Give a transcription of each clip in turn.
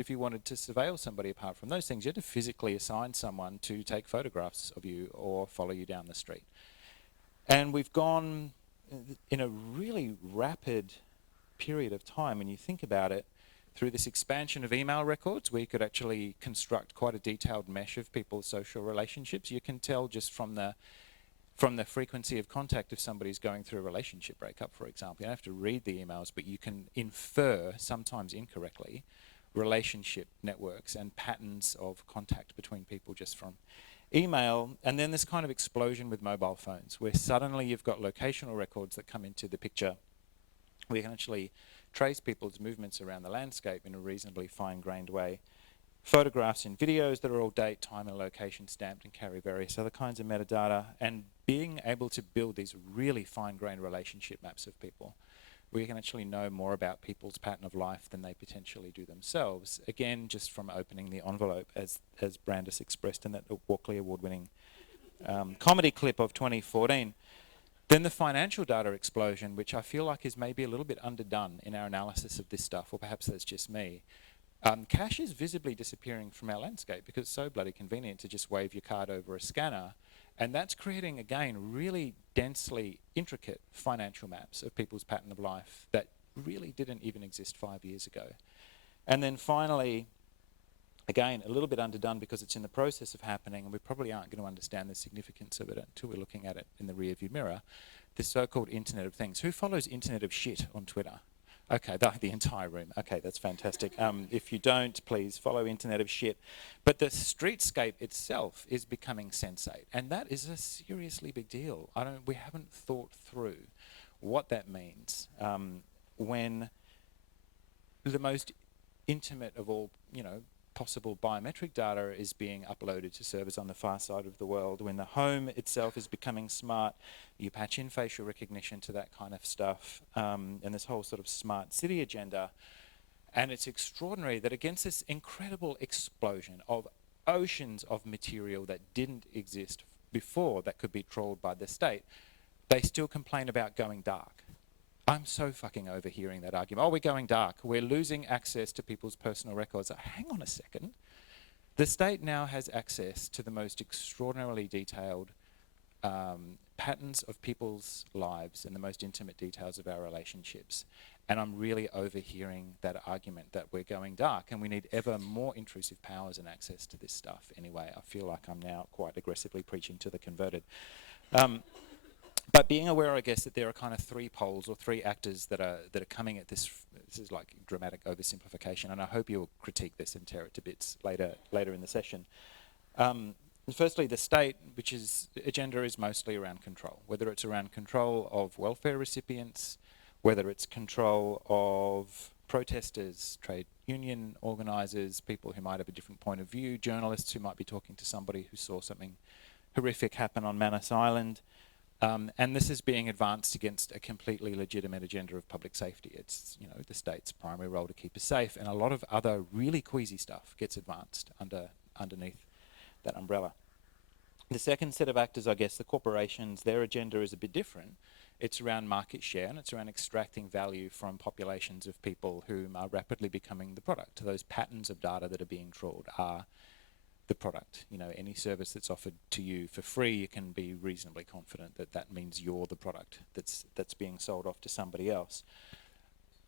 if you wanted to surveil somebody apart from those things, you had to physically assign someone to take photographs of you or follow you down the street. And we've gone in a really rapid period of time, when you think about it, through this expansion of email records, where you could actually construct quite a detailed mesh of people's social relationships. You can tell just from the frequency of contact if somebody's going through a relationship breakup, for example. You don't have to read the emails, but you can infer, sometimes incorrectly, relationship networks and patterns of contact between people just from email. And then this kind of explosion with mobile phones, where suddenly you've got locational records that come into the picture. We can actually trace people's movements around the landscape in a reasonably fine-grained way. Photographs and videos that are all date, time, and location stamped and carry various other kinds of metadata, and being able to build these really fine-grained relationship maps of people. We can actually know more about people's pattern of life than they potentially do themselves. Again, just from opening the envelope, as Brandis expressed in that Walkley Award-winning comedy clip of 2014. Then the financial data explosion, which I feel like is maybe a little bit underdone in our analysis of this stuff, or perhaps that's just me. Cash is visibly disappearing from our landscape because it's so bloody convenient to just wave your card over a scanner. And that's creating, again, really densely intricate financial maps of people's pattern of life that really didn't even exist 5 years ago. And then finally, again, a little bit underdone because it's in the process of happening, and we probably aren't going to understand the significance of it until we're looking at it in the rearview mirror, this so-called Internet of Things. Who follows Internet of Shit on Twitter? Okay, the entire room. Okay, that's fantastic. If you don't, please follow Internet of Shit. But the streetscape itself is becoming sensate, and that is a seriously big deal. We haven't thought through what that means when the most intimate of all, possible biometric data is being uploaded to servers on the far side of the world, when the home itself is becoming smart. You patch in facial recognition to that kind of stuff, and this whole sort of smart city agenda. And it's extraordinary that against this incredible explosion of oceans of material that didn't exist before that could be trawled by the state, they still complain about going dark. I'm so fucking overhearing that argument. Oh, we're going dark. We're losing access to people's personal records. Hang on a second. The state now has access to the most extraordinarily detailed patterns of people's lives and the most intimate details of our relationships. And I'm really overhearing that argument that we're going dark and we need ever more intrusive powers and access to this stuff. Anyway, I feel like I'm now quite aggressively preaching to the converted. But being aware, I guess, that there are kind of three poles or three actors that are coming at this. This is like dramatic oversimplification, and I hope you'll critique this and tear it to bits later in the session. Firstly, the state, which is agenda, is mostly around control. Whether it's around control of welfare recipients, whether it's control of protesters, trade union organisers, people who might have a different point of view, journalists who might be talking to somebody who saw something horrific happen on Manus Island. And this is being advanced against a completely legitimate agenda of public safety. It's, the state's primary role to keep us safe, and a lot of other really queasy stuff gets advanced underneath that umbrella. The second set of actors, I guess, the corporations, their agenda is a bit different. It's around market share, and it's around extracting value from populations of people who are rapidly becoming the product. Those patterns of data that are being trawled are the product. Any service that's offered to you for free, you can be reasonably confident that that means you're the product that's being sold off to somebody else.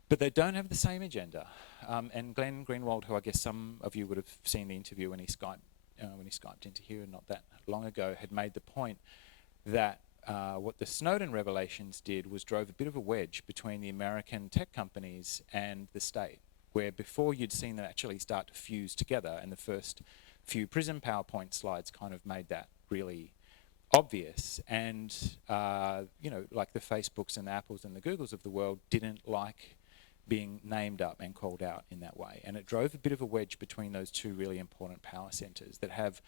But they don't have the same agenda. And Glenn Greenwald, who I guess some of you would have seen the interview when he Skyped into here not that long ago, had made the point that what the Snowden revelations did was drove a bit of a wedge between the American tech companies and the state, where before you'd seen them actually start to fuse together, and the first few PRISM PowerPoint slides kind of made that really obvious. And, like the Facebooks and the Apples and the Googles of the world didn't like being named up and called out in that way. And it drove a bit of a wedge between those two really important power centres that have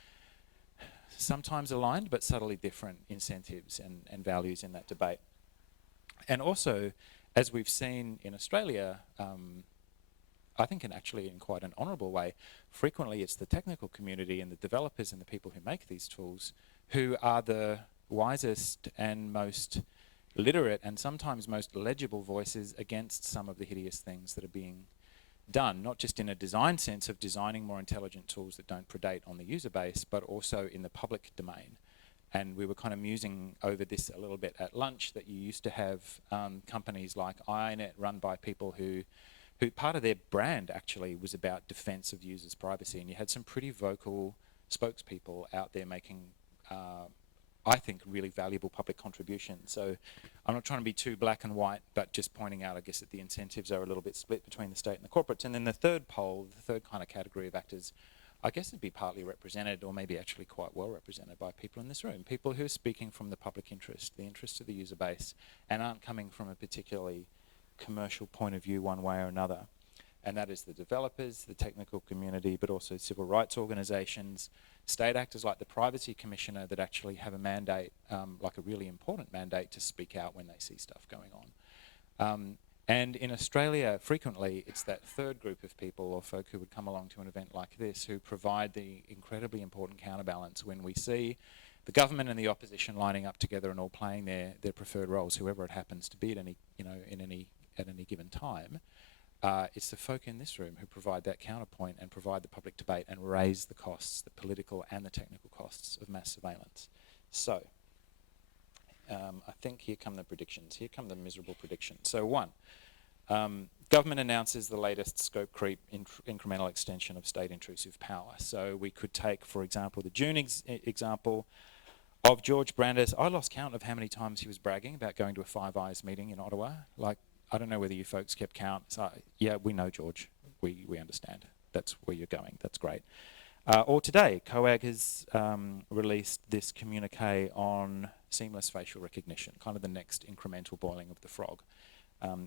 sometimes aligned but subtly different incentives and values in that debate. And also, as we've seen in Australia, I think, actually in quite an honourable way, frequently it's the technical community and the developers and the people who make these tools who are the wisest and most literate and sometimes most legible voices against some of the hideous things that are being done, not just in a design sense of designing more intelligent tools that don't predate on the user base, but also in the public domain. And we were kind of musing over this a little bit at lunch, that you used to have companies like INET run by people who part of their brand actually was about defense of users' privacy, and you had some pretty vocal spokespeople out there making, I think, really valuable public contributions. So I'm not trying to be too black and white, but just pointing out, I guess, that the incentives are a little bit split between the state and the corporates. And then the third pole, the third kind of category of actors, I guess it'd be partly represented, or maybe actually quite well represented, by people in this room, people who are speaking from the public interest, the interest of the user base, and aren't coming from a particularly commercial point of view one way or another. And that is the developers, the technical community, but also civil rights organisations, state actors like the Privacy Commissioner that actually have a mandate, like a really important mandate, to speak out when they see stuff going on. And in Australia, frequently, it's that third group of people or folk who would come along to an event like this who provide the incredibly important counterbalance when we see the government and the opposition lining up together and all playing their preferred roles, whoever it happens to be at any, at any given time. It's the folk in this room who provide that counterpoint and provide the public debate and raise the costs, the political and the technical costs of mass surveillance. So, I think here come the predictions. Here come the miserable predictions. So 1, government announces the latest scope creep incremental extension of state intrusive power. So we could take, for example, the June example of George Brandis. I lost count of how many times he was bragging about going to a Five Eyes meeting in Ottawa. Like, I don't know whether you folks kept count. So, yeah, we know, George. We understand. That's where you're going. That's great. Or today, COAG has released this communique on seamless facial recognition, kind of the next incremental boiling of the frog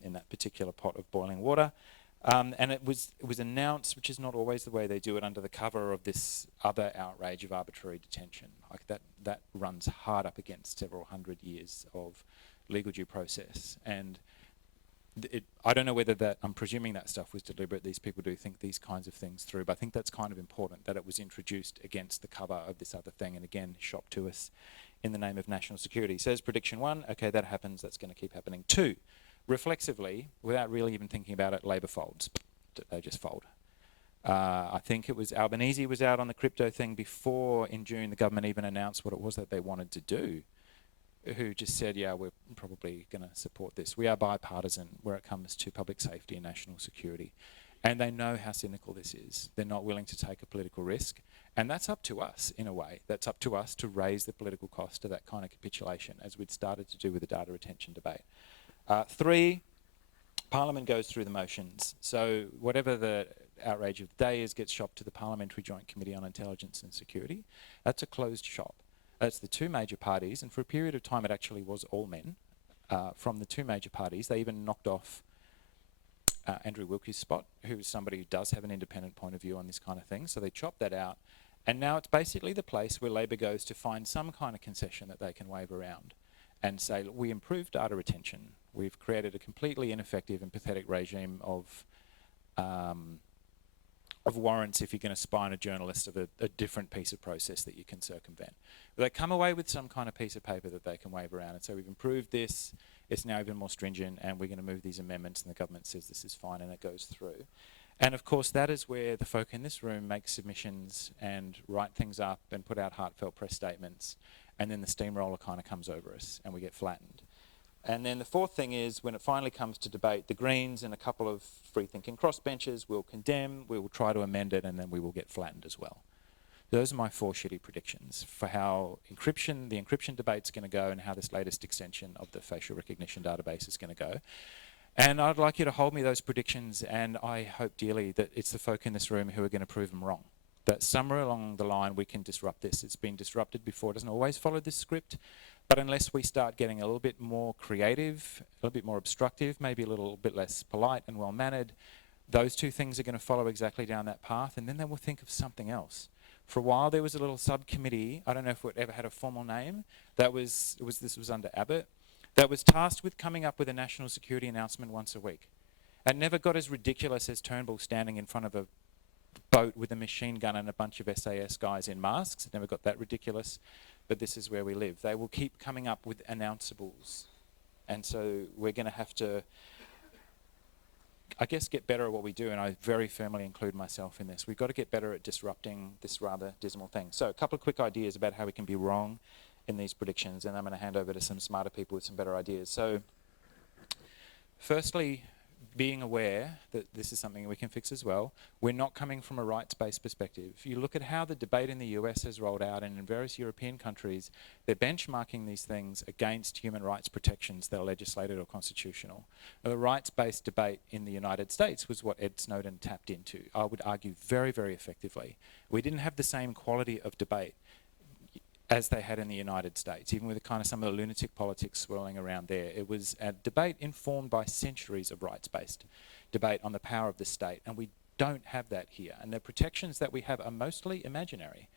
in that particular pot of boiling water. And it was announced, which is not always the way they do it, under the cover of this other outrage of arbitrary detention. Like that runs hard up against several hundred years of legal due process. And I don't know whether that, I'm presuming that stuff was deliberate. These people do think these kinds of things through, but I think that's kind of important, that it was introduced against the cover of this other thing, and again, shocked to us in the name of national security. Says prediction 1, okay, that happens, that's going to keep happening. 2, reflexively, without really even thinking about it, Labor folds. They just fold. I think it was Albanese was out on the crypto thing before, in June, the government even announced what it was that they wanted to do, who just said, yeah, we're probably going to support this. We are bipartisan where it comes to public safety and national security. And they know how cynical this is. They're not willing to take a political risk. And that's up to us, in a way. That's up to us to raise the political cost of that kind of capitulation, as we'd started to do with the data retention debate. 3, Parliament goes through the motions. So whatever the outrage of the day is gets shopped to the Parliamentary Joint Committee on Intelligence and Security. That's a closed shop. That's the two major parties, and for a period of time it actually was all men. From the two major parties, they even knocked off Andrew Wilkie's spot, who is somebody who does have an independent point of view on this kind of thing. So they chopped that out, and now it's basically the place where Labor goes to find some kind of concession that they can wave around and say, look, we improved data retention. We've created a completely ineffective and pathetic regime of warrants if you're going to spy on a journalist of a different piece of process that you can circumvent. But they come away with some kind of piece of paper that they can wave around and say, we've improved this, it's now even more stringent, and we're going to move these amendments, and the government says this is fine, and it goes through. And of course, that is where the folk in this room make submissions and write things up and put out heartfelt press statements, and then the steamroller kind of comes over us, and we get flattened. And then the fourth thing is, when it finally comes to debate, the Greens and a couple of free-thinking crossbenchers will condemn, we will try to amend it, and then we will get flattened as well. Those are my 4 shitty predictions for how the encryption debate's going to go, and how this latest extension of the facial recognition database is going to go. And I'd like you to hold me those predictions, and I hope dearly that it's the folk in this room who are going to prove them wrong. That somewhere along the line we can disrupt this. It's been disrupted before. It doesn't always follow this script. But unless we start getting a little bit more creative, a little bit more obstructive, maybe a little bit less polite and well-mannered, those two things are going to follow exactly down that path, and then they will think of something else. For a while there was a little subcommittee, I don't know if it ever had a formal name, this was under Abbott, that was tasked with coming up with a national security announcement once a week. It never got as ridiculous as Turnbull standing in front of a boat with a machine gun and a bunch of SAS guys in masks. It never got that ridiculous. But this is where we live. They will keep coming up with announceables. And so we're going to have to I guess, get better at what we do, and I very firmly include myself in this. We've got to get better at disrupting this rather dismal thing. So a couple of quick ideas about how we can be wrong in these predictions, and I'm going to hand over to some smarter people with some better ideas. So firstly, being aware that this is something we can fix as well. We're not coming from a rights-based perspective. If you look at how the debate in the US has rolled out, and in various European countries, they're benchmarking these things against human rights protections that are legislated or constitutional. Now, the rights-based debate in the United States was what Ed Snowden tapped into, I would argue very, very effectively. We didn't have the same quality of debate as they had in the United States, even with kind of some of the lunatic politics swirling around there. It was a debate informed by centuries of rights-based debate on the power of the state, and we don't have that here. And the protections that we have are mostly imaginary.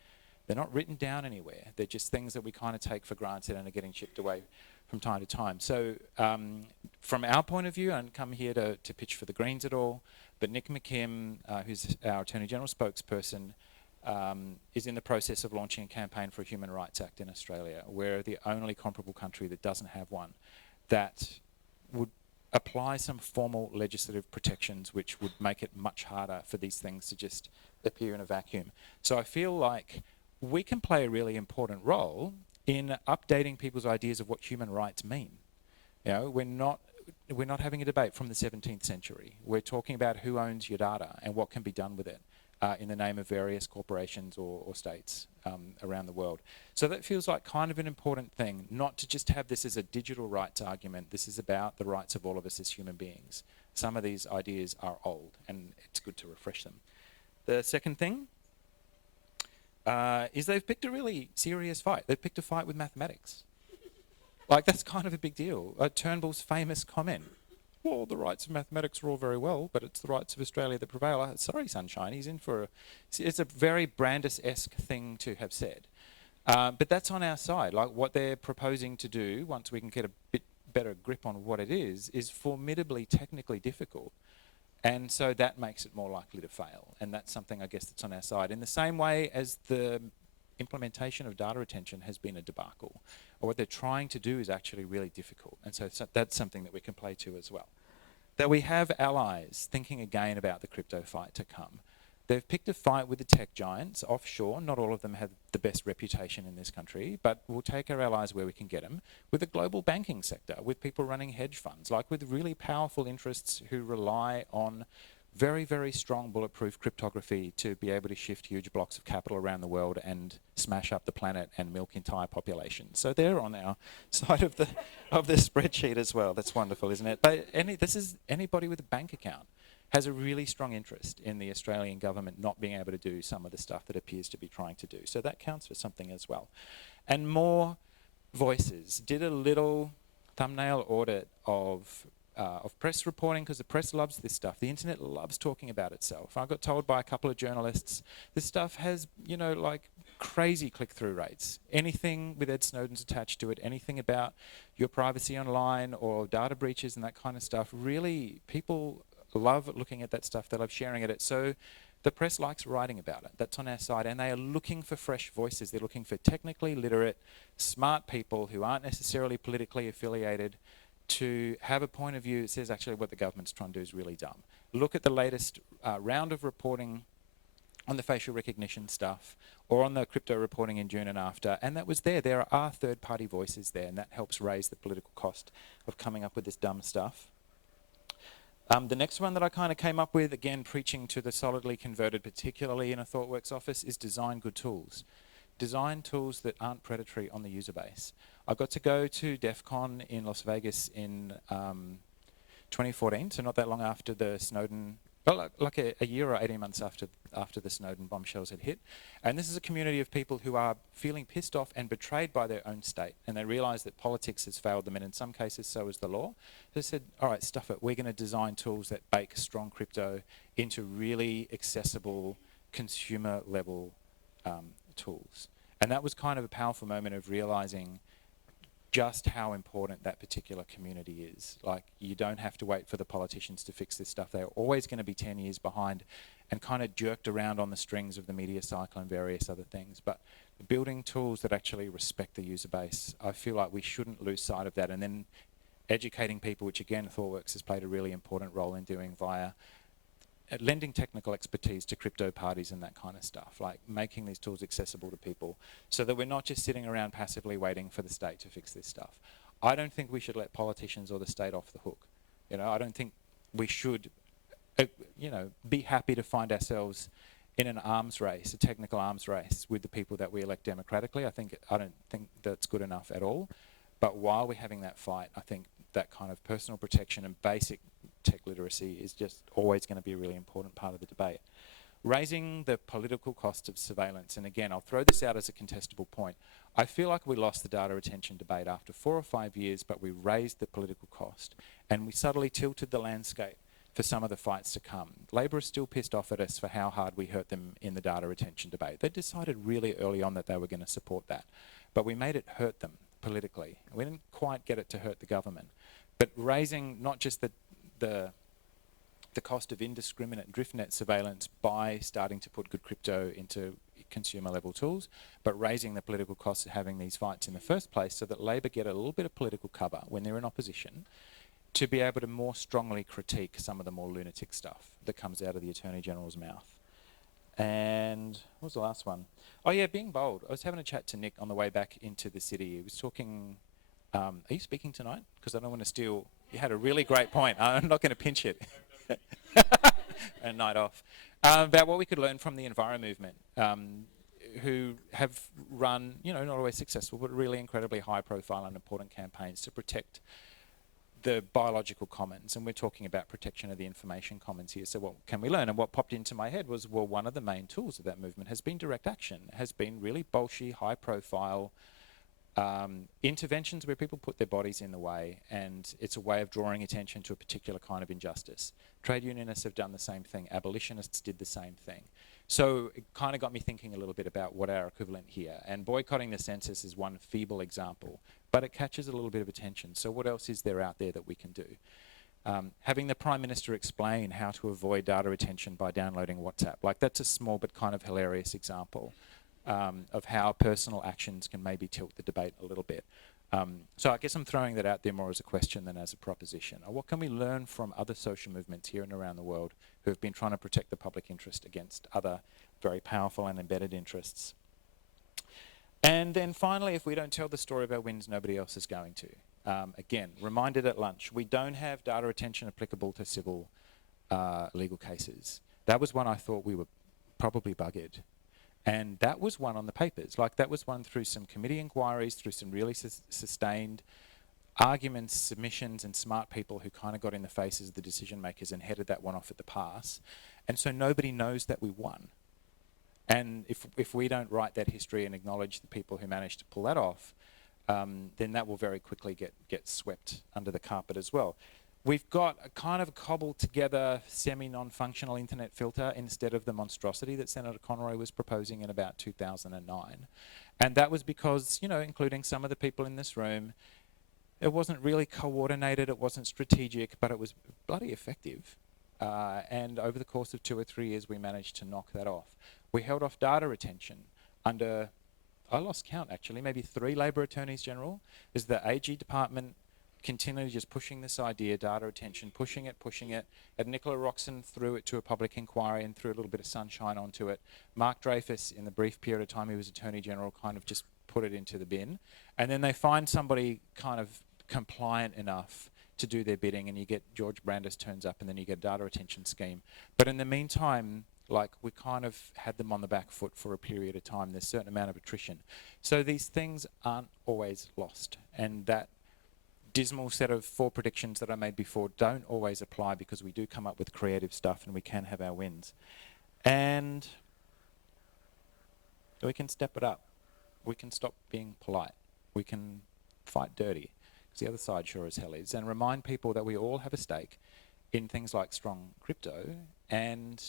They're not written down anywhere. They're just things that we kind of take for granted and are getting chipped away from time to time. So from our point of view, I don't come here to pitch for the Greens at all, but Nick McKim, who's our Attorney General spokesperson, is in the process of launching a campaign for a Human Rights Act in Australia. We're the only comparable country that doesn't have one, that would apply some formal legislative protections which would make it much harder for these things to just appear in a vacuum. So I feel like we can play a really important role in updating people's ideas of what human rights mean. You know, we're not having a debate from the 17th century. We're talking about who owns your data and what can be done with it. In the name of various corporations or states around the world. So that feels like kind of an important thing, not to just have this as a digital rights argument. This is about the rights of all of us as human beings. Some of these ideas are old, and it's good to refresh them. The second thing is they've picked a really serious fight. They've picked a fight with mathematics. Like, that's kind of a big deal. Turnbull's famous comment, well, the rights of mathematics are all very well, but it's the rights of Australia that prevail. Sorry, Sunshine, he's in for it's a very Brandis-esque thing to have said. But that's on our side. Like, what they're proposing to do, once we can get a bit better grip on what it is formidably technically difficult. And so that makes it more likely to fail. And that's something, I guess, that's on our side. In the same way as the implementation of data retention has been a debacle, or what they're trying to do is actually really difficult. And so that's something that we can play to as well. That we have allies thinking again about the crypto fight to come. They've picked a fight with the tech giants offshore. Not all of them have the best reputation in this country, but we'll take our allies where we can get them. With the global banking sector, with people running hedge funds, like with really powerful interests who rely on very, very strong bulletproof cryptography to be able to shift huge blocks of capital around the world and smash up the planet and milk entire populations. So they're on our side of the spreadsheet as well. That's wonderful, isn't it? But this is anybody with a bank account has a really strong interest in the Australian government not being able to do some of the stuff that appears to be trying to do. So that counts for something as well. And more voices. Did a little thumbnail audit of press reporting, because the press loves this stuff. The internet loves talking about itself. I got told by a couple of journalists, this stuff has, you know, like crazy click-through rates. Anything with Ed Snowden's attached to it, anything about your privacy online or data breaches and that kind of stuff, really, people love looking at that stuff. They love sharing it. So the press likes writing about it. That's on our side. And they are looking for fresh voices. They're looking for technically literate, smart people who aren't necessarily politically affiliated, to have a point of view that says actually what the government's trying to do is really dumb. Look at the latest round of reporting on the facial recognition stuff or on the crypto reporting in June and after, and that was there. There are third-party voices there, and that helps raise the political cost of coming up with this dumb stuff. The next one that I kind of came up with, again preaching to the solidly converted, particularly in a ThoughtWorks office, is design good tools. Design tools that aren't predatory on the user base. I got to go to DEF CON in Las Vegas in 2014, so not that long after the Snowden, well, like a year or 18 months after the Snowden bombshells had hit. And this is a community of people who are feeling pissed off and betrayed by their own state, and they realise that politics has failed them, and in some cases so has the law. So they said, all right, stuff it, we're going to design tools that bake strong crypto into really accessible consumer-level tools. And that was kind of a powerful moment of realising just how important that particular community is. Like, you don't have to wait for the politicians to fix this stuff. They're always going to be 10 years behind and kind of jerked around on the strings of the media cycle and various other things. But building tools that actually respect the user base, I feel like we shouldn't lose sight of that. And then educating people, which again ThoughtWorks has played a really important role in doing via lending technical expertise to crypto parties and that kind of stuff, like making these tools accessible to people so that we're not just sitting around passively waiting for the state to fix this stuff. I don't think we should let politicians or the state off the hook. You know, I don't think we should, be happy to find ourselves in an arms race, a technical arms race with the people that we elect democratically. I don't think that's good enough at all. But while we're having that fight, I think that kind of personal protection and basic tech literacy is just always going to be a really important part of the debate. Raising the political cost of surveillance, and again, I'll throw this out as a contestable point. I feel like we lost the data retention debate after 4 or 5 years, but we raised the political cost, and we subtly tilted the landscape for some of the fights to come. Labor is still pissed off at us for how hard we hurt them in the data retention debate. They decided really early on that they were going to support that, but we made it hurt them politically. We didn't quite get it to hurt the government. But raising not just the cost of indiscriminate driftnet surveillance by starting to put good crypto into consumer level tools, but raising the political costs of having these fights in the first place so that Labor get a little bit of political cover when they're in opposition to be able to more strongly critique some of the more lunatic stuff that comes out of the Attorney General's mouth. And what was the last one? Oh yeah, being bold. I was having a chat to Nick on the way back into the city. He was talking, are you speaking tonight? Because I don't want to steal, you had a really great point. I'm not going to pinch it. A night off. About what we could learn from the Enviro movement, who have run, not always successful, but really incredibly high profile and important campaigns to protect the biological commons, and we're talking about protection of the information commons here. So what can we learn? And what popped into my head was, well, one of the main tools of that movement has been direct action, has been really bolshy, high profile interventions where people put their bodies in the way, and it's a way of drawing attention to a particular kind of injustice. Trade unionists have done the same thing. Abolitionists did the same thing. So it kind of got me thinking a little bit about what our equivalent here. And boycotting the census is one feeble example, but it catches a little bit of attention. So what else is there out there that we can do? Having the Prime Minister explain how to avoid data retention by downloading WhatsApp. Like, that's a small but kind of hilarious example of how personal actions can maybe tilt the debate a little bit. So I guess I'm throwing that out there more as a question than as a proposition. What can we learn from other social movements here and around the world who have been trying to protect the public interest against other very powerful and embedded interests? And then finally, if we don't tell the story of our wins, nobody else is going to. Again, reminded at lunch, we don't have data retention applicable to civil legal cases. That was one I thought we were probably buggered. And that was one on the papers. Like, that was one through some committee inquiries, through some really sustained arguments, submissions, and smart people who kind of got in the faces of the decision makers and headed that one off at the pass. And so nobody knows that we won. And if we don't write that history and acknowledge the people who managed to pull that off, then that will very quickly get swept under the carpet as well. We've got a kind of cobbled together semi-non-functional internet filter instead of the monstrosity that Senator Conroy was proposing in about 2009. And that was because, including some of the people in this room, it wasn't really coordinated, it wasn't strategic, but it was bloody effective. And over the course of 2 or 3 years, we managed to knock that off. We held off data retention under, I lost count actually, maybe 3 Labor Attorneys General. Is the AG department continually just pushing this idea, data retention, pushing it. And Nicola Roxon threw it to a public inquiry and threw a little bit of sunshine onto it. Mark Dreyfus, in the brief period of time he was Attorney General, kind of just put it into the bin. And then they find somebody kind of compliant enough to do their bidding, and you get George Brandis turns up, and then you get a data retention scheme. But in the meantime, like, we kind of had them on the back foot for a period of time. There's a certain amount of attrition. So these things aren't always lost. And that dismal set of 4 predictions that I made before don't always apply, because we do come up with creative stuff and we can have our wins. And we can step it up. We can stop being polite. We can fight dirty, because the other side sure as hell is, and remind people that we all have a stake in things like strong crypto, and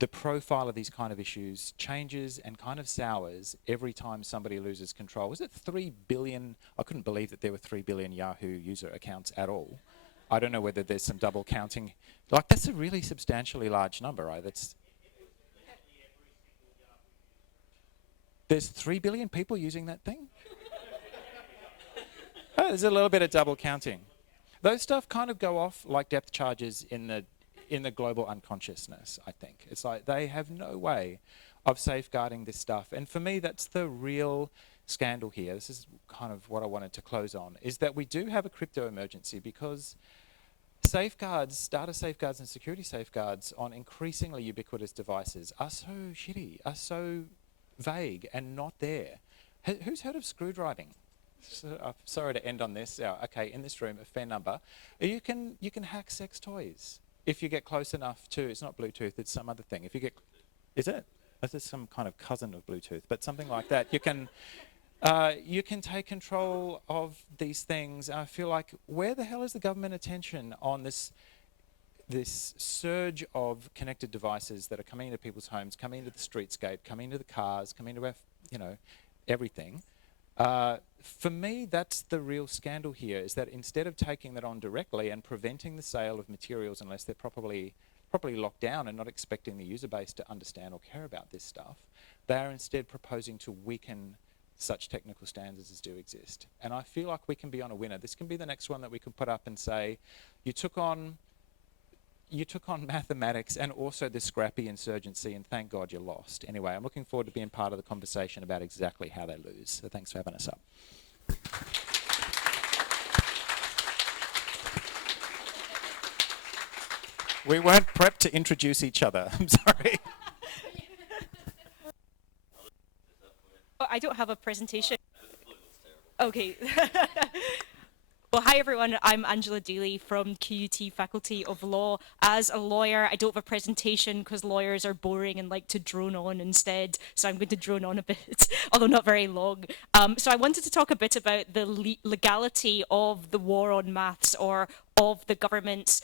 the profile of these kind of issues changes and kind of sours every time somebody loses control. Was it 3 billion? I couldn't believe that there were 3 billion Yahoo user accounts at all. I don't know whether there's some double counting. Like, that's a really substantially large number, right? There's 3 billion people using that thing? Oh, there's a little bit of double counting. Those stuff kind of go off like depth charges in the global unconsciousness, I think. It's like they have no way of safeguarding this stuff. And for me, that's the real scandal here. This is kind of what I wanted to close on, is that we do have a crypto emergency because safeguards, data safeguards and security safeguards on increasingly ubiquitous devices are so shitty, are so vague and not there. Who's heard of screw driving? So, sorry to end on this. Okay, in this room, a fair number. You can hack sex toys if you get close enough to. It's not Bluetooth. It's some other thing. If you get, is it? This is some kind of cousin of Bluetooth, but something like that. You can take control of these things. I feel like, where the hell is the government attention on this surge of connected devices that are coming into people's homes, coming into the streetscape, coming into the cars, coming into everything? For me, that's the real scandal here, is that instead of taking that on directly and preventing the sale of materials unless they're properly locked down and not expecting the user base to understand or care about this stuff, they are instead proposing to weaken such technical standards as do exist. And I feel like we can be on a winner. This can be the next one that we can put up and say, you took on mathematics and also this scrappy insurgency, and thank God you lost. Anyway, I'm looking forward to being part of the conversation about exactly how they lose. So thanks for having us up. We weren't prepped to introduce each other. I'm sorry. Oh, I don't have a presentation. Okay. Well, hi everyone, I'm Angela Daly from QUT Faculty of Law. As a lawyer, I don't have a presentation because lawyers are boring and like to drone on instead, so I'm going to drone on a bit, although not very long. So I wanted to talk a bit about the legality of the war on maths, or of the government's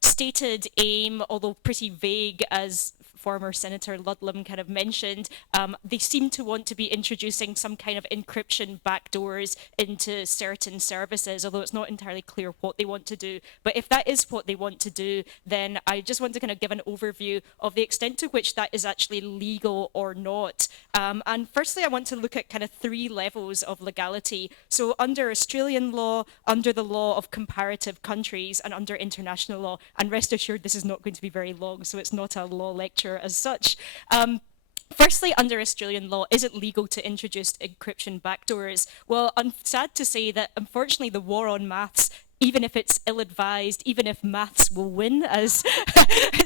stated aim, although pretty vague, as former Senator Ludlam kind of mentioned. They seem to want to be introducing some kind of encryption backdoors into certain services, although it's not entirely clear what they want to do. But if that is what they want to do, then I just want to kind of give an overview of the extent to which that is actually legal or not. And firstly, I want to look at kind of 3 levels of legality. So under Australian law, under the law of comparative countries, and under international law. And rest assured, this is not going to be very long, so it's not a law lecture as such. Firstly, under Australian law, is it legal to introduce encryption backdoors? Well, I'm sad to say that, unfortunately, the war on maths, even if it's ill-advised, even if maths will win, as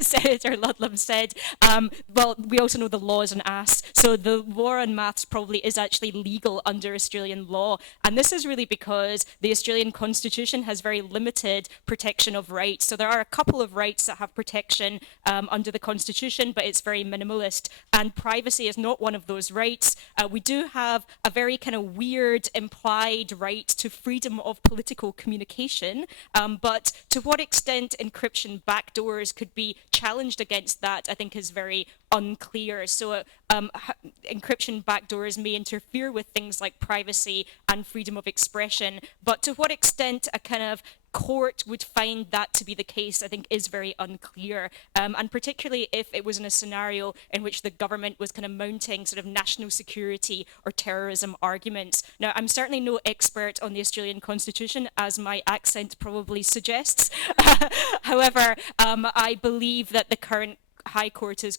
Senator Ludlam said, well, we also know the law is an ass, so the war on maths probably is actually legal under Australian law. And this is really because the Australian Constitution has very limited protection of rights. So there are a couple of rights that have protection under the Constitution, but it's very minimalist. And privacy is not one of those rights. We do have a very kind of weird implied right to freedom of political communication. But to what extent encryption backdoors could be challenged against that, I think, is very unclear. So encryption backdoors may interfere with things like privacy and freedom of expression, but to what extent a kind of court would find that to be the case, I think, is very unclear. And particularly if it was in a scenario in which the government was kind of mounting sort of national security or terrorism arguments. Now, I'm certainly no expert on the Australian Constitution, as my accent probably suggests. However, I believe that the current High Court is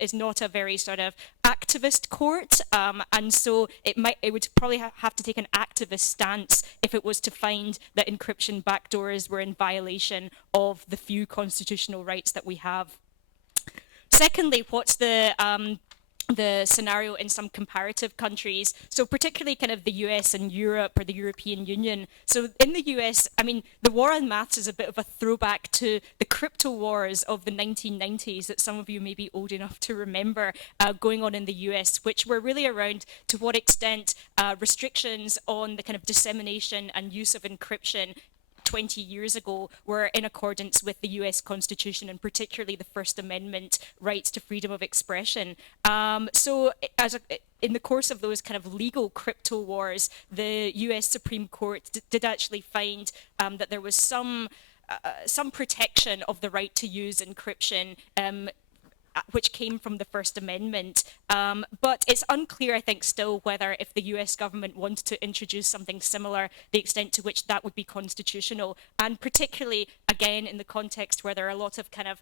is not a very sort of activist court, and so it would probably have to take an activist stance if it was to find that encryption backdoors were in violation of the few constitutional rights that we have. Secondly, what's the scenario in some comparative countries, so particularly kind of the US and Europe, or the European Union. So in the US, I mean, the war on maths is a bit of a throwback to the crypto wars of the 1990s that some of you may be old enough to remember going on in the US, which were really around to what extent restrictions on the kind of dissemination and use of encryption 20 years ago were in accordance with the US Constitution, and particularly the First Amendment rights to freedom of expression. So in the course of those kind of legal crypto wars, the US Supreme Court did actually find that there was some protection of the right to use encryption which came from the First Amendment. But it's unclear, I think, still whether if the US government wanted to introduce something similar, the extent to which that would be constitutional, and particularly, again, in the context where there are a lot of kind of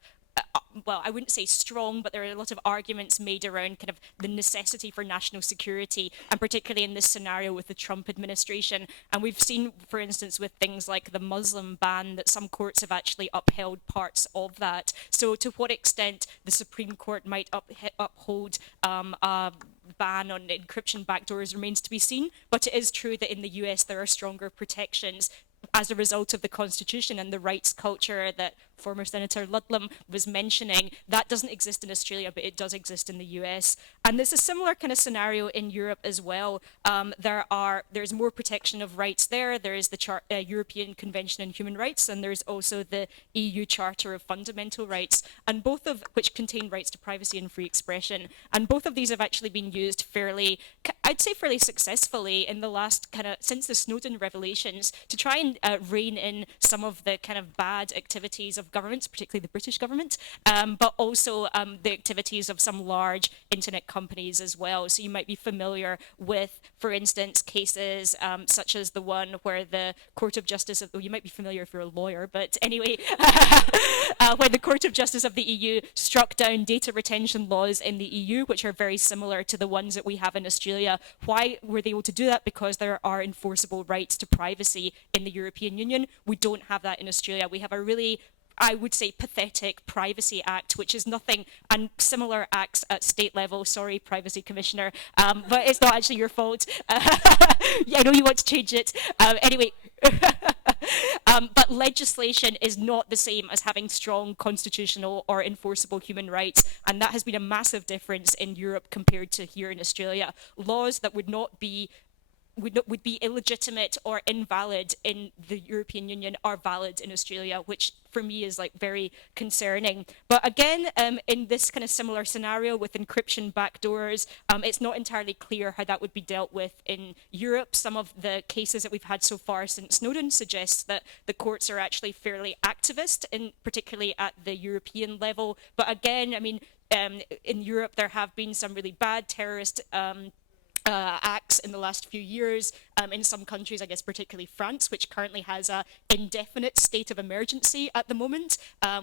well, I wouldn't say strong, but there are a lot of arguments made around kind of the necessity for national security, and particularly in this scenario with the Trump administration. And we've seen, for instance, with things like the Muslim ban, that some courts have actually upheld parts of that. So to what extent the Supreme Court might uphold a ban on encryption backdoors remains to be seen. But it is true that in the US there are stronger protections as a result of the Constitution and the rights culture that former Senator Ludlam was mentioning. That doesn't exist in Australia, but it does exist in the US. And there's a similar kind of scenario in Europe as well. There's more protection of rights there. There is the European Convention on Human Rights, and there's also the EU Charter of Fundamental Rights, and both of which contain rights to privacy and free expression. And both of these have actually been used fairly, I'd say fairly successfully in the last kind of, since the Snowden revelations, to try and rein in some of the kind of bad activities of governments, particularly the British government, but also the activities of some large internet companies as well. So you might be familiar with, for instance, cases such as the one where the Court of Justice, you might be familiar if you're a lawyer, but anyway, where the Court of Justice of the EU struck down data retention laws in the EU, which are very similar to the ones that we have in Australia. Why were they able to do that? Because there are enforceable rights to privacy in the European Union. We don't have that in Australia. We have a really, I would say, pathetic Privacy Act, which is nothing, and similar acts at state level. Sorry, Privacy Commissioner, but it's not actually your fault. Yeah, I know you want to change it. Anyway. But legislation is not the same as having strong constitutional or enforceable human rights, and that has been a massive difference in Europe compared to here in Australia. Laws that would be illegitimate or invalid in the European Union are valid in Australia, which for me is like very concerning. But again, in this kind of similar scenario with encryption backdoors, it's not entirely clear how that would be dealt with in Europe. Some of the cases that we've had so far since Snowden suggests that the courts are actually fairly activist, particularly at the European level. But again, I mean, in Europe there have been some really bad terrorist acts in the last few years in some countries, I guess particularly France, which currently has an indefinite state of emergency at the moment,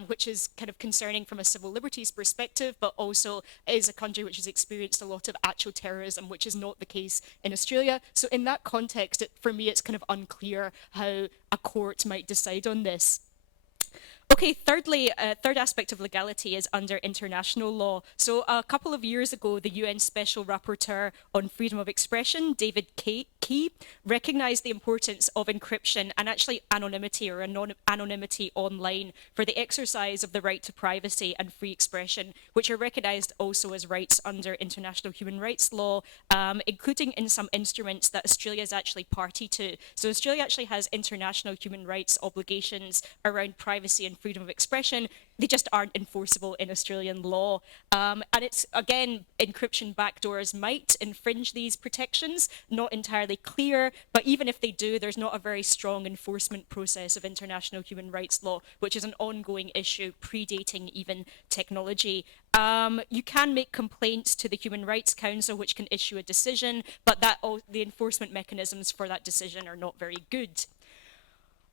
which is kind of concerning from a civil liberties perspective, but also is a country which has experienced a lot of actual terrorism, which is not the case in Australia. So in that context, for me, it's kind of unclear how a court might decide on this. Okay, thirdly, third aspect of legality is under international law. So a couple of years ago, the UN Special Rapporteur on Freedom of Expression, David Key, recognized the importance of encryption and actually anonymity or anonymity online for the exercise of the right to privacy and free expression, which are recognized also as rights under international human rights law, including in some instruments that Australia is actually party to. So Australia actually has international human rights obligations around privacy and freedom of expression. They just aren't enforceable in Australian law. And it's, again, encryption backdoors might infringe these protections, not entirely clear, but even if they do, there's not a very strong enforcement process of international human rights law, which is an ongoing issue predating even technology. You can make complaints to the Human Rights Council, which can issue a decision, but the enforcement mechanisms for that decision are not very good.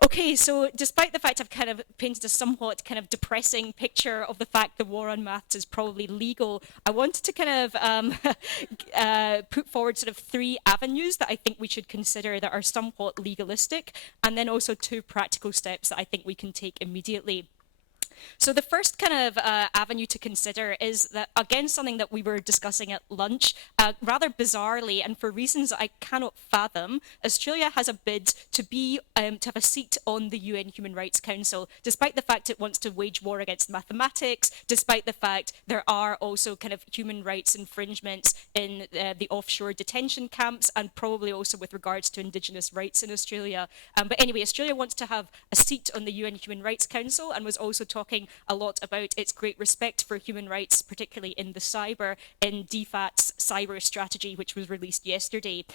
Okay, so despite the fact I've kind of painted a somewhat kind of depressing picture of the fact the war on maths is probably legal, I wanted to kind of put forward sort of 3 avenues that I think we should consider that are somewhat legalistic, and then also 2 practical steps that I think we can take immediately. So the first kind of avenue to consider is that, again, something that we were discussing at lunch, rather bizarrely, and for reasons I cannot fathom, Australia has a bid to have a seat on the UN Human Rights Council, despite the fact it wants to wage war against mathematics, despite the fact there are also kind of human rights infringements in the offshore detention camps, and probably also with regards to Indigenous rights in Australia. But anyway, Australia wants to have a seat on the UN Human Rights Council and was also talking talking a lot about its great respect for human rights, particularly in the cyber, in DFAT's cyber strategy, which was released yesterday.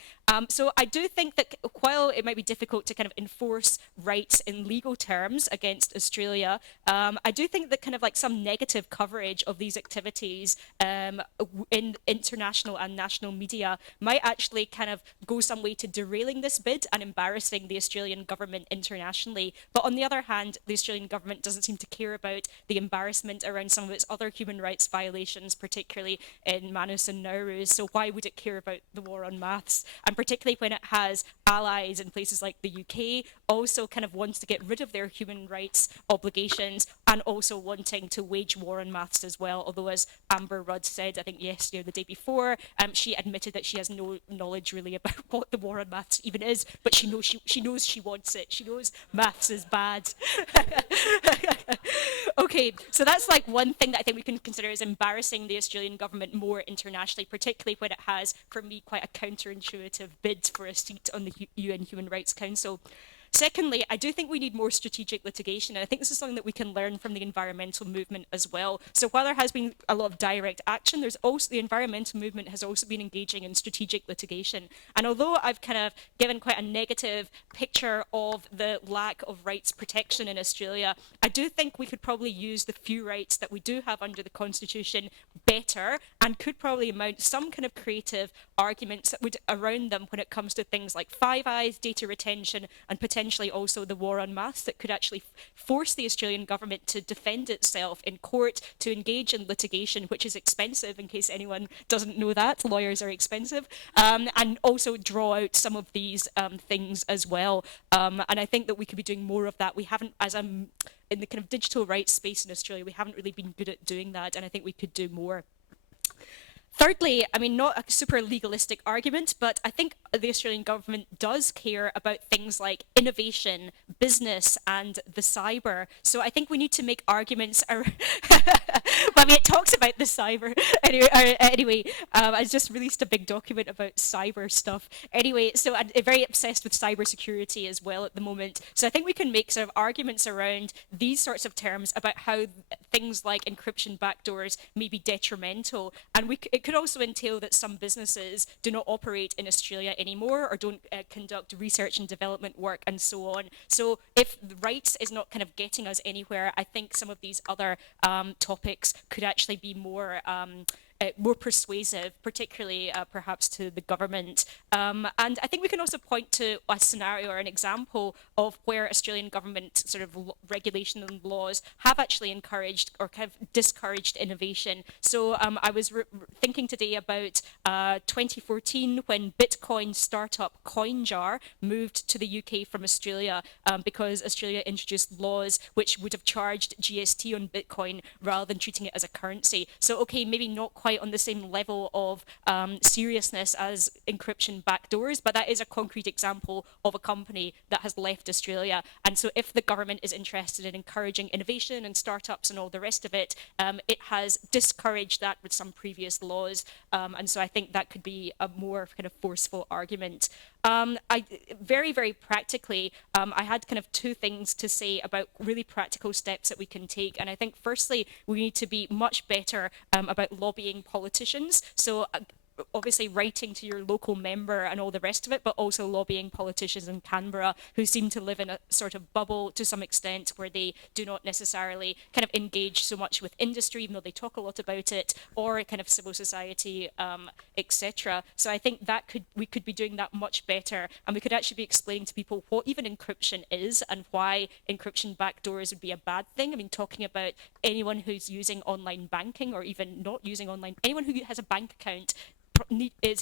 So I do think that while it might be difficult to kind of enforce rights in legal terms against Australia, I do think that kind of like some negative coverage of these activities in international and national media might actually kind of go some way to derailing this bid and embarrassing the Australian government internationally. But on the other hand, the Australian government doesn't seem to care about the embarrassment around some of its other human rights violations, particularly in Manus and Nauru. So why would it care about the war on maths? And particularly when it has allies in places like the UK, also kind of wants to get rid of their human rights obligations and also wanting to wage war on maths as well. Although, as Amber Rudd said, I think yesterday or the day before, she admitted that she has no knowledge really about what the war on maths even is, but she knows she wants it. She knows maths is bad. Okay, so that's like one thing that I think we can consider as embarrassing the Australian government more internationally, particularly when it has, for me, quite a counterintuitive bid for a seat on the UN Human Rights Council. Secondly, I do think we need more strategic litigation, and I think this is something that we can learn from the environmental movement as well. So while there has been a lot of direct action, there's also the environmental movement has also been engaging in strategic litigation. And although I've kind of given quite a negative picture of the lack of rights protection in Australia, I do think we could probably use the few rights that we do have under the Constitution better, and could probably mount some kind of creative arguments that would around them when it comes to things like Five Eyes, data retention, and potentially also the war on maths, that could actually force the Australian government to defend itself in court, to engage in litigation, which is expensive, in case anyone doesn't know that. Lawyers are expensive. And also draw out some of these things as well. And I think that we could be doing more of that. We haven't, as I'm in the kind of digital rights space in Australia, we haven't really been good at doing that, and I think we could do more. Thirdly, I mean, not a super legalistic argument, but I think the Australian government does care about things like innovation, business, and the cyber. So I think we need to make arguments. Well, I mean, it talks about the cyber. Anyway, I just released a big document about cyber stuff. Anyway, so I'm very obsessed with cybersecurity as well at the moment. So I think we can make sort of arguments around these sorts of terms about how things like encryption backdoors may be detrimental, and it could also entail that some businesses do not operate in Australia anymore, or don't conduct research and development work, and so on. So if the rights is not kind of getting us anywhere, I think some of these other topics could actually be more persuasive, particularly perhaps to the government. And I think we can also point to a scenario or an example of where Australian government sort of regulation and laws have actually encouraged or kind of discouraged innovation. So I was thinking today about 2014, when Bitcoin startup CoinJar moved to the UK from Australia because Australia introduced laws which would have charged GST on Bitcoin rather than treating it as a currency. So okay, maybe not quite on the same level of seriousness as encryption backdoors, but that is a concrete example of a company that has left Australia. And so if the government is interested in encouraging innovation and startups and all the rest of it, it has discouraged that with some previous laws. And so I think that could be a more kind of forceful argument. Very, very practically, I had kind of two things to say about really practical steps that we can take. And I think firstly, we need to be much better about lobbying politicians. So obviously writing to your local member and all the rest of it, but also lobbying politicians in Canberra who seem to live in a sort of bubble to some extent, where they do not necessarily kind of engage so much with industry, even though they talk a lot about it, or kind of civil society, etc. So I think that we could be doing that much better, and we could actually be explaining to people what even encryption is and why encryption backdoors would be a bad thing. I mean, talking about anyone who's using online banking, or even not using online, anyone who has a bank account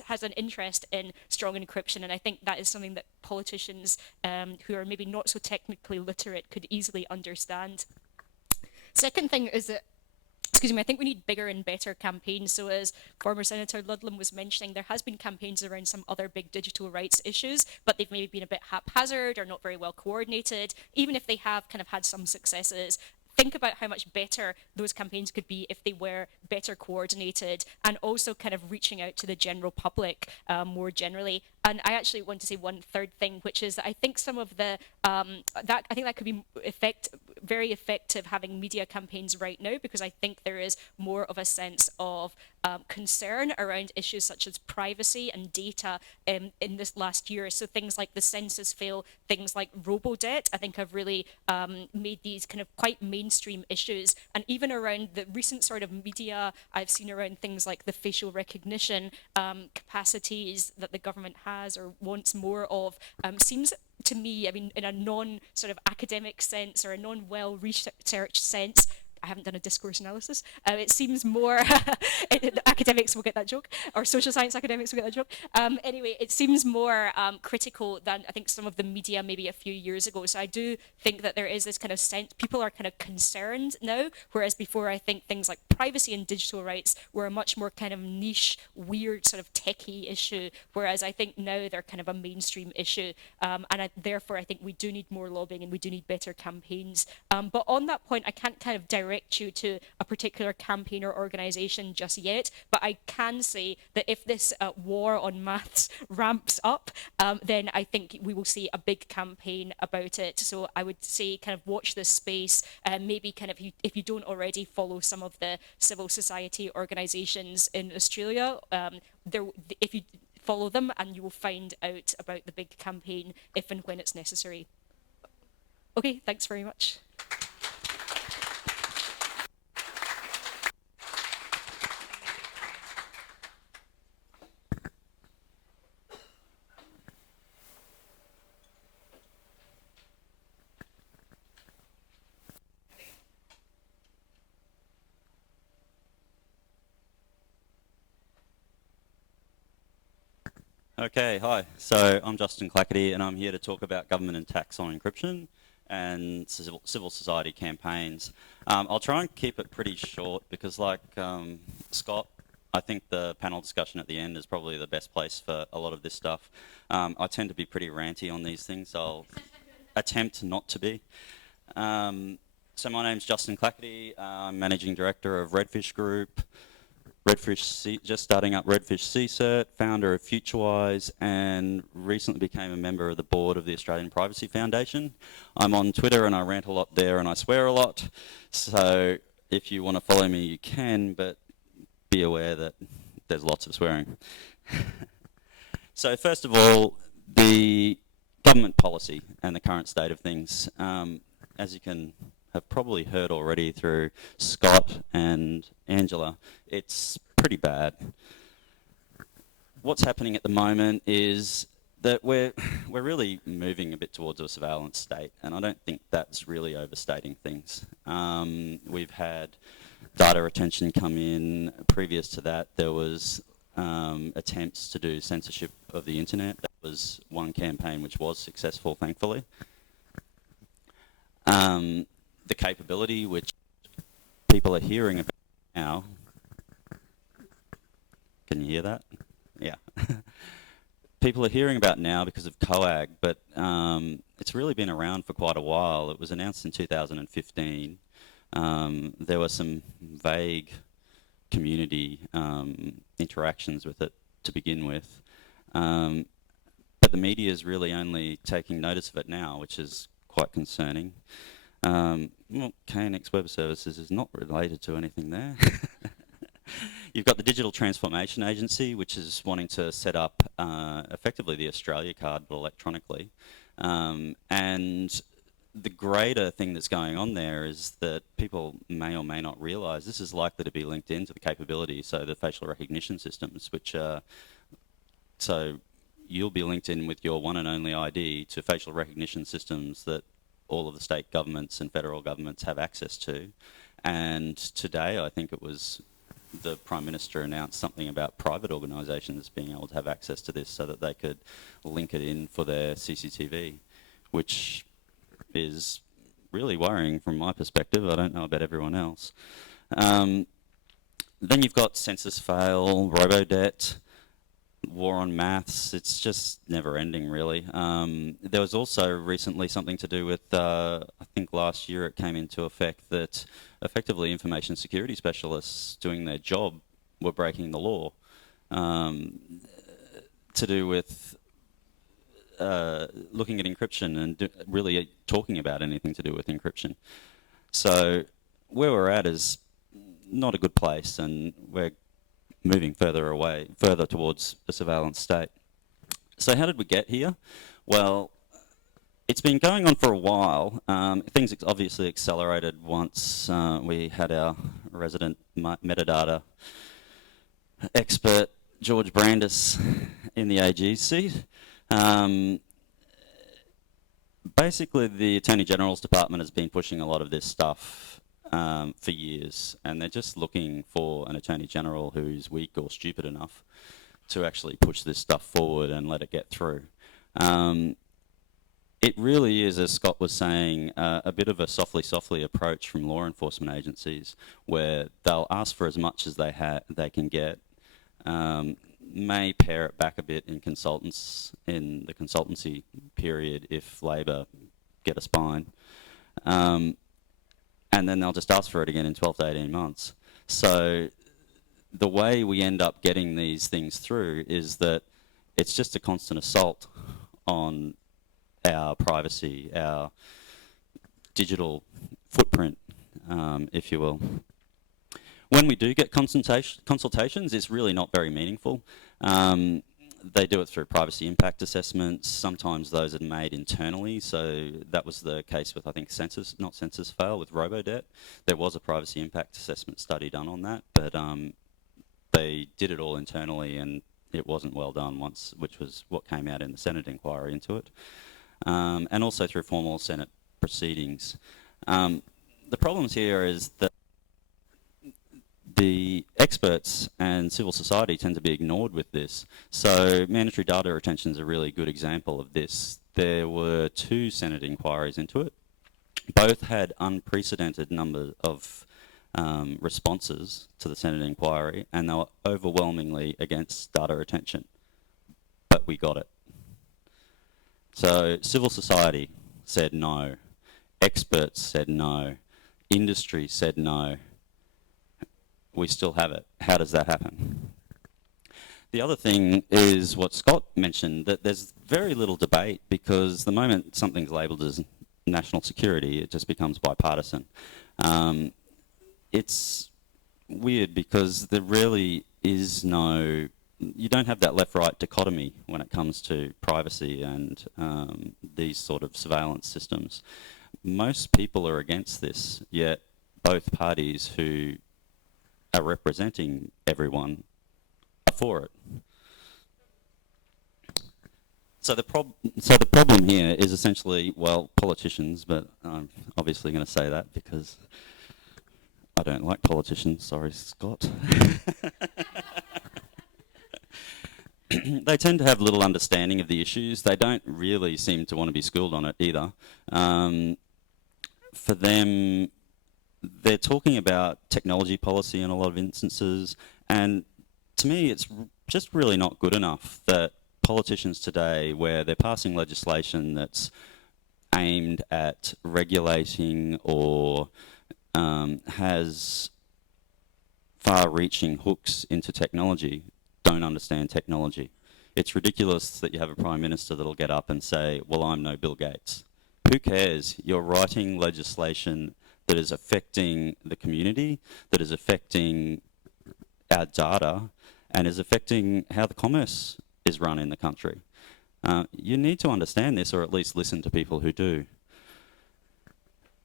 has an interest in strong encryption, and I think that is something that politicians who are maybe not so technically literate could easily understand. Second thing is that, excuse me, I think we need bigger and better campaigns. So as former Senator Ludlam was mentioning, there has been campaigns around some other big digital rights issues, but they've maybe been a bit haphazard or not very well coordinated. Even if they have kind of had some successes, think about how much better those campaigns could be if they were better coordinated, and also kind of reaching out to the general public more generally. And I actually want to say one third thing, which is that I think some of the I think that could be very effective having media campaigns right now, because I think there is more of a sense of concern around issues such as privacy and data in this last year. So things like the census fail, things like robo-debt, I think have really made these kind of quite mainstream issues. And even around the recent sort of media I've seen around things like the facial recognition capacities that the government has or wants more of, seems to me, I mean, in a non-sort of academic sense or a non-well-researched sense, I haven't done a discourse analysis. It seems more, academics will get that joke, or social science academics will get that joke. Anyway, it seems more critical than I think some of the media maybe a few years ago. So I do think that there is this kind of sense, people are kind of concerned now, whereas before I think things like privacy and digital rights were a much more kind of niche, weird sort of techie issue, whereas I think now they're kind of a mainstream issue. Therefore, I think we do need more lobbying and we do need better campaigns. But on that point, I can't kind of direct you to a particular campaign or organization just yet, but I can say that if this war on maths ramps up, then I think we will see a big campaign about it. So I would say kind of watch this space, maybe kind of if you don't already follow some of the civil society organizations in Australia, if you follow them, and you will find out about the big campaign if and when it's necessary. Okay, thanks very much. Okay, hi. So I'm Justin Clacherty, and I'm here to talk about government and tax on encryption and civil society campaigns. I'll try and keep it pretty short because, like Scott, I think the panel discussion at the end is probably the best place for a lot of this stuff. I tend to be pretty ranty on these things, so I'll attempt not to be. So my name's Justin Clacherty. I'm Managing Director of Redfish Group. Just starting up Redfish CSERT, founder of FutureWise, and recently became a member of the board of the Australian Privacy Foundation. I'm on Twitter and I rant a lot there and I swear a lot. So if you want to follow me, you can, but be aware that there's lots of swearing. So first of all, the government policy and the current state of things. As you can have probably heard already through Scott and Angela, it's pretty bad. What's happening at the moment is that we're really moving a bit towards a surveillance state, and I don't think that's really overstating things. We've had data retention come in. Previous to that, there was attempts to do censorship of the internet. That was one campaign which was successful, thankfully. The capability which people are hearing about now. Can you hear that? Yeah. People are hearing about now because of COAG, but it's really been around for quite a while. It was announced in 2015. There were some vague community interactions with it to begin with. But the media is really only taking notice of it now, which is quite concerning. Well, KNX Web Services is not related to anything there. You've got the Digital Transformation Agency, which is wanting to set up effectively the Australia card, but electronically. And the greater thing that's going on there is that people may or may not realise this is likely to be linked into the capability, so the facial recognition systems, which so you'll be linked in with your one and only ID to facial recognition systems that all of the state governments and federal governments have access to. And today, I think it was the Prime Minister announced something about private organisations being able to have access to this so that they could link it in for their CCTV, which is really worrying from my perspective. I don't know about everyone else. Then you've got census fail, robo-debt, war on maths. It's just never ending, really. There was also recently something to do with, I think last year it came into effect that effectively information security specialists doing their job were breaking the law, to do with looking at encryption and really talking about anything to do with encryption. So where we're at is not a good place, and we're moving further towards a surveillance state. So how did we get here? Well, it's been going on for a while. Things obviously accelerated once we had our resident metadata expert, George Brandis, in the AG's seat. Basically, the Attorney General's Department has been pushing a lot of this stuff for years, and they're just looking for an Attorney General who's weak or stupid enough to actually push this stuff forward and let it get through. It really is, as Scott was saying, a bit of a softly approach from law enforcement agencies, where they'll ask for as much as they can get, may pare it back a bit in the consultancy period if Labor get a spine, and then they'll just ask for it again in 12 to 18 months. So the way we end up getting these things through is that it's just a constant assault on our privacy, our digital footprint, if you will. When we do get consultations, it's really not very meaningful. They do it through privacy impact assessments. Sometimes those are made internally. So that was the case with, I think, Census Fail with Robodebt. There was a privacy impact assessment study done on that, but they did it all internally, and it wasn't well done which was what came out in the Senate inquiry into it. And also through formal Senate proceedings. The problems here is that the experts and civil society tend to be ignored with this. So mandatory data retention is a really good example of this. There were 2 Senate inquiries into it. Both had unprecedented number of responses to the Senate inquiry, and they were overwhelmingly against data retention. But we got it. So civil society said no, experts said no, industry said no. We still have it. How does that happen? The other thing is what Scott mentioned, that there's very little debate, because the moment something's labelled as national security, it just becomes bipartisan. It's weird because there really is you don't have that left-right dichotomy when it comes to privacy and these sort of surveillance systems. Most people are against this, yet both parties who are representing everyone are for it. So the problem here is essentially, well, politicians, but I'm obviously going to say that because I don't like politicians. Sorry, Scott. They tend to have little understanding of the issues. They don't really seem to want to be schooled on it either. For them, they're talking about technology policy in a lot of instances, and to me it's just really not good enough that politicians today, where they're passing legislation that's aimed at regulating or has far-reaching hooks into technology, don't understand technology. It's ridiculous that you have a Prime Minister that'll get up and say, well, I'm no Bill Gates. Who cares? You're writing legislation that is affecting the community, that is affecting our data, and is affecting how the commerce is run in the country. You need to understand this, or at least listen to people who do.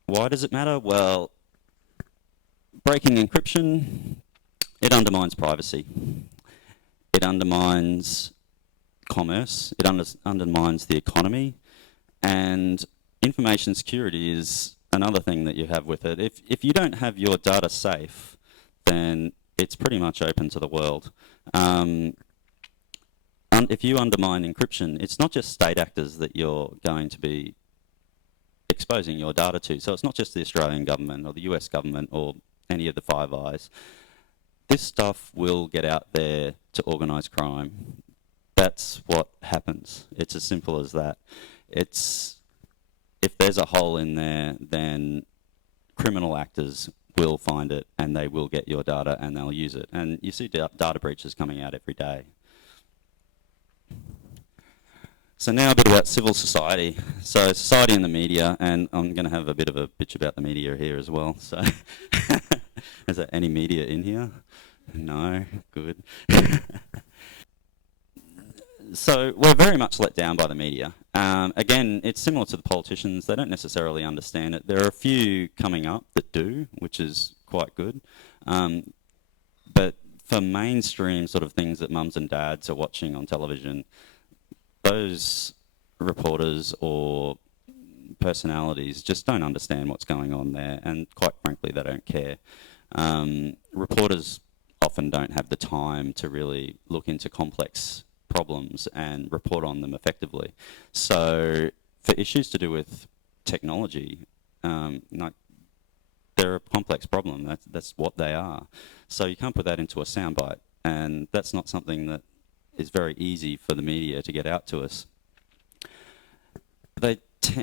Why does it matter? Well, breaking encryption, it undermines privacy. It undermines commerce. It undermines the economy. And information security is another thing that you have with it. If you don't have your data safe, then it's pretty much open to the world. If you undermine encryption, it's not just state actors that you're going to be exposing your data to. So it's not just the Australian government or the US government or any of the Five Eyes. This stuff will get out there to organised crime. That's what happens. It's as simple as that. If there's a hole in there, then criminal actors will find it and they will get your data and they'll use it. And you see data breaches coming out every day. So now a bit about civil society. So society and the media, and I'm going to have a bit of a bitch about the media here as well. So is there any media in here? No, good. So we're very much let down by the media. Again, it's similar to the politicians. They don't necessarily understand it. There are a few coming up that do, which is quite good. But for mainstream sort of things that mums and dads are watching on television, those reporters or personalities just don't understand what's going on there, and quite frankly, they don't care. Reporters often don't have the time to really look into complex problems and report on them effectively. So for issues to do with technology, they're a complex problem. That's what they are. So you can't put that into a soundbite, and that's not something that is very easy for the media to get out to us.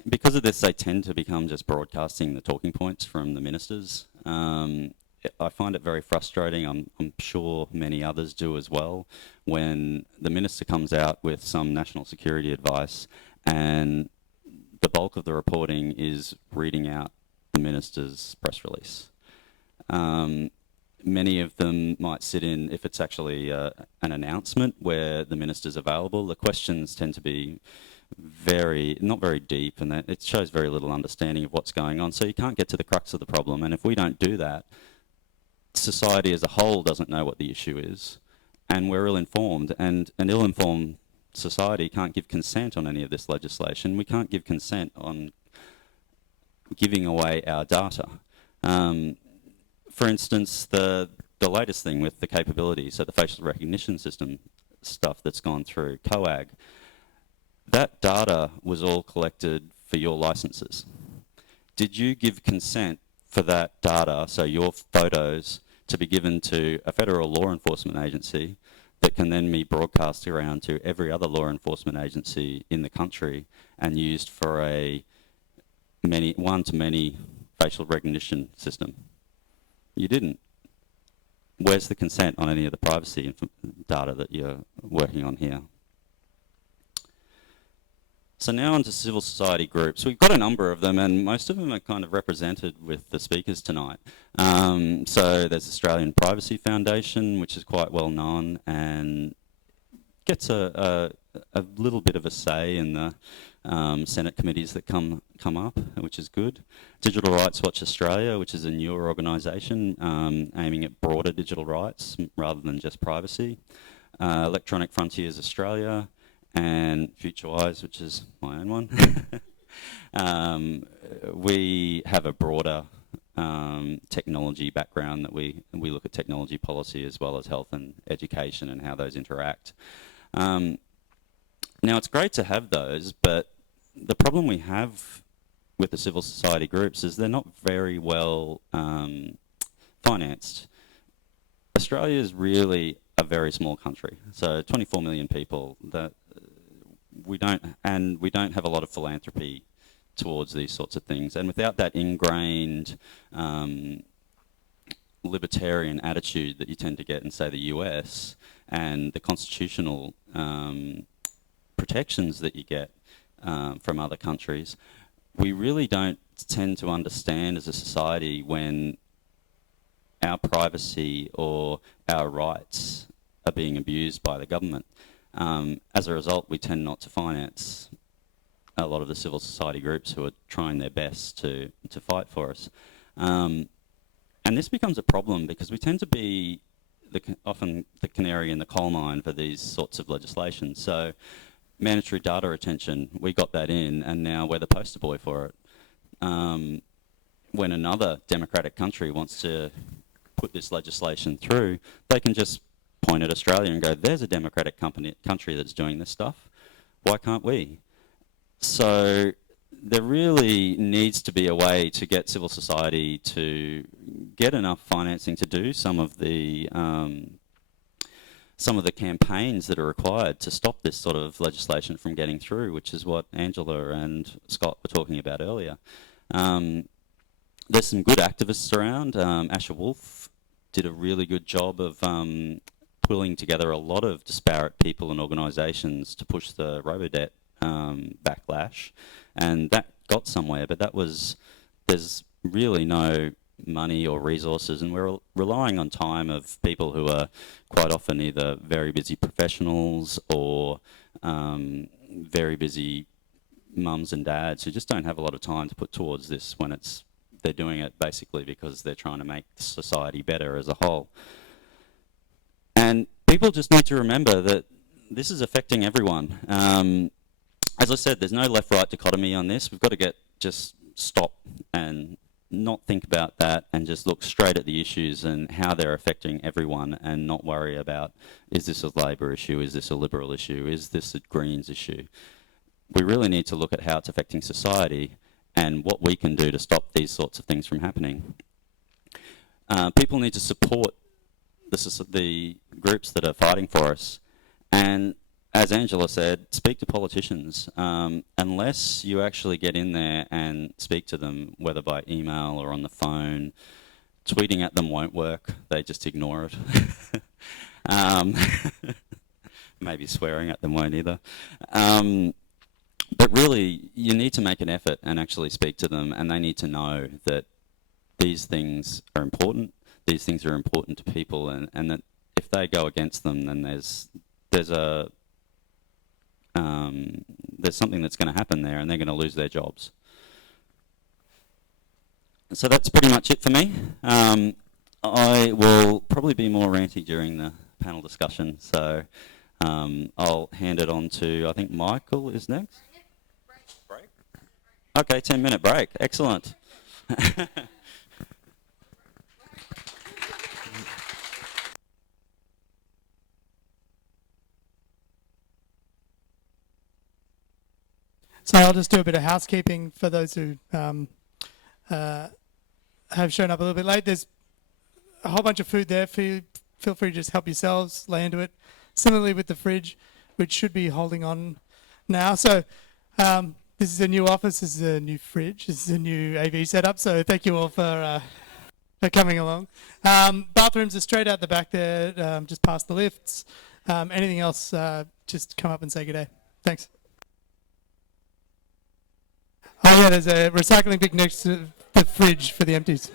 Because of this, they tend to become just broadcasting the talking points from the ministers. I find it very frustrating. I'm sure many others do as well, when the minister comes out with some national security advice and the bulk of the reporting is reading out the minister's press release. Many of them might sit in, if it's actually an announcement where the minister's available, the questions tend to be not very deep, and that it shows very little understanding of what's going on. So you can't get to the crux of the problem, and if we don't do that, society as a whole doesn't know what the issue is, and we're ill-informed, and an ill-informed society can't give consent on any of this legislation. We can't give consent on giving away our data. For instance, the latest thing with the capabilities, so the facial recognition system stuff that's gone through COAG, that data was all collected for your licenses. Did you give consent for that data, so your photos, to be given to a federal law enforcement agency that can then be broadcast around to every other law enforcement agency in the country and used for a one-to-many facial recognition system? You didn't. Where's the consent on any of the privacy data that you're working on here? So now onto civil society groups. We've got a number of them, and most of them are kind of represented with the speakers tonight. So there's Australian Privacy Foundation, which is quite well known and gets a little bit of a say in the Senate committees that come up, which is good. Digital Rights Watch Australia, which is a newer organisation aiming at broader digital rights rather than just privacy. Electronic Frontiers Australia, and FutureWise, which is my own one. We have a broader technology background that we look at technology policy as well as health and education and how those interact. Now, it's great to have those, but the problem we have with the civil society groups is they're not very well financed. Australia is really a very small country, so 24 million people. We don't have a lot of philanthropy towards these sorts of things, and without that ingrained libertarian attitude that you tend to get in, say, the US, and the constitutional protections that you get from other countries, we really don't tend to understand as a society when our privacy or our rights are being abused by the government. As a result, we tend not to finance a lot of the civil society groups who are trying their best to fight for us. And this becomes a problem because we tend to be often the canary in the coal mine for these sorts of legislation. So mandatory data retention, we got that in, and now we're the poster boy for it. When another democratic country wants to put this legislation through, they can just point at Australia and go, there's a democratic country that's doing this stuff. Why can't we? So there really needs to be a way to get civil society to get enough financing to do some of the campaigns that are required to stop this sort of legislation from getting through, which is what Angela and Scott were talking about earlier. There's some good activists around. Asher Wolf did a really good job of pulling together a lot of disparate people and organisations to push the Robodebt backlash, and that got somewhere. But there's really no money or resources, and we're relying on time of people who are quite often either very busy professionals or very busy mums and dads who just don't have a lot of time to put towards this when they're doing it basically because they're trying to make society better as a whole. And people just need to remember that this is affecting everyone. As I said, there's no left-right dichotomy on this. We've got to just stop and not think about that and just look straight at the issues and how they're affecting everyone and not worry about, is this a Labor issue, is this a Liberal issue, is this a Greens issue? We really need to look at how it's affecting society and what we can do to stop these sorts of things from happening. People need to support the groups that are fighting for us. And as Angela said, speak to politicians. Unless you actually get in there and speak to them, whether by email or on the phone, tweeting at them won't work. They just ignore it. Maybe swearing at them won't either. But really, you need to make an effort and actually speak to them, and they need to know that these things are important. These things are important to people, and that if they go against them, then there's something that's going to happen there, and they're going to lose their jobs. So that's pretty much it for me. I will probably be more ranty during the panel discussion, so I'll hand it on to, I think Michael is next. Break? Okay, 10-minute break. Excellent. So I'll just do a bit of housekeeping for those who have shown up a little bit late. There's a whole bunch of food there for you. Feel free to just help yourselves, lay into it. Similarly with the fridge, which should be holding on now. So this is a new office, this is a new fridge, this is a new AV setup. So thank you all for coming along. Bathrooms are straight out the back there, just past the lifts. Anything else, just come up and say good day. Thanks. Oh yeah, there's a recycling bin next to the fridge for the empties.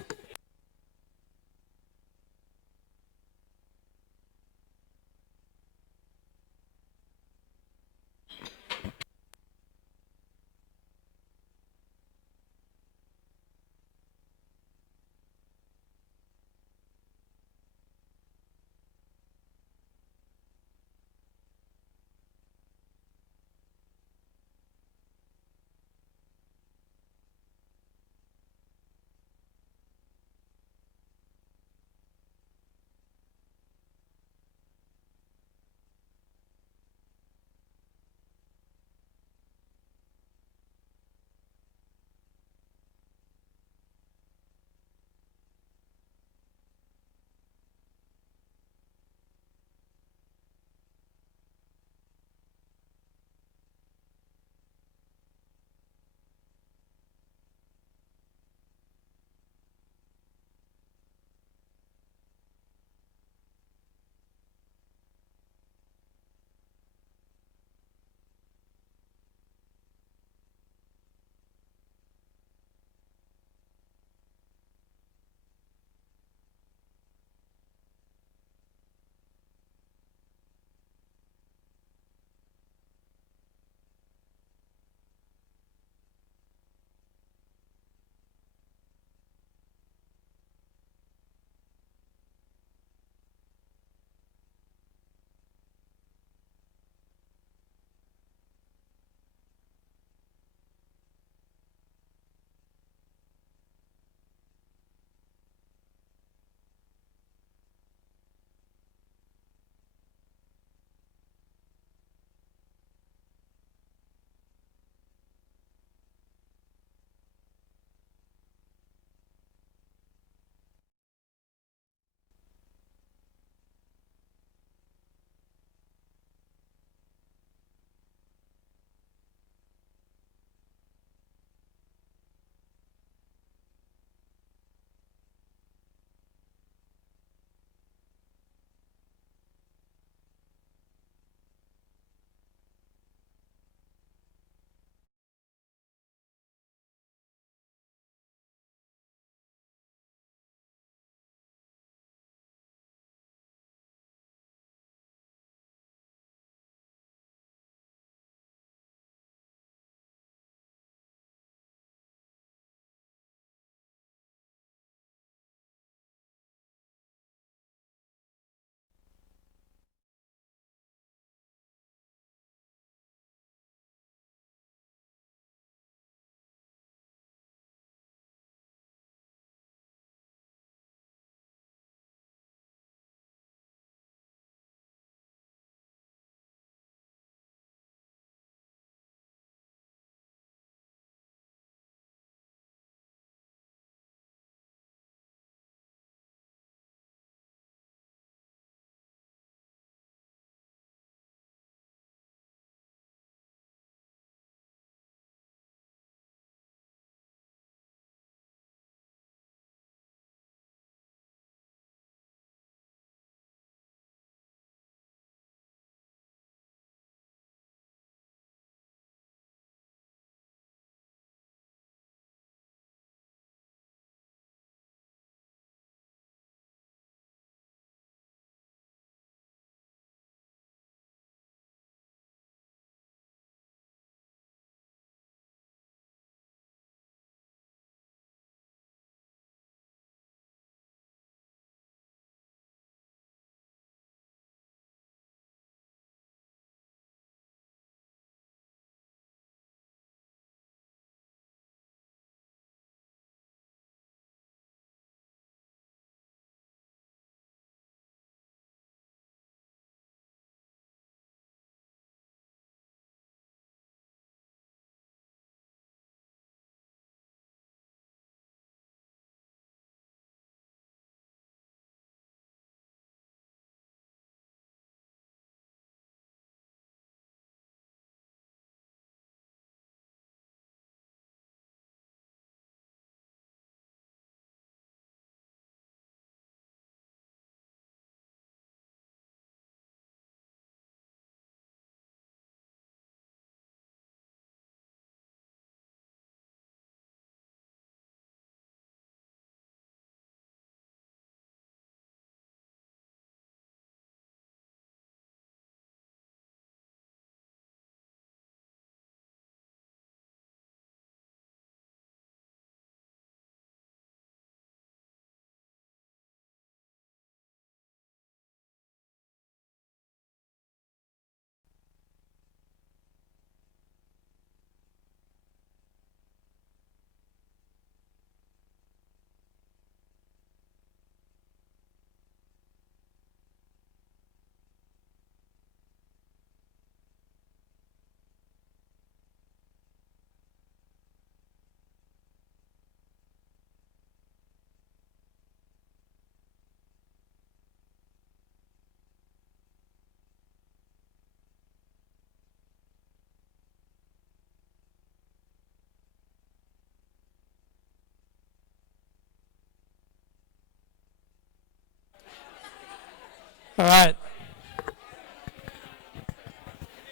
All right.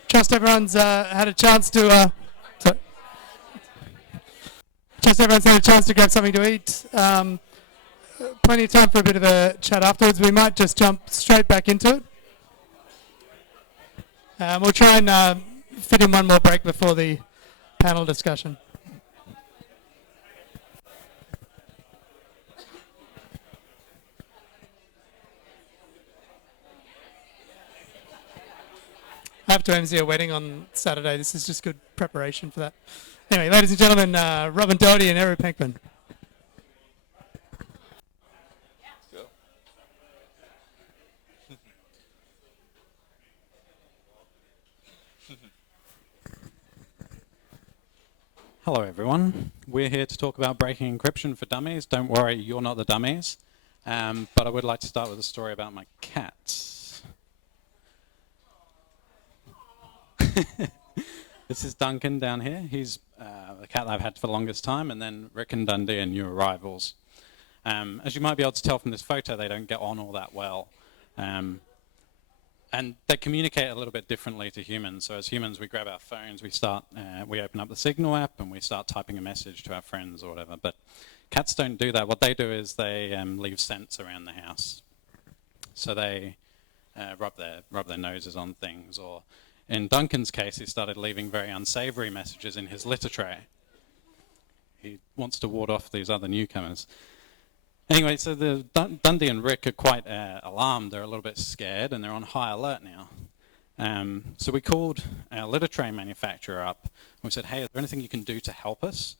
Trust everyone's had a chance to. Trust everyone's had a chance to grab something to eat. Plenty of time for a bit of a chat afterwards. We might just jump straight back into it. We'll try and fit in one more break before the panel discussion. I have to MC a wedding on Saturday. This is just good preparation for that. Anyway, ladies and gentlemen, Robin Doherty and Eric Pinkman. Hello everyone, we're here to talk about breaking encryption for dummies. Don't worry, you're not the dummies. But I would like to start with a story about my cats. This is Duncan down here. He's the cat that I've had for the longest time, and then Rick and Dundee are new arrivals. As you might be able to tell from this photo, they don't get on all that well. And they communicate a little bit differently to humans. So as humans, we grab our phones, we open up the Signal app, and we start typing a message to our friends or whatever. But cats don't do that. What they do is they leave scents around the house. So they rub their noses on things. Or in Duncan's case, he started leaving very unsavory messages in his litter tray. He wants to ward off these other newcomers. Anyway, so the Dundee and Rick are quite alarmed. They're a little bit scared, and they're on high alert now. So we called our litter tray manufacturer up. And we said, hey, is there anything you can do to help us?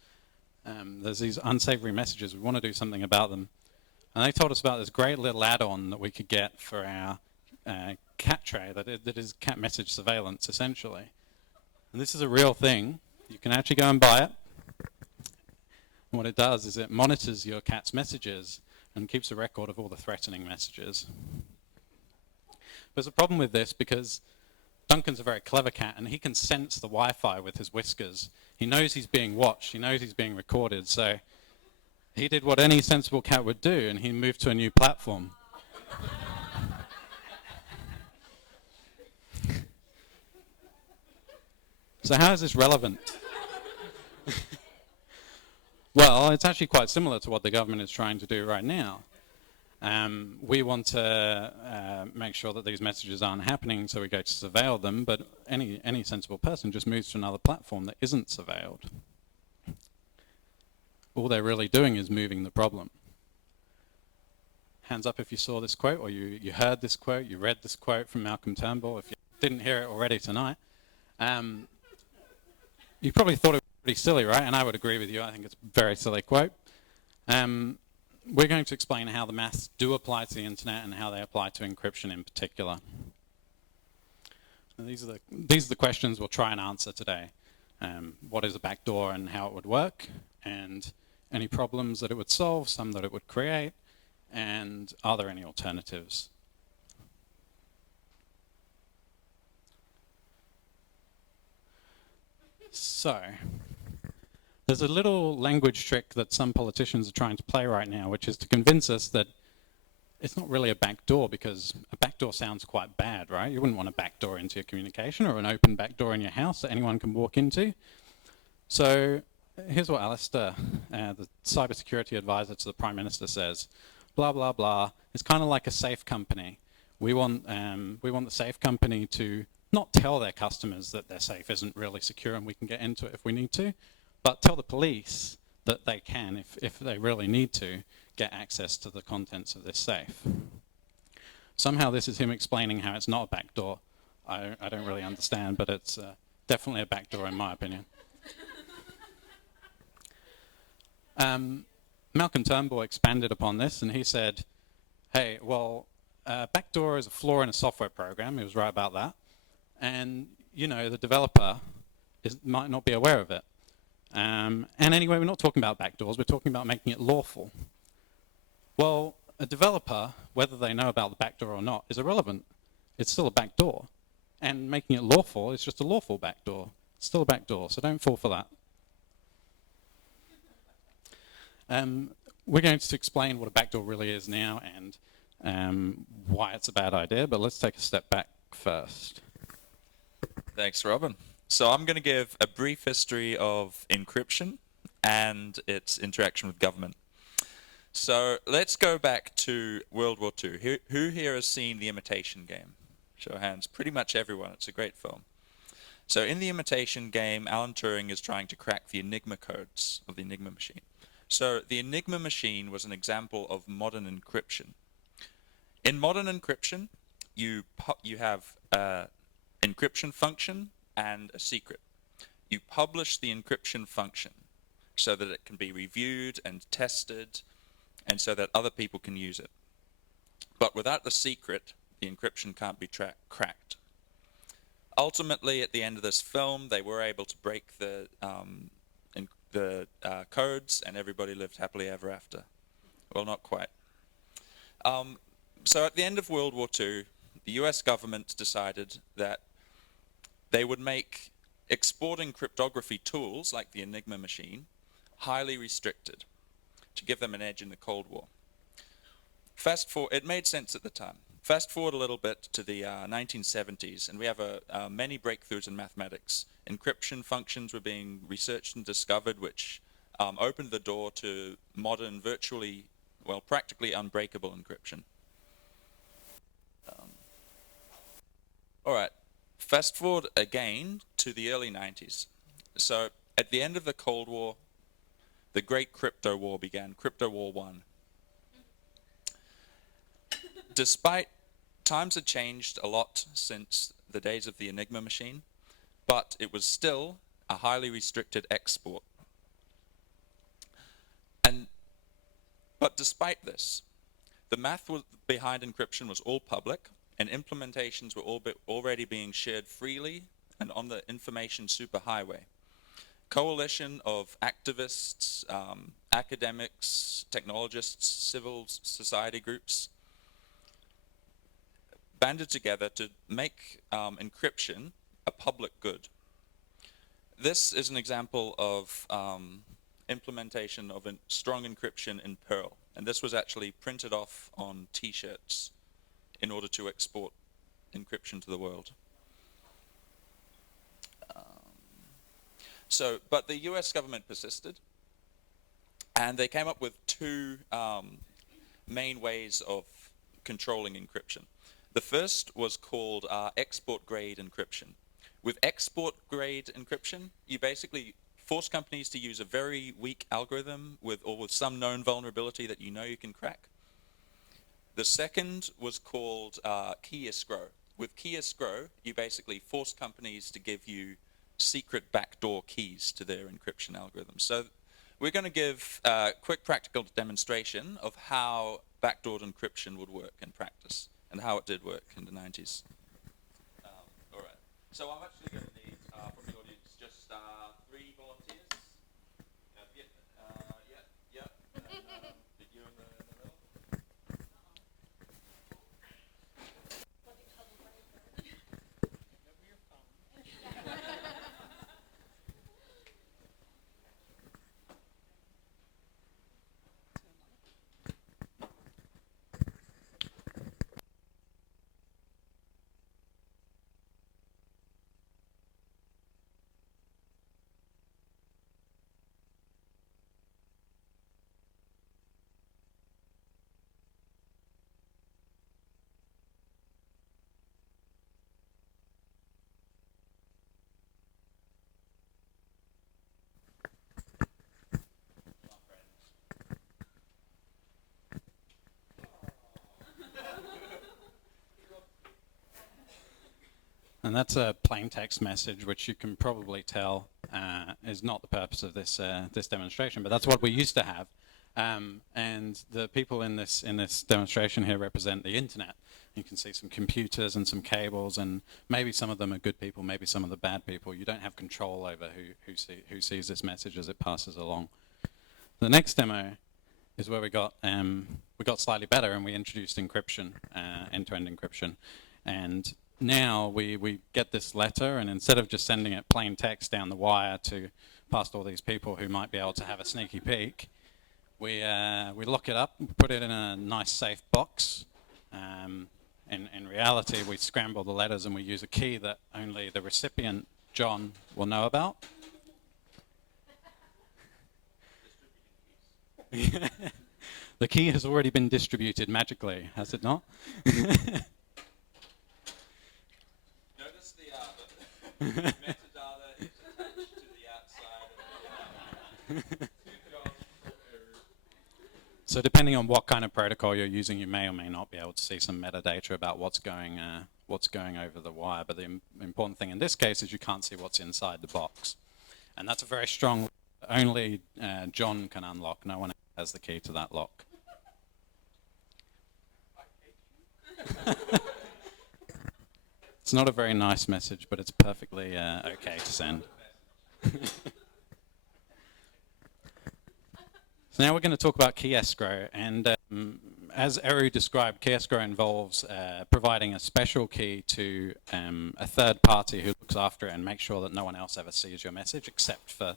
There's these unsavory messages. We want to do something about them. And they told us about this great little add-on that we could get for our cat tray that is cat message surveillance, essentially. And this is a real thing. You can actually go and buy it. And what it does is it monitors your cat's messages and keeps a record of all the threatening messages. There's a problem with this because Duncan's a very clever cat and he can sense the Wi-Fi with his whiskers. He knows he's being watched, he knows he's being recorded, so he did what any sensible cat would do and he moved to a new platform. So how is this relevant? Well, it's actually quite similar to what the government is trying to do right now. We want to make sure that these messages aren't happening, so we go to surveil them, but any sensible person just moves to another platform that isn't surveilled. All they're really doing is moving the problem. Hands up if you saw this quote, or you heard this quote, you read this quote from Malcolm Turnbull. If you didn't hear it already tonight, you probably thought it was pretty silly, right? And I would agree with you. I think it's a very silly quote. We're going to explain how the maths do apply to the internet and how they apply to encryption in particular. And these are the questions we'll try and answer today. What is a backdoor and how it would work, and any problems that it would solve, some that it would create, and are there any alternatives? So, there's a little language trick that some politicians are trying to play right now, which is to convince us that it's not really a backdoor, because a backdoor sounds quite bad, right? You wouldn't want a backdoor into your communication or an open backdoor in your house that anyone can walk into. So here's what Alistair, the cybersecurity advisor to the Prime Minister, says. Blah, blah, blah. It's kind of like a safe company. We want the safe company to not tell their customers that their safe isn't really secure and we can get into it if we need to, but tell the police that they can, if they really need to, get access to the contents of this safe. Somehow this is him explaining how it's not a backdoor. I don't really understand, but it's definitely a backdoor in my opinion. Malcolm Turnbull expanded upon this and he said, hey, well, backdoor is a flaw in a software program. He was right about that. And, you know, the developer might not be aware of it. And anyway, we're not talking about backdoors, we're talking about making it lawful. Well, a developer, whether they know about the backdoor or not, is irrelevant. It's still a backdoor. And making it lawful is just a lawful backdoor. It's still a backdoor, so don't fall for that. We're going to explain what a backdoor really is now, and why it's a bad idea, but let's take a step back first. Thanks, Robin. So I'm going to give a brief history of encryption and its interaction with government. So let's go back to World War II. Who here has seen The Imitation Game? Show of hands. Pretty much everyone. It's a great film. So in The Imitation Game, Alan Turing is trying to crack the Enigma codes of the Enigma machine. So the Enigma machine was an example of modern encryption. In modern encryption, you have an encryption function and a secret. You publish the encryption function so that it can be reviewed and tested and so that other people can use it. But without the secret, the encryption can't be cracked. Ultimately, at the end of this film, they were able to break the codes, and everybody lived happily ever after. Well, not quite. So at the end of World War II, the US government decided that they would make exporting cryptography tools, like the Enigma machine, highly restricted to give them an edge in the Cold War. Fast forward, it made sense at the time. Fast forward a little bit to the 1970s, and we have many breakthroughs in mathematics. Encryption functions were being researched and discovered, which opened the door to modern, practically unbreakable encryption. All right, fast forward again to the early 90s. So at the end of the Cold War, the great crypto war began, Crypto War 1. Despite times had changed a lot since the days of the Enigma machine, but it was still a highly restricted export. But despite this, the math behind encryption was all public, and implementations were already being shared freely and on the information superhighway. Coalition of activists, academics, technologists, civil society groups banded together to make encryption a public good. This is an example of implementation of a strong encryption in Perl, and this was actually printed off on t-shirts in order to export encryption to the world. But the US government persisted, and they came up with two main ways of controlling encryption. The first was called export-grade encryption. With export-grade encryption, you basically force companies to use a very weak algorithm with some known vulnerability that you know you can crack. The second was called key escrow. With key escrow, you basically force companies to give you secret backdoor keys to their encryption algorithms. So we're going to give a quick practical demonstration of how backdoor encryption would work in practice and how it did work in the 90s. All right. So I'm actually going to need from the audience just 3 volunteers. You in the middle. And that's a plain text message, which you can probably tell is not the purpose of this this demonstration, but that's what we used to have. And the people in this demonstration here represent the internet. You can see some computers and some cables, and maybe some of them are good people, maybe some of the bad people. You don't have control over who sees this message as it passes along. The next demo is where we got slightly better, and we introduced encryption, end-to-end encryption. And now we get this letter, and instead of just sending it plain text down the wire to past all these people who might be able to have a sneaky peek, we lock it up, put it in a nice safe box, In reality, we scramble the letters and we use a key that only the recipient, John, will know about. The key has already been distributed magically, has it not? Notice the metadata is attached to the outside of the So depending on what kind of protocol you're using, you may or may not be able to see some metadata about what's going over the wire. But the important thing in this case is you can't see what's inside the box. And that's a very strong, only John can unlock. No one else has the key to that lock. It's not a very nice message, but it's perfectly okay to send. So now we're going to talk about key escrow, and as Eru described, key escrow involves providing a special key to a third party who looks after it and makes sure that no one else ever sees your message except for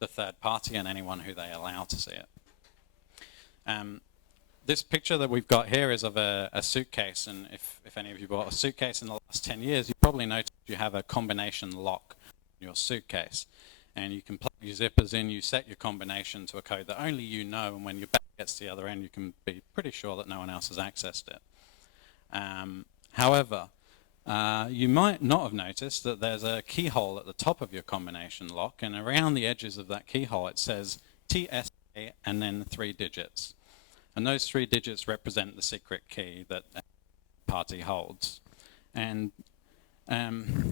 the third party and anyone who they allow to see it. This picture that we've got here is of a suitcase, and if any of you bought a suitcase in the last 10 years, you probably noticed you have a combination lock in your suitcase. And you can plug your zippers in, you set your combination to a code that only you know, and when your back gets to the other end, you can be pretty sure that no one else has accessed it. However, you might not have noticed that there's a keyhole at the top of your combination lock, and around the edges of that keyhole it says TSA and then 3 digits. And those 3 digits represent the secret key that the party holds. And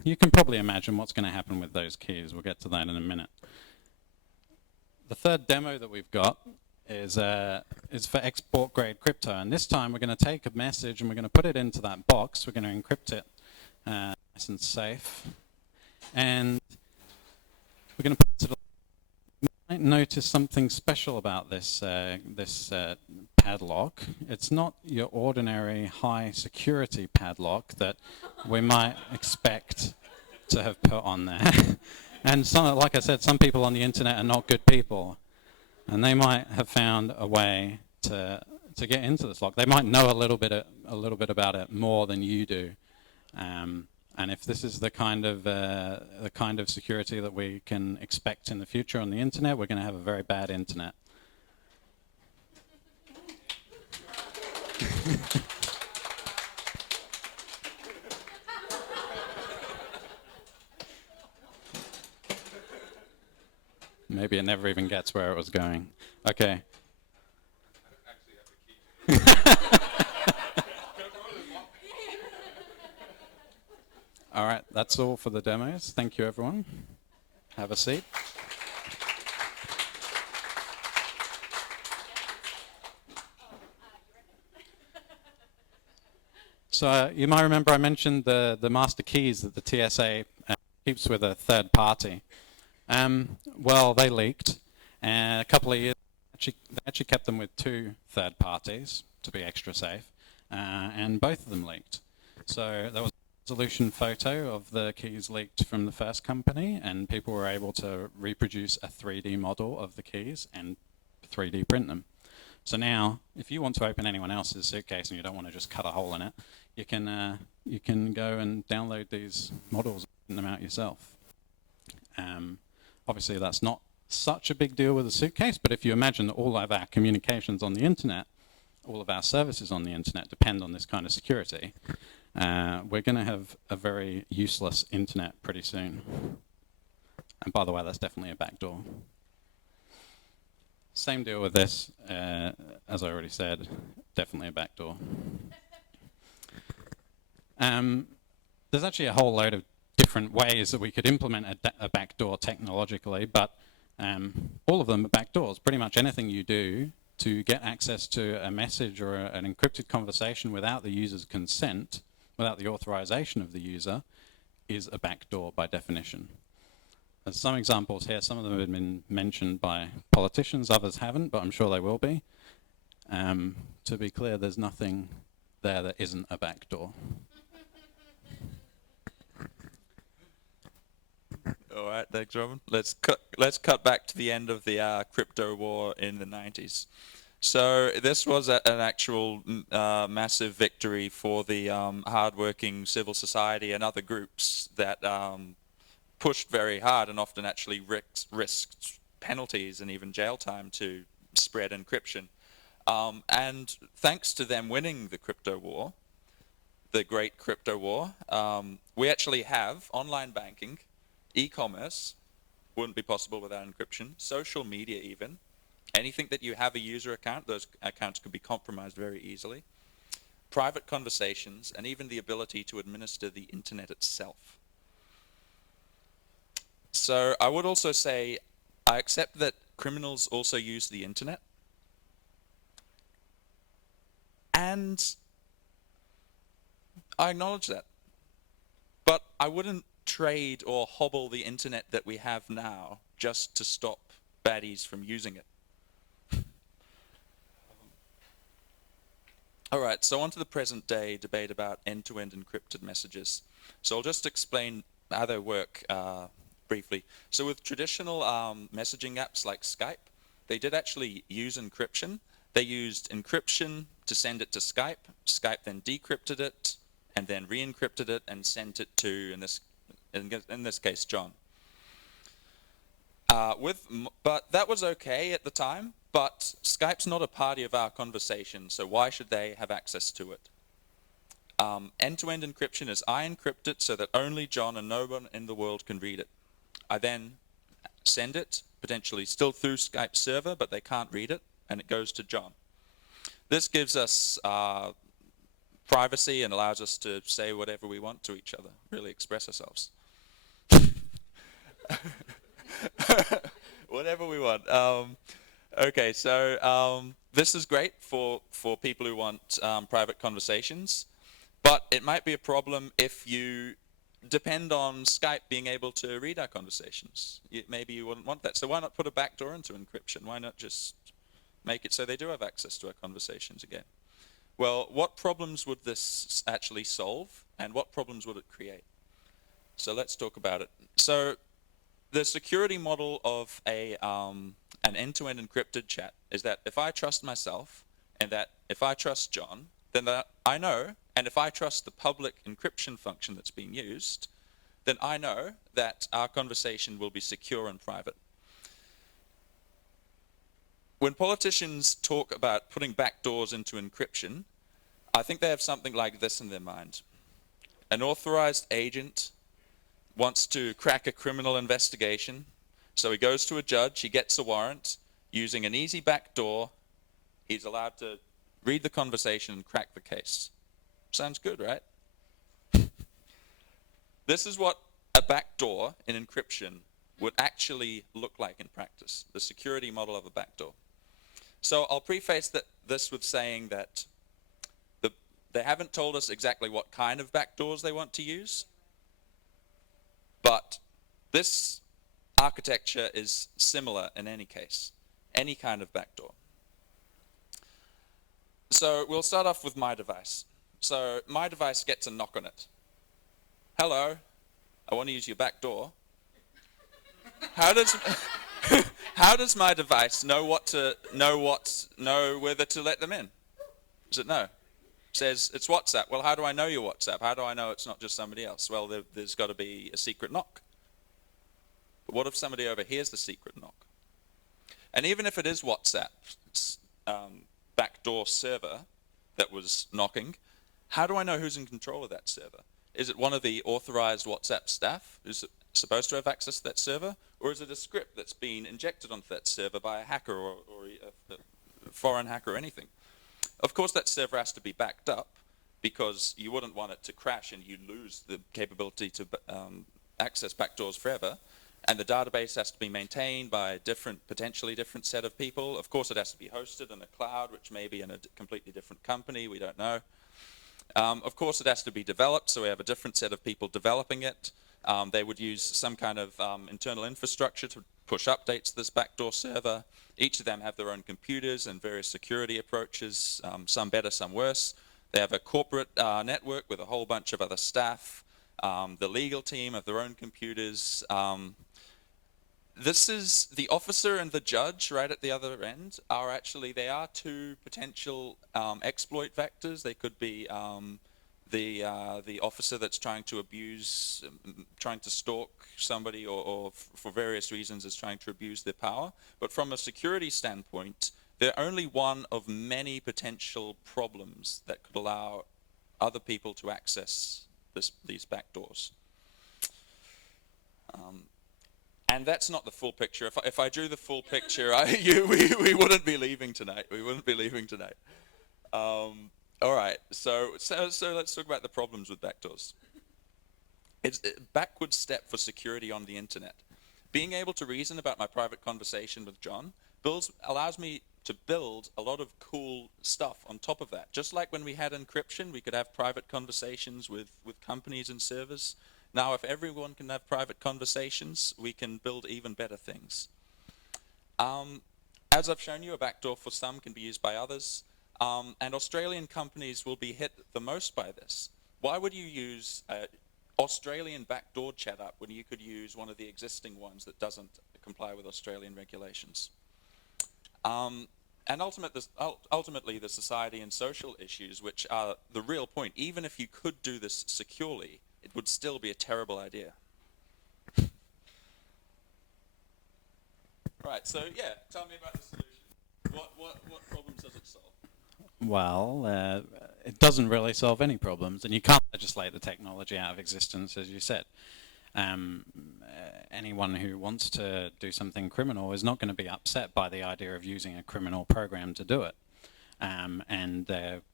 you can probably imagine what's going to happen with those keys. We'll get to that in a minute. The third demo that we've got is for export-grade crypto. And this time we're going to take a message and we're going to put it into that box. We're going to encrypt it nice and safe. And we're going to put it. You might notice something special about this padlock. It's not your ordinary high security padlock that we might expect to have put on there. And like I said, some people on the internet are not good people, and they might have found a way to get into this lock. They might know a little bit about it more than you do. And if this is the kind of security that we can expect in the future on the internet, we're going to have a very bad internet. Maybe it never even gets where it was going. Okay. All right, that's all for the demos. Thank you, everyone. Have a seat. So you might remember I mentioned the master keys that the TSA keeps with a third party. Well, they leaked. A couple of years, they actually kept them with 2 third parties to be extra safe, and both of them leaked. So there was a resolution photo of the keys leaked from the first company, and people were able to reproduce a 3D model of the keys and 3D print them. So now, if you want to open anyone else's suitcase and you don't want to just cut a hole in it, you can go and download these models and print them out yourself. Obviously, that's not such a big deal with a suitcase, but if you imagine that all of our communications on the internet, all of our services on the internet depend on this kind of security, we're going to have a very useless internet pretty soon. And by the way, that's definitely a backdoor. Same deal with this, as I already said, definitely a backdoor. There's actually a whole load of different ways that we could implement a backdoor technologically, but all of them are backdoors. Pretty much anything you do to get access to a message or an encrypted conversation without the user's consent, without the authorization of the user, is a backdoor by definition. There's some examples here. Some of them have been mentioned by politicians, others haven't, but I'm sure they will be. To be clear, there's nothing there that isn't a backdoor. All right, thanks, Robin. Let's cut back to the end of the crypto war in the 90s. So this was an actual massive victory for the hardworking civil society and other groups that pushed very hard and often actually risked penalties and even jail time to spread encryption. And thanks to them winning the crypto war, the great crypto war, we actually have online banking, e-commerce, wouldn't be possible without encryption, social media even. Anything that you have a user account, those accounts could be compromised very easily. Private conversations, and even the ability to administer the internet itself. So I would also say, I accept that criminals also use the internet. And I acknowledge that. But I wouldn't trade or hobble the internet that we have now just to stop baddies from using it. All right, so on to the present day debate about end-to-end encrypted messages. So I'll just explain how they work briefly. So with traditional messaging apps like Skype, they did actually use encryption. They used encryption to send it to Skype. Skype then decrypted it and then re-encrypted it and sent it to, in this case, John. But that was okay at the time, but Skype's not a party of our conversation, so why should they have access to it? End-to-end encryption is I encrypt it so that only John and no one in the world can read it. I then send it, potentially still through Skype's server, but they can't read it, and it goes to John. This gives us privacy and allows us to say whatever we want to each other, really express ourselves. Whatever we want. Okay, so this is great for people who want private conversations, but it might be a problem if you depend on Skype being able to read our conversations. Maybe you wouldn't want that. So why not put a backdoor into encryption? Why not just make it so they do have access to our conversations again? Well, what problems would this actually solve, and what problems would it create? So let's talk about it. So the security model of an end-to-end encrypted chat is that if I trust myself, and that if I trust John, then that I know, and if I trust the public encryption function that's being used, then I know that our conversation will be secure and private. When politicians talk about putting backdoors into encryption, I think they have something like this in their mind. An authorized agent wants to crack a criminal investigation, so he goes to a judge, he gets a warrant, using an easy backdoor, he's allowed to read the conversation and crack the case. Sounds good, right? This is what a backdoor in encryption would actually look like in practice, the security model of a backdoor. So I'll preface this with saying that they haven't told us exactly what kind of backdoors they want to use, but this architecture is similar in any case, any kind of backdoor. So we'll start off with my device. So my device gets a knock on it. Hello, I want to use your backdoor. How does my device know whether to let them in? Does it know? It says it's WhatsApp. Well, how do I know your WhatsApp? How do I know it's not just somebody else? Well, there's got to be a secret knock. But what if somebody overhears the secret knock? And even if it is WhatsApp's backdoor server that was knocking, how do I know who's in control of that server? Is it one of the authorized WhatsApp staff who's supposed to have access to that server? Or is it a script that's been injected onto that server by a hacker or a foreign hacker or anything? Of course, that server has to be backed up because you wouldn't want it to crash and you lose the capability to access backdoors forever. And the database has to be maintained by a potentially different set of people. Of course, it has to be hosted in a cloud, which may be in a completely different company. We don't know. Of course, it has to be developed, so we have a different set of people developing it. They would use some kind of internal infrastructure to push updates to this backdoor server. Each of them have their own computers and various security approaches, some better, some worse. They have a corporate network with a whole bunch of other staff. The legal team have their own computers. this is the officer and the judge right at the other end are actually, they are two potential exploit vectors. They could be the officer that's trying to abuse, trying to stalk somebody, or for various reasons is trying to abuse their power. But from a security standpoint, they're only one of many potential problems that could allow other people to access these backdoors. And that's not the full picture. If I drew the full picture, we wouldn't be leaving tonight. We wouldn't be leaving tonight. All right. So let's talk about the problems with backdoors. It's a backward step for security on the internet. Being able to reason about my private conversation with John allows me to build a lot of cool stuff on top of that. Just like when we had encryption, we could have private conversations with companies and servers. Now, if everyone can have private conversations, we can build even better things. As I've shown you, a backdoor for some can be used by others. And Australian companies will be hit the most by this. Why would you use an Australian backdoor chat up when you could use one of the existing ones that doesn't comply with Australian regulations? And ultimately, the society and social issues, which are the real point, even if you could do this securely, it would still be a terrible idea. Right, so yeah, tell me about the solution. What problems does it solve? Well, it doesn't really solve any problems, and you can't legislate the technology out of existence, as you said. Anyone who wants to do something criminal is not going to be upset by the idea of using a criminal program to do it. And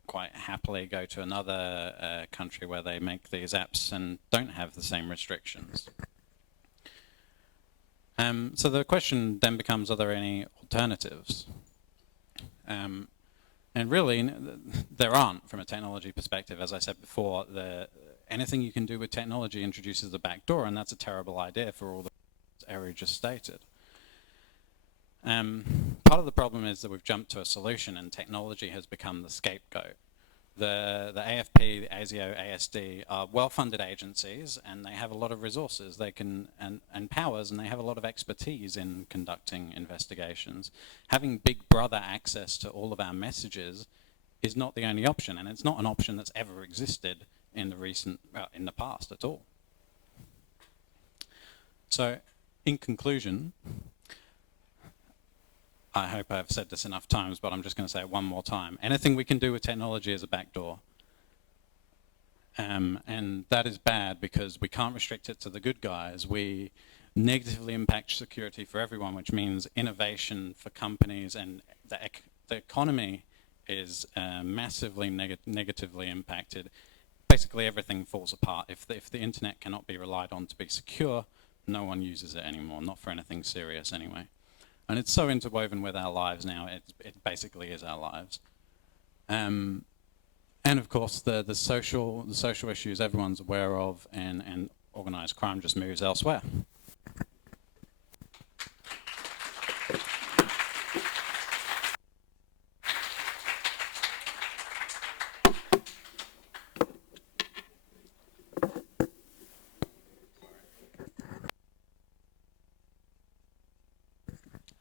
quite happily go to another country where they make these apps and don't have the same restrictions. So the question then becomes, are there any alternatives? And really, there aren't from a technology perspective. As I said before, anything you can do with technology introduces a backdoor, and that's a terrible idea for all the Eric just stated. Part of the problem is that we've jumped to a solution, and technology has become the scapegoat. The AFP, the ASIO, ASD are well-funded agencies, and they have a lot of resources and powers, and they have a lot of expertise in conducting investigations. Having Big Brother access to all of our messages is not the only option, and it's not an option that's ever existed in the past at all. So, in conclusion, I hope I've said this enough times, but I'm just going to say it one more time. Anything we can do with technology is a backdoor. And that is bad because we can't restrict it to the good guys. We negatively impact security for everyone, which means innovation for companies, and the economy is massively negatively impacted. Basically, everything falls apart. If the internet cannot be relied on to be secure, no one uses it anymore, not for anything serious anyway. And it's so interwoven with our lives now, it basically is our lives. And of course, the social issues everyone's aware of, and organised crime just moves elsewhere.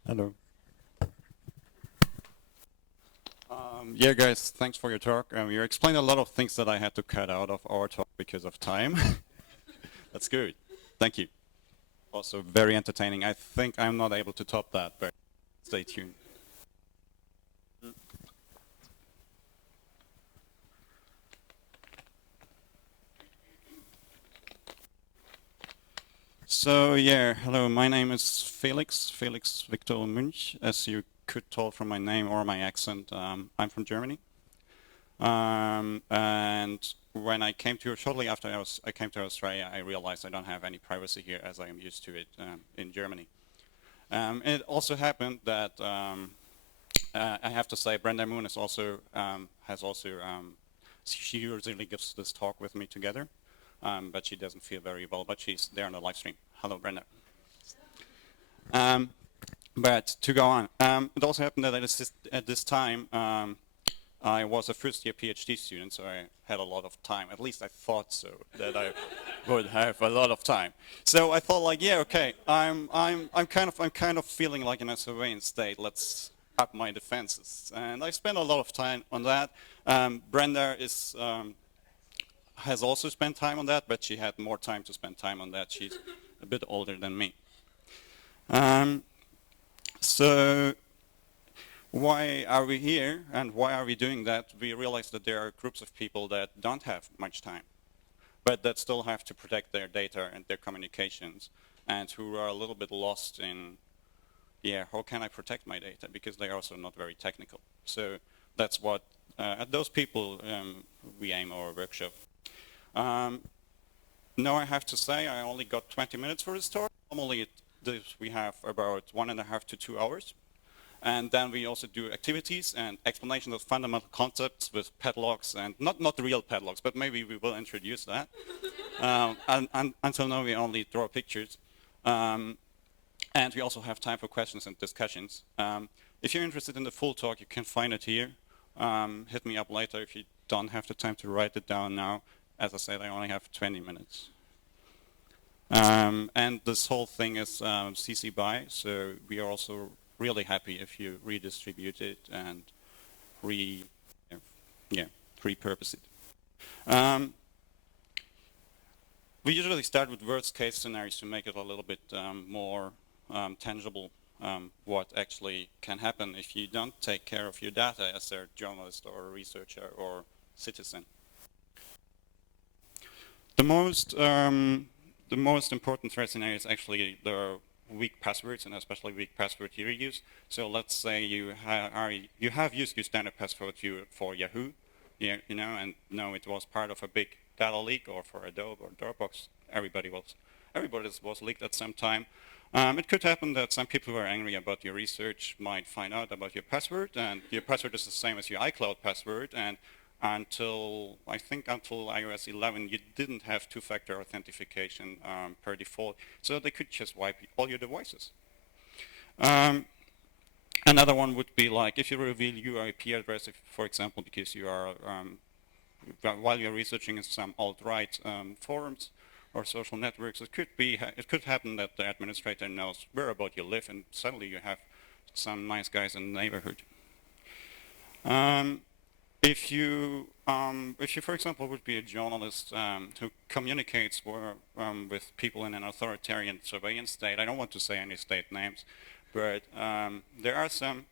Hello. Yeah, guys, thanks for your talk. You explained a lot of things that I had to cut out of our talk because of time. That's good. Thank you. Also very entertaining. I think I'm not able to top that, but stay tuned. So yeah, hello, my name is Felix Victor Munch, as you could tell from my name or my accent. I'm from Germany. And when I came to, shortly after I came to Australia, I realized I don't have any privacy here as I am used to it in Germany. It also happened that I have to say Brenda Moon is also, she usually gives this talk with me together. But she doesn't feel very well, but she's there on the live stream. Hello, Brenda. But to go on, it also happened that at this time, I was a first-year PhD student, so I had a lot of time. At least I thought so, that I would have a lot of time. So I thought, like, yeah, okay, I'm kind of feeling like in a surveillance state. Let's up my defenses, and I spent a lot of time on that. Brenda has also spent time on that, but she had more time to spend time on that. She's a bit older than me. So why are we here, and why are we doing that? We realize that there are groups of people that don't have much time, but that still have to protect their data and their communications, and who are a little bit lost in, yeah, how can I protect my data? Because they're also not very technical. So that's what, at those people, we aim our workshop. Now I have to say I only got 20 minutes for this talk. Normally we have about 1.5 to 2 hours. And then we also do activities and explanations of fundamental concepts with padlocks, and not the real padlocks, but maybe we will introduce that. And until now we only draw pictures. And we also have time for questions and discussions. If you're interested in the full talk, you can find it here. Hit me up later if you don't have the time to write it down now. As I said, I only have 20 minutes. And this whole thing is CC BY, so we are also really happy if you redistribute it and repurpose it. We usually start with worst case scenarios to make it a little bit more tangible what actually can happen if you don't take care of your data as a journalist or a researcher or citizen. The most important threat scenario is actually the weak passwords, and especially weak password reuse. So let's say you have used your standard password for Yahoo, you know, and no, it was part of a big data leak, or for Adobe or Dropbox. Everybody's was leaked at some time. It could happen that some people who are angry about your research might find out about your password, and your password is the same as your iCloud password, and until iOS 11, you didn't have two-factor authentication per default, so they could just wipe all your devices. Another one would be like if you reveal your IP address, for example, because you are while you're researching in some alt-right forums or social networks, it could happen that the administrator knows where about you live, and suddenly you have some nice guys in the neighborhood. If you, for example, would be a journalist who communicates with people in an authoritarian surveillance state, I don't want to say any state names, but there are some,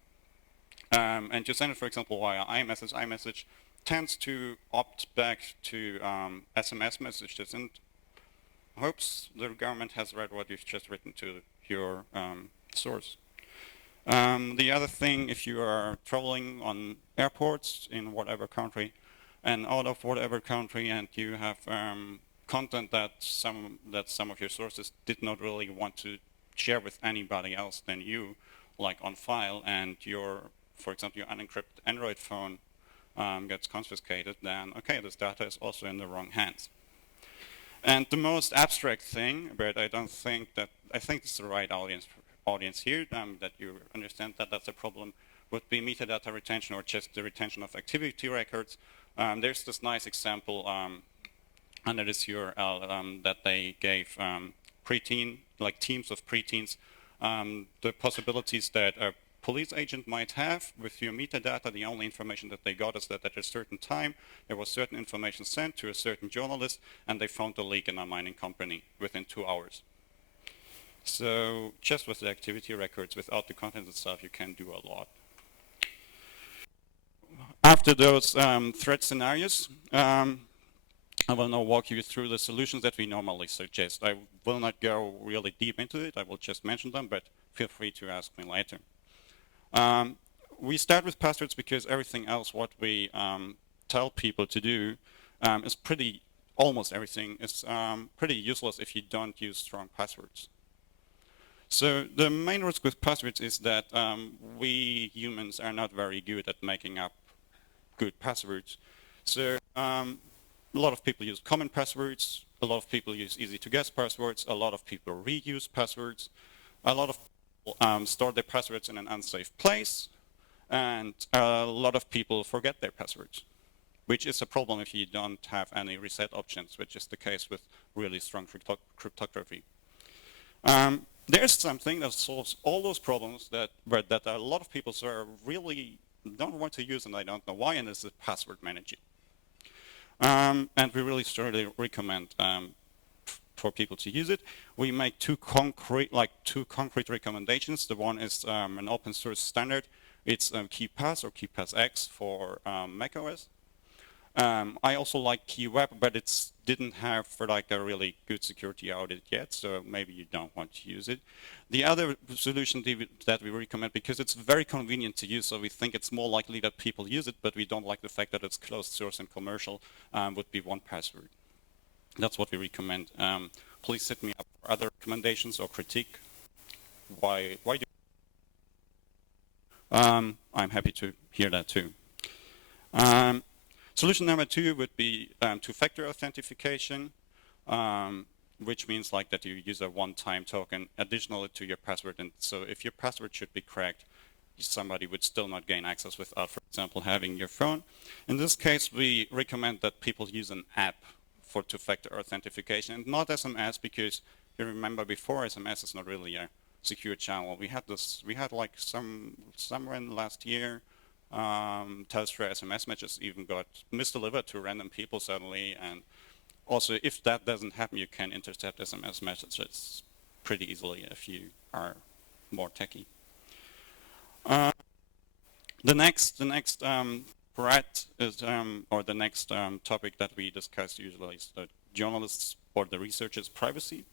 and you send it, for example, via iMessage tends to opt back to SMS messages and hopes the government has read what you've just written to your source. The other thing, if you are traveling on airports in whatever country and out of whatever country, and you have content that some of your sources did not really want to share with anybody else than you, like on file, and for example, your unencrypted Android phone gets confiscated, then okay, this data is also in the wrong hands. And the most abstract thing, but I think it's the right audience here, that you understand that that's a problem, would be metadata retention, or just the retention of activity records. There's this nice example under this URL that they gave preteen, like teams of preteens, the possibilities that a police agent might have with your metadata. The only information that they got is that at a certain time there was certain information sent to a certain journalist, and they found a leak in a mining company within 2 hours. So just with the activity records, without the content itself, you can do a lot. After those threat scenarios, I will now walk you through the solutions that we normally suggest. I will not go really deep into it. I will just mention them, but feel free to ask me later. We start with passwords because everything else what we tell people to do is almost everything is pretty useless if you don't use strong passwords. So the main risk with passwords is that we humans are not very good at making up good passwords. So a lot of people use common passwords, a lot of people use easy to guess passwords, a lot of people reuse passwords, a lot of people store their passwords in an unsafe place, And a lot of people forget their passwords, which is a problem if you don't have any reset options, which is the case with really strong cryptography. There's something that solves all those problems that a lot of people really don't want to use, and I don't know why, and it's the password manager. And we really strongly recommend for people to use it. We make two concrete recommendations. The one is an open source standard. It's KeyPass or KeyPassX for macOS. I also like KeyWeb, but it didn't have like a really good security audit yet, so maybe you don't want to use it. The other solution that we recommend, because it's very convenient to use, so we think it's more likely that people use it, but we don't like the fact that it's closed source and commercial, would be 1Password. That's what we recommend. Please hit me up for other recommendations or critique. Why do I'm happy to hear that too. Solution number 2 would be two-factor authentication, which means like that you use a one-time token additional to your password. And so if your password should be cracked, somebody would still not gain access without, for example, having your phone. In this case, we recommend that people use an app for two-factor authentication and not SMS, because you remember before, SMS is not really a secure channel. We had like somewhere in last year, Telstra SMS messages even got misdelivered to random people suddenly, and also if that doesn't happen, you can intercept SMS messages pretty easily if you are more techy. The next threat is, or the next topic that we discuss usually is the journalists or the researchers' privacy.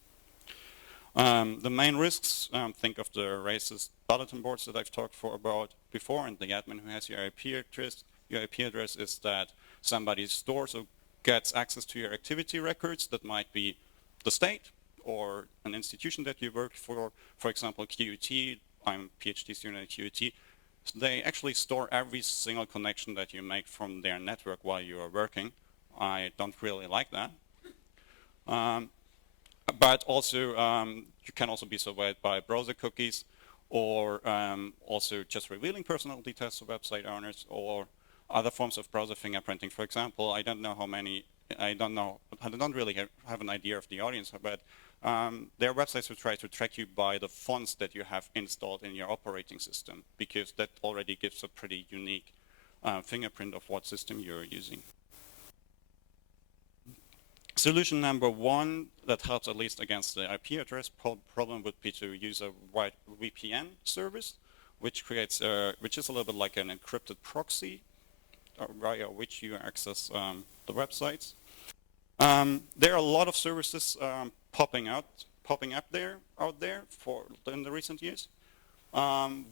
The main risks, think of the racist bulletin boards that I've talked about before, and the admin who has your IP address. Your IP address is that somebody stores or gets access to your activity records. That might be the state or an institution that you work for example, QUT. I'm a PhD student at QUT. So they actually store every single connection that you make from their network while you are working. I don't really like that. But also, you can also be surveyed by browser cookies, or also just revealing personal details to website owners, or other forms of browser fingerprinting. For example, I don't really have an idea of the audience, but there are websites who try to track you by the fonts that you have installed in your operating system, because that already gives a pretty unique fingerprint of what system you're using. Solution number 1 that helps at least against the IP address problem would be to use a wide VPN service, which is a little bit like an encrypted proxy via which you access the websites. There are a lot of services popping up there in the recent years.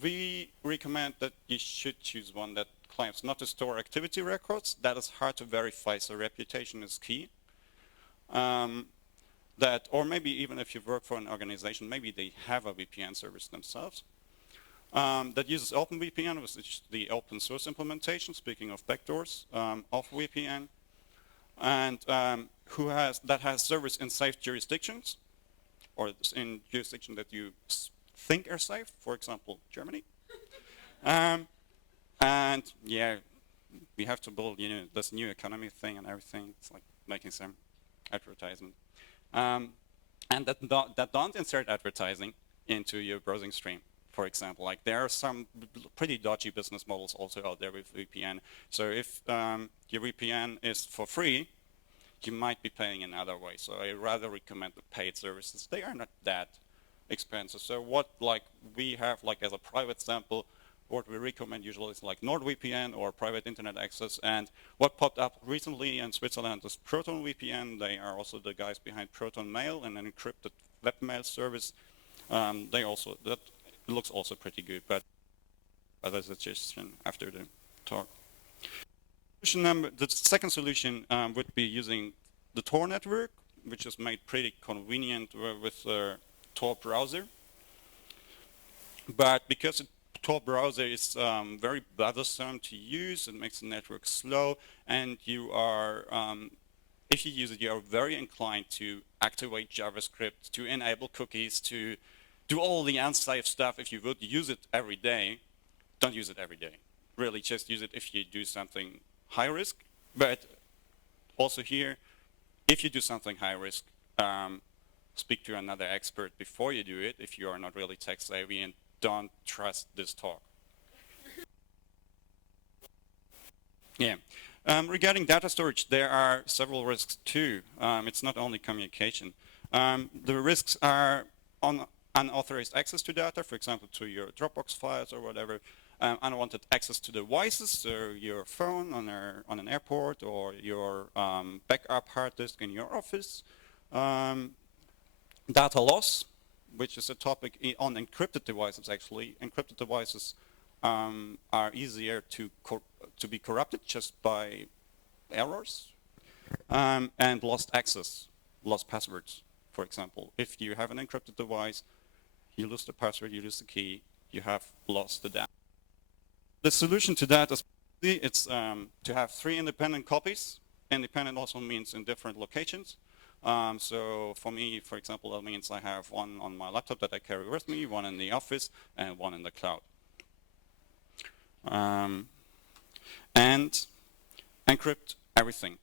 We recommend that you should choose one that claims not to store activity records. That is hard to verify, so reputation is key. Or maybe even if you work for an organization, maybe they have a VPN service themselves that uses OpenVPN, which is the open source implementation, speaking of backdoors, of VPN, and that has service in safe jurisdictions, or in jurisdictions that you think are safe, for example, Germany. And yeah, we have to build, this new economy thing and everything. It's like making some advertisement, and that don't insert advertising into your browsing stream, for example. Like there are some pretty dodgy business models also out there with VPN. So if your VPN is for free, you might be paying another way. So I rather recommend the paid services. They are not that expensive. So what we have as a private sample, what we recommend usually is like NordVPN or private internet access. And what popped up recently in Switzerland is ProtonVPN. They are also the guys behind ProtonMail, and an encrypted webmail service. That looks also pretty good, but other suggestion after the talk. The second solution would be using the Tor network, which is made pretty convenient with the Tor browser. But because Tor browser is very bothersome to use, it makes the network slow, and you are, if you use it, you are very inclined to activate JavaScript, to enable cookies, to do all the unsafe stuff. If you would use it every day, don't use it every day. really just use it if you do something high risk. But also here, if you do something high risk, speak to another expert before you do it if you are not really tech savvy, and don't trust this talk. Yeah. Regarding data storage, there are several risks too. It's not only communication. The risks are on unauthorized access to data, for example, to your Dropbox files or whatever. Unwanted access to devices, so your phone on an airport, or your backup hard disk in your office. Data loss, which is a topic on encrypted devices. Actually, encrypted devices are easier to be corrupted just by errors. And lost access, lost passwords, for example. If you have an encrypted device, you lose the password, you lose the key, you have lost the data. The solution to that is to have 3 independent copies. Independent also means in different locations. So for me, for example, that means I have one on my laptop that I carry with me, one in the office, and one in the cloud. And encrypt everything,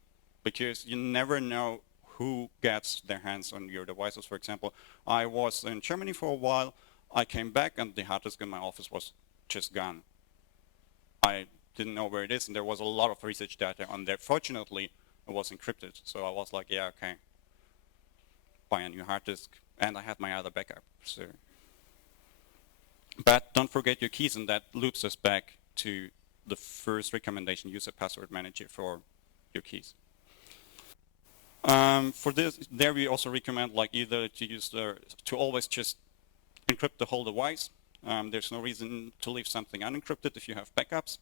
because you never know who gets their hands on your devices. For example, I was in Germany for a while. I came back and the hard disk in my office was just gone. I didn't know where it is, and there was a lot of research data on there. Fortunately, it was encrypted, so I was like, yeah, okay, buy a new hard disk, and I had my other backup. So, but don't forget your keys, and that loops us back to the first recommendation: use a password manager for your keys. For this, there we also recommend either to use to always just encrypt the whole device. There's no reason to leave something unencrypted if you have backups.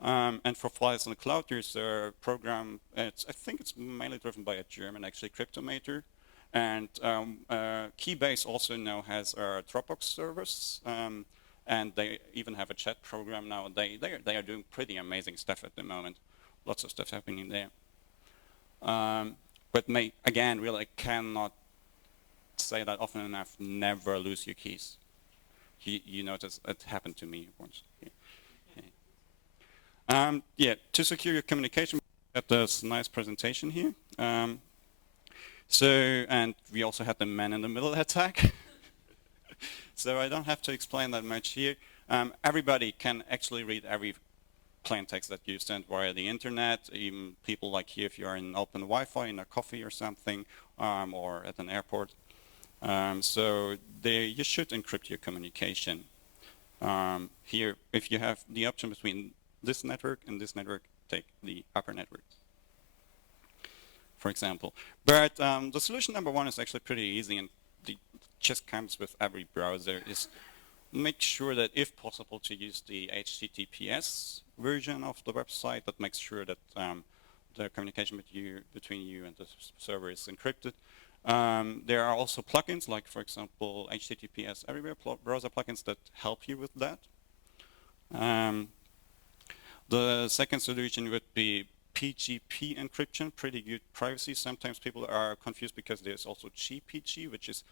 And for files in the cloud, there's a program. I think it's mainly driven by a German, actually, Cryptomator. And Keybase also now has a Dropbox service, and they even have a chat program now. They are doing pretty amazing stuff at the moment. Lots of stuff happening there. But again, really, I cannot say that often enough. Never lose your keys. You notice it happened to me once. Yeah, to secure your communication, we have this nice presentation here. And we also had the man-in-the-middle attack. So I don't have to explain that much here. Everybody can actually read every plain text that you send via the internet. Even people like here, if you're in open Wi-Fi in a coffee or something, or at an airport. So you should encrypt your communication. Here, if you have the option between this network and this network, take the upper network, for example. But the solution number 1 is actually pretty easy, and it just comes with every browser, is make sure that, if possible, to use the HTTPS version of the website. That makes sure that the communication between you and the server is encrypted. There are also plugins, like, for example, HTTPS Everywhere browser plugins that help you with that. The second solution would be PGP encryption, pretty good privacy. Sometimes people are confused because there's also GPG, which is,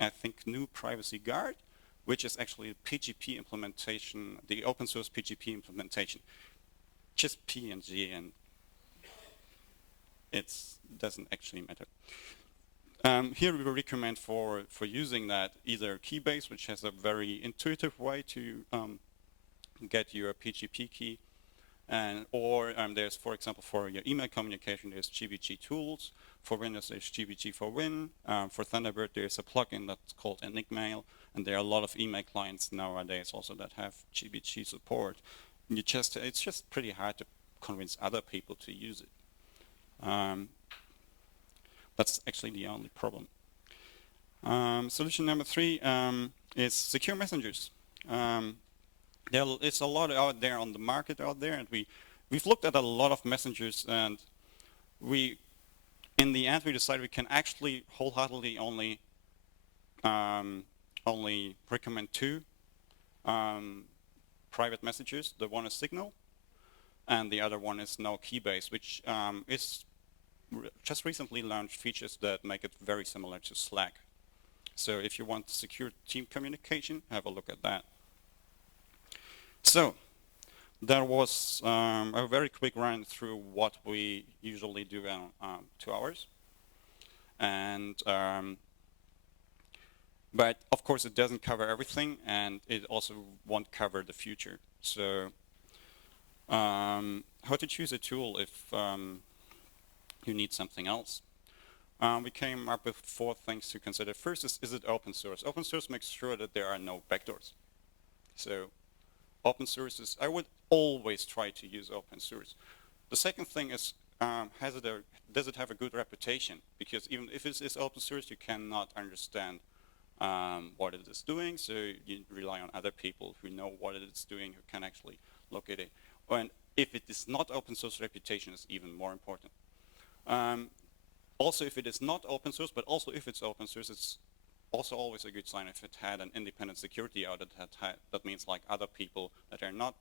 I think, GNU Privacy Guard, which is actually PGP implementation, the open source PGP implementation. Just P and G, and it doesn't actually matter. Here we recommend for using that either Keybase, which has a very intuitive way to get your PGP key, or there's, for example, for your email communication, there's GBG tools. For Windows, there's GBG for Win. For Thunderbird, there's a plugin that's called Enigmail, and there are a lot of email clients nowadays also that have GBG support. And it's just pretty hard to convince other people to use it. That's actually the only problem. Solution number 3 is secure messengers. There is a lot out there on the market out there, and we've looked at a lot of messengers, and in the end we decided we can actually wholeheartedly only recommend 2 private messages. The one is Signal, and the other one is now Keybase, which is just recently launched features that make it very similar to Slack. So if you want secure team communication, have a look at that. So that was a very quick run through what we usually do in 2 hours. And but of course it doesn't cover everything, and it also won't cover the future. So how to choose a tool if you need something else. We came up with 4 things to consider. First is it open source? Open source makes sure that there are no backdoors. So open source is, I would always try to use open source. The second thing is, does it have a good reputation? Because even if it is open source, you cannot understand what it is doing, so you rely on other people who know what it is doing, who can actually look at it. And if it is not open source, reputation is even more important. Also, if it is not open source, but also if it's open source, it's also always a good sign if it had an independent security audit. That means like other people that are not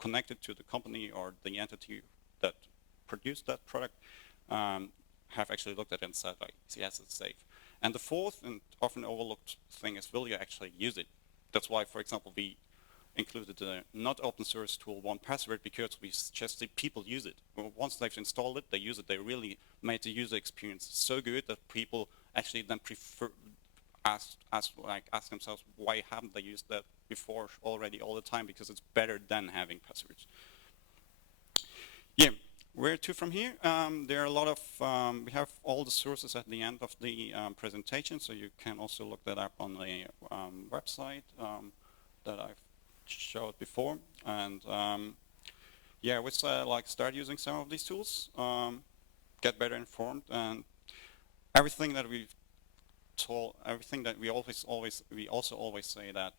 connected to the company or the entity that produced that product have actually looked at it and said, like, yes, it's safe. And the fourth and often overlooked thing is, will you actually use it? That's why, for example, we included the not open source tool 1Password, because we suggested people use it. Once they've installed it, they use it. They really made the user experience so good that people actually then prefer ask themselves, why haven't they used that before already all the time? Because it's better than having passwords. Yeah, where to from here? There are a lot of, we have all the sources at the end of the presentation, so you can also look that up on the website that I've showed before. And yeah, we like start using some of these tools, get better informed, and everything that we've told, everything that we also always say that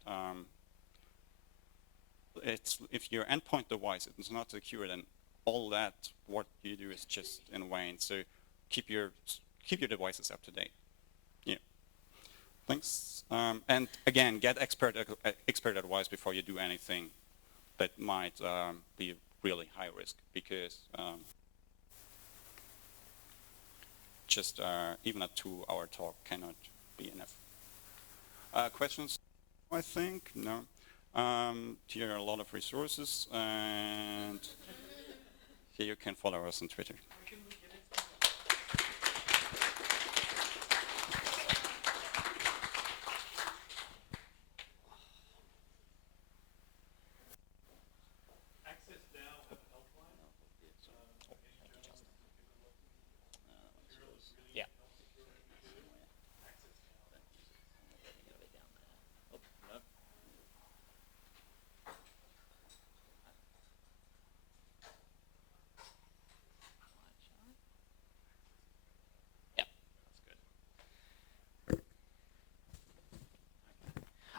it's, if your endpoint device is not secure, then all that what you do is just in vain. So keep your devices up to date. Yeah. Thanks. And again, get expert advice before you do anything that might be really high risk, because just even a 2-hour talk cannot be enough. Questions? I think no. Here are a lot of resources, and here you can follow us on Twitter.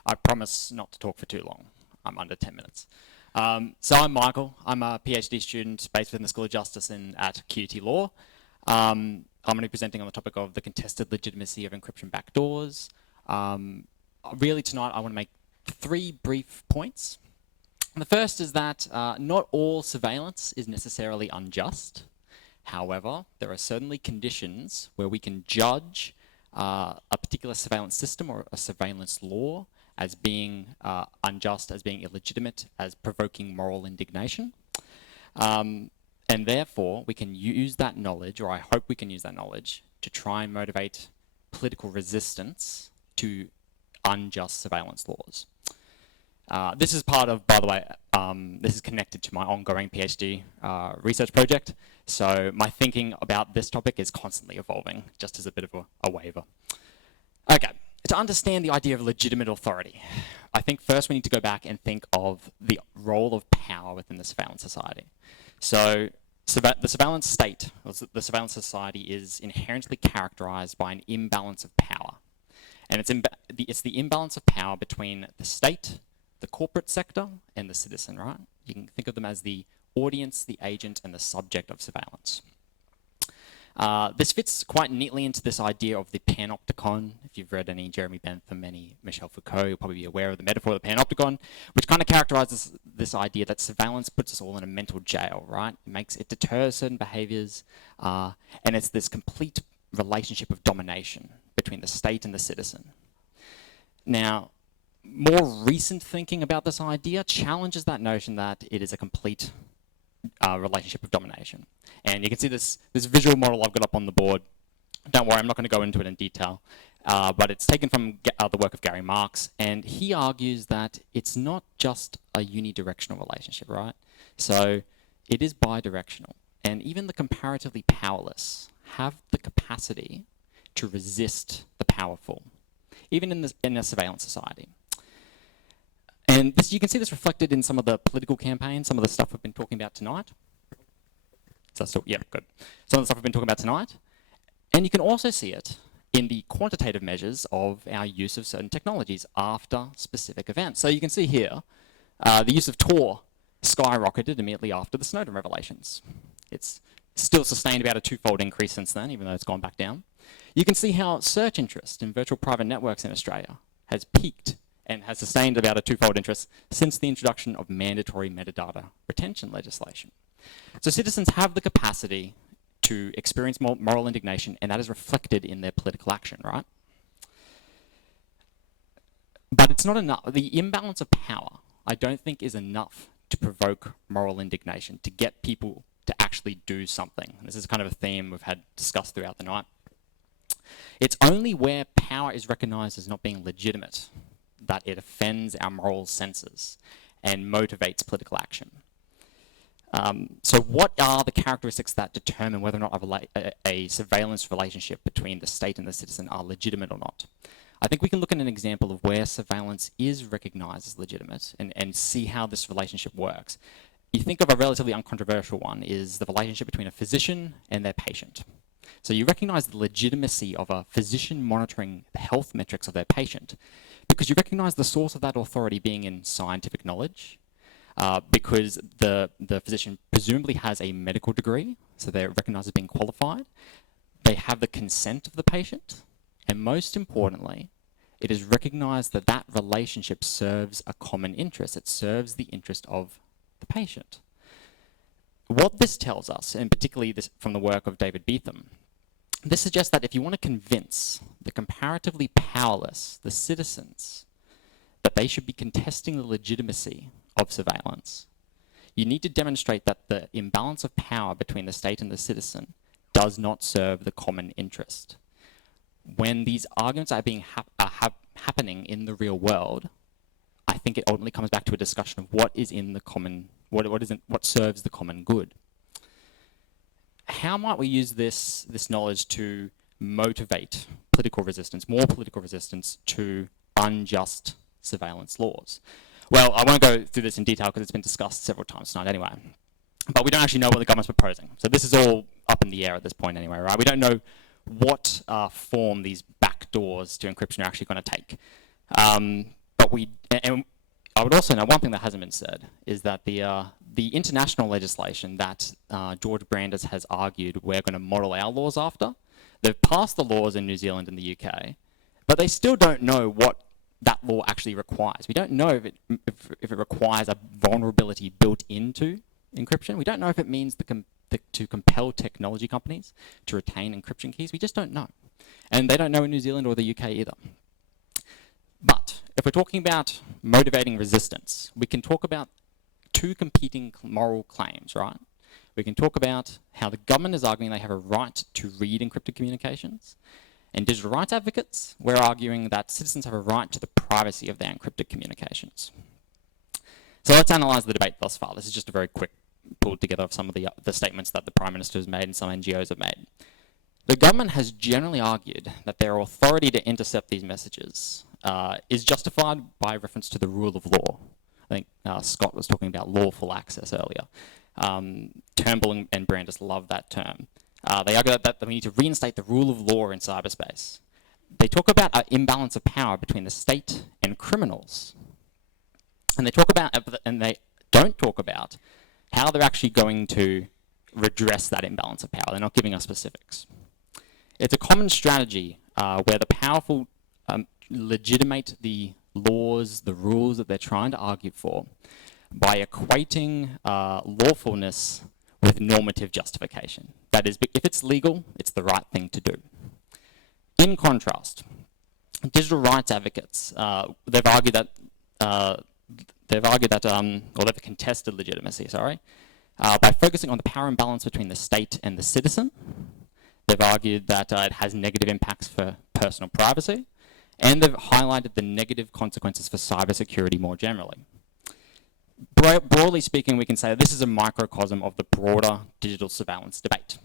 I promise not to talk for too long. I'm under 10 minutes. So I'm Michael. I'm a PhD student based within the School of Justice at QUT Law. I'm going to be presenting on the topic of the contested legitimacy of encryption backdoors. Really tonight I want to make 3 brief points. The first is that not all surveillance is necessarily unjust. However, there are certainly conditions where we can judge a particular surveillance system or a surveillance law as being unjust, as being illegitimate, as provoking moral indignation. And therefore, we can use that knowledge, or I hope we can use that knowledge, to try and motivate political resistance to unjust surveillance laws. This is part of, by the way, this is connected to my ongoing PhD research project. So my thinking about this topic is constantly evolving, just as a bit of a waiver. Okay, to understand the idea of legitimate authority, I think first we need to go back and think of the role of power within the surveillance society. So the surveillance state, or the surveillance society, is inherently characterized by an imbalance of power. And it's the imbalance of power between the state, the corporate sector, and the citizen, right? You can think of them as the audience, the agent, and the subject of surveillance. This fits quite neatly into this idea of the panopticon. If you've read any Jeremy Bentham, any Michel Foucault, you'll probably be aware of the metaphor of the panopticon, which kind of characterizes this idea that surveillance puts us all in a mental jail, right? It deters certain behaviors, and it's this complete relationship of domination between the state and the citizen. Now, more recent thinking about this idea challenges that notion that it is a complete relationship of domination. And you can see this visual model I've got up on the board. Don't worry, I'm not going to go into it in detail, but it's taken from the work of Gary Marks, and he argues that it's not just a unidirectional relationship, right? So it is bidirectional, and even the comparatively powerless have the capacity to resist the powerful, even in a surveillance society. And you can see this reflected in some of the political campaigns, some of the stuff we've been talking about tonight. Yeah, good. Some of the stuff we've been talking about tonight. And you can also see it in the quantitative measures of our use of certain technologies after specific events. So you can see here, the use of Tor skyrocketed immediately after the Snowden revelations. It's still sustained about a twofold increase since then, even though it's gone back down. You can see how search interest in virtual private networks in Australia has peaked and has sustained about a twofold interest since the introduction of mandatory metadata retention legislation. So citizens have the capacity to experience moral indignation, and that is reflected in their political action, right? But it's not enough. The imbalance of power, I don't think, is enough to provoke moral indignation, to get people to actually do something. This is kind of a theme we've had discussed throughout the night. It's only where power is recognized as not being legitimate that it offends our moral senses and motivates political action. So what are the characteristics that determine whether or not a surveillance relationship between the state and the citizen are legitimate or not? I think we can look at an example of where surveillance is recognized as legitimate and see how this relationship works. You think of a relatively uncontroversial one is the relationship between a physician and their patient. So you recognize the legitimacy of a physician monitoring the health metrics of their patient because you recognize the source of that authority being in scientific knowledge, because the physician presumably has a medical degree, so they're recognized as being qualified. They have the consent of the patient, and most importantly, it is recognized that that relationship serves a common interest. It serves the interest of the patient. What this tells us, and particularly this from the work of David Beetham, this suggests that if you want to convince the comparatively powerless, the citizens, that they should be contesting the legitimacy of surveillance, you need to demonstrate that the imbalance of power between the state and the citizen does not serve the common interest. When these arguments are being happening in the real world, I think it ultimately comes back to a discussion of what is in the common, what serves the common good. How might we use this knowledge to motivate political resistance, more political resistance to unjust surveillance laws? Well, I won't go through this in detail because it's been discussed several times tonight anyway. But we don't actually know what the government's proposing. So this is all up in the air at this point anyway, right? We don't know what form these backdoors to encryption are actually going to take. But I would also know one thing that hasn't been said is that the international legislation that George Brandis has argued we're going to model our laws after, they've passed the laws in New Zealand and the UK, but they still don't know what that law actually requires. We don't know if it requires a vulnerability built into encryption. We don't know if it means to compel technology companies to retain encryption keys. We just don't know. And they don't know in New Zealand or the UK either. But if we're talking about motivating resistance, we can talk about two competing moral claims, right? We can talk about how the government is arguing they have a right to read encrypted communications, and digital rights advocates, we're arguing that citizens have a right to the privacy of their encrypted communications. So let's analyse the debate thus far. This is just a very quick pulled together of some of the statements that the Prime Minister has made and some NGOs have made. The government has generally argued that their authority to intercept these messages is justified by reference to the rule of law. I think Scott was talking about lawful access earlier. Turnbull and Brandis love that term. They argue that we need to reinstate the rule of law in cyberspace. They talk about an imbalance of power between the state and criminals. And they don't talk about how they're actually going to redress that imbalance of power. They're not giving us specifics. It's a common strategy where the powerful legitimate the laws, the rules that they're trying to argue for by equating lawfulness with normative justification. That is, if it's legal, it's the right thing to do. In contrast, digital rights advocates, they've argued that, or they've contested legitimacy, by focusing on the power imbalance between the state and the citizen. They've argued that it has negative impacts for personal privacy, and they've highlighted the negative consequences for cybersecurity more generally. Broadly speaking, we can say this is a microcosm of the broader digital surveillance debate,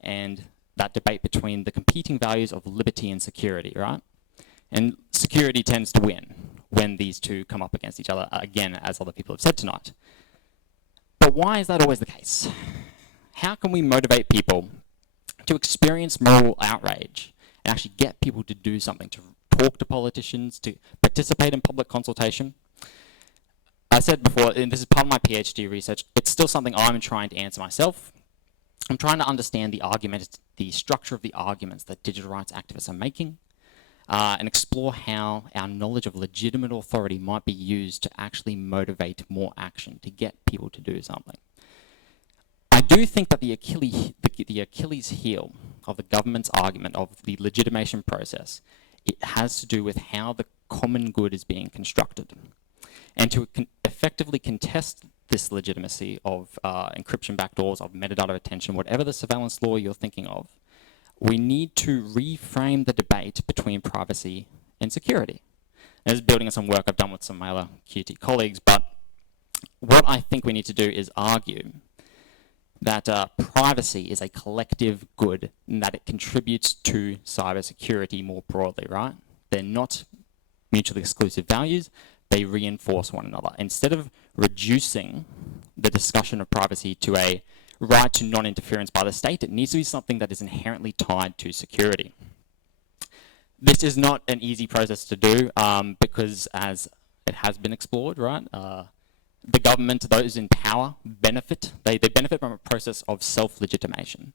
and that debate between the competing values of liberty and security, right? And security tends to win when these two come up against each other, again, as other people have said tonight. But why is that always the case? How can we motivate people to experience moral outrage and actually get people to do something, to talk to politicians, to participate in public consultation? I said before, and this is part of my PhD research, it's still something I'm trying to answer myself. I'm trying to understand the structure of the arguments that digital rights activists are making, and explore how our knowledge of legitimate authority might be used to actually motivate more action, to get people to do something. I do think that the Achilles heel of the government's argument of the legitimation process, it has to do with how the common good is being constructed. And to effectively contest this legitimacy of encryption backdoors, of metadata retention, whatever the surveillance law you're thinking of, we need to reframe the debate between privacy and security. This is building on some work I've done with some of my other QT colleagues, but what I think we need to do is argue that privacy is a collective good and that it contributes to cybersecurity more broadly, right? They're not mutually exclusive values, they reinforce one another. Instead of reducing the discussion of privacy to a right to non-interference by the state, it needs to be something that is inherently tied to security. This is not an easy process to do because, as it has been explored, right, the government, those in power, benefit. They benefit from a process of self-legitimation.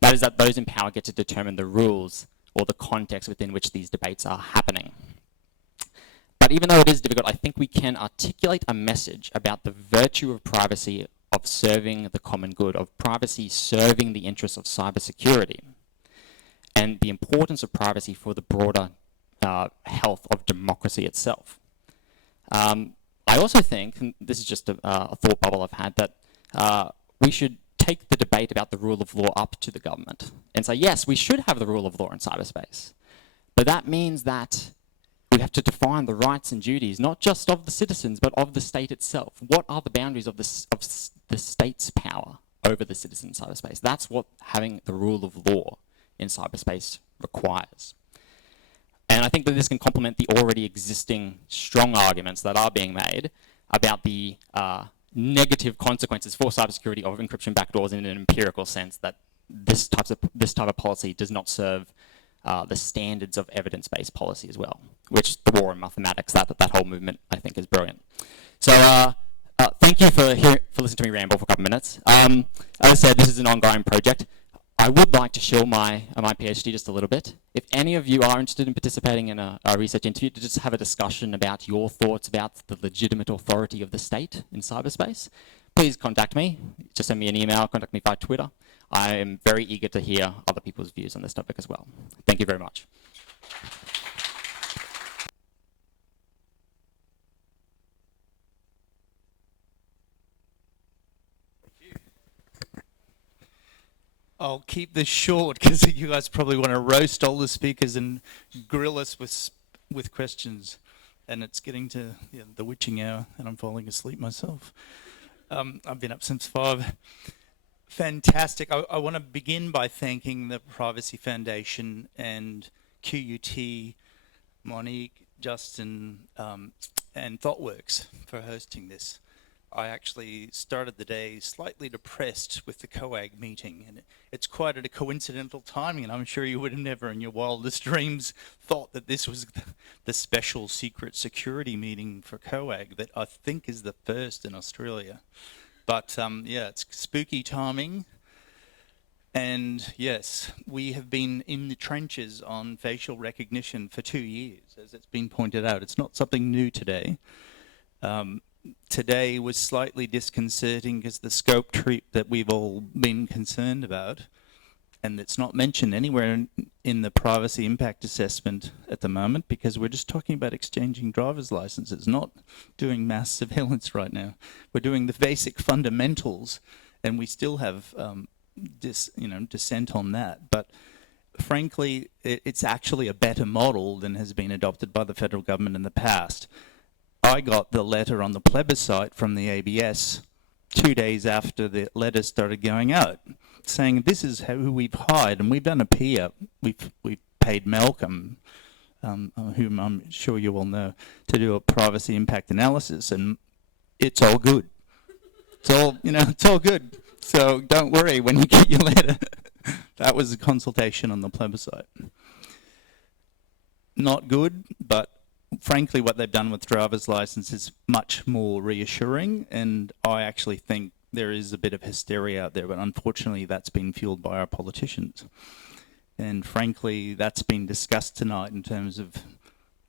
That is that those in power get to determine the rules or the context within which these debates are happening. But even though it is difficult, I think we can articulate a message about the virtue of privacy, of serving the common good, of privacy serving the interests of cybersecurity, and the importance of privacy for the broader health of democracy itself. I also think, and this is just a thought bubble I've had, that we should take the debate about the rule of law up to the government and say, yes, we should have the rule of law in cyberspace. But that means that we have to define the rights and duties, not just of the citizens, but of the state itself. What are the boundaries of the state's power over the citizen in cyberspace? That's what having the rule of law in cyberspace requires. And I think that this can complement the already existing strong arguments that are being made about the negative consequences for cybersecurity of encryption backdoors in an empirical sense, that this type of policy does not serve the standards of evidence-based policy as well, which the war on mathematics, that whole movement, I think, is brilliant. So thank you for listening to me ramble for a couple of minutes. As I said, this is an ongoing project. I would like to show my PhD just a little bit. If any of you are interested in participating in a research interview to just have a discussion about your thoughts about the legitimate authority of the state in cyberspace, please contact me. Just send me an email, contact me via Twitter. I am very eager to hear other people's views on this topic as well. Thank you very much. I'll keep this short because you guys probably want to roast all the speakers and grill us with questions. And it's getting to the witching hour and I'm falling asleep myself. I've been up since 5. Fantastic. I want to begin by thanking the Privacy Foundation and QUT, Monique, Justin, and ThoughtWorks for hosting this. I actually started the day slightly depressed with the COAG meeting, and it's quite a coincidental timing, and I'm sure you would have never in your wildest dreams thought that this was the special secret security meeting for COAG that I think is the first in Australia. But yeah, it's spooky timing. And yes, we have been in the trenches on facial recognition for 2 years, as it's been pointed out. It's not something new today. Today was slightly disconcerting because the scope creep that we've all been concerned about and it's not mentioned anywhere in the privacy impact assessment at the moment, because we're just talking about exchanging driver's licenses, not doing mass surveillance right now. We're doing the basic fundamentals, and we still have dissent on that. But frankly, it's actually a better model than has been adopted by the federal government in the past. I got the letter on the plebiscite from the ABS 2 days after the letters started going out, saying this is who we've hired, and we've done a peer. We've paid Malcolm, whom I'm sure you all know, to do a privacy impact analysis, and it's all good. It's all it's all good. So don't worry when you get your letter. That was a consultation on the plebiscite. Not good, but frankly, what they've done with driver's license is much more reassuring, and I actually think there is a bit of hysteria out there, but unfortunately that's been fueled by our politicians. And frankly, that's been discussed tonight in terms of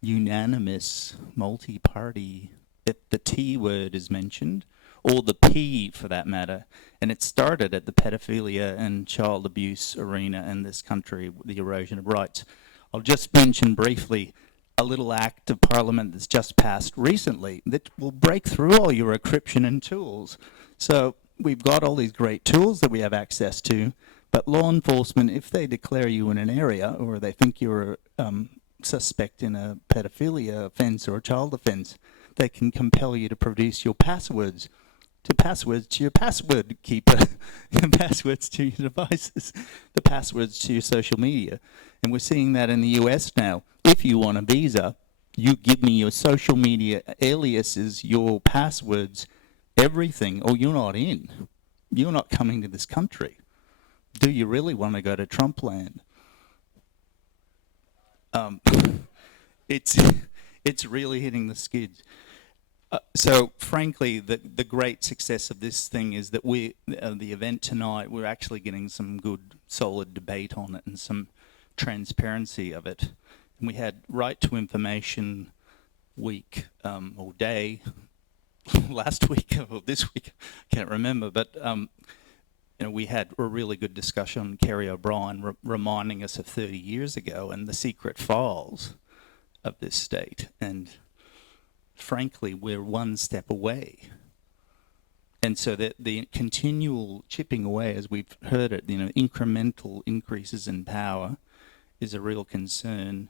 unanimous, multi-party, if the T word is mentioned, or the P for that matter, and it started at the pedophilia and child abuse arena in this country, the erosion of rights. I'll just mention briefly a little act of parliament that's just passed recently that will break through all your encryption and tools. So we've got all these great tools that we have access to, but law enforcement, if they declare you in an area or they think you're a suspect in a pedophilia offence or a child offence, they can compel you to produce your passwords to your password keeper, the passwords to your devices, the passwords to your social media. And we're seeing that in the US now. If you want a visa, you give me your social media aliases, your passwords, everything, or you're not in. You're not coming to this country. Do you really want to go to Trump land? It's really hitting the skids. So frankly, the great success of this thing is that the event tonight, we're actually getting some good, solid debate on it and some transparency of it. And we had Right to Information week or day last week or this week, I can't remember, but we had a really good discussion on Kerry O'Brien reminding us of 30 years ago and the secret files of this state. And frankly, we're one step away. And so that the continual chipping away, as we've heard it, incremental increases in power is a real concern.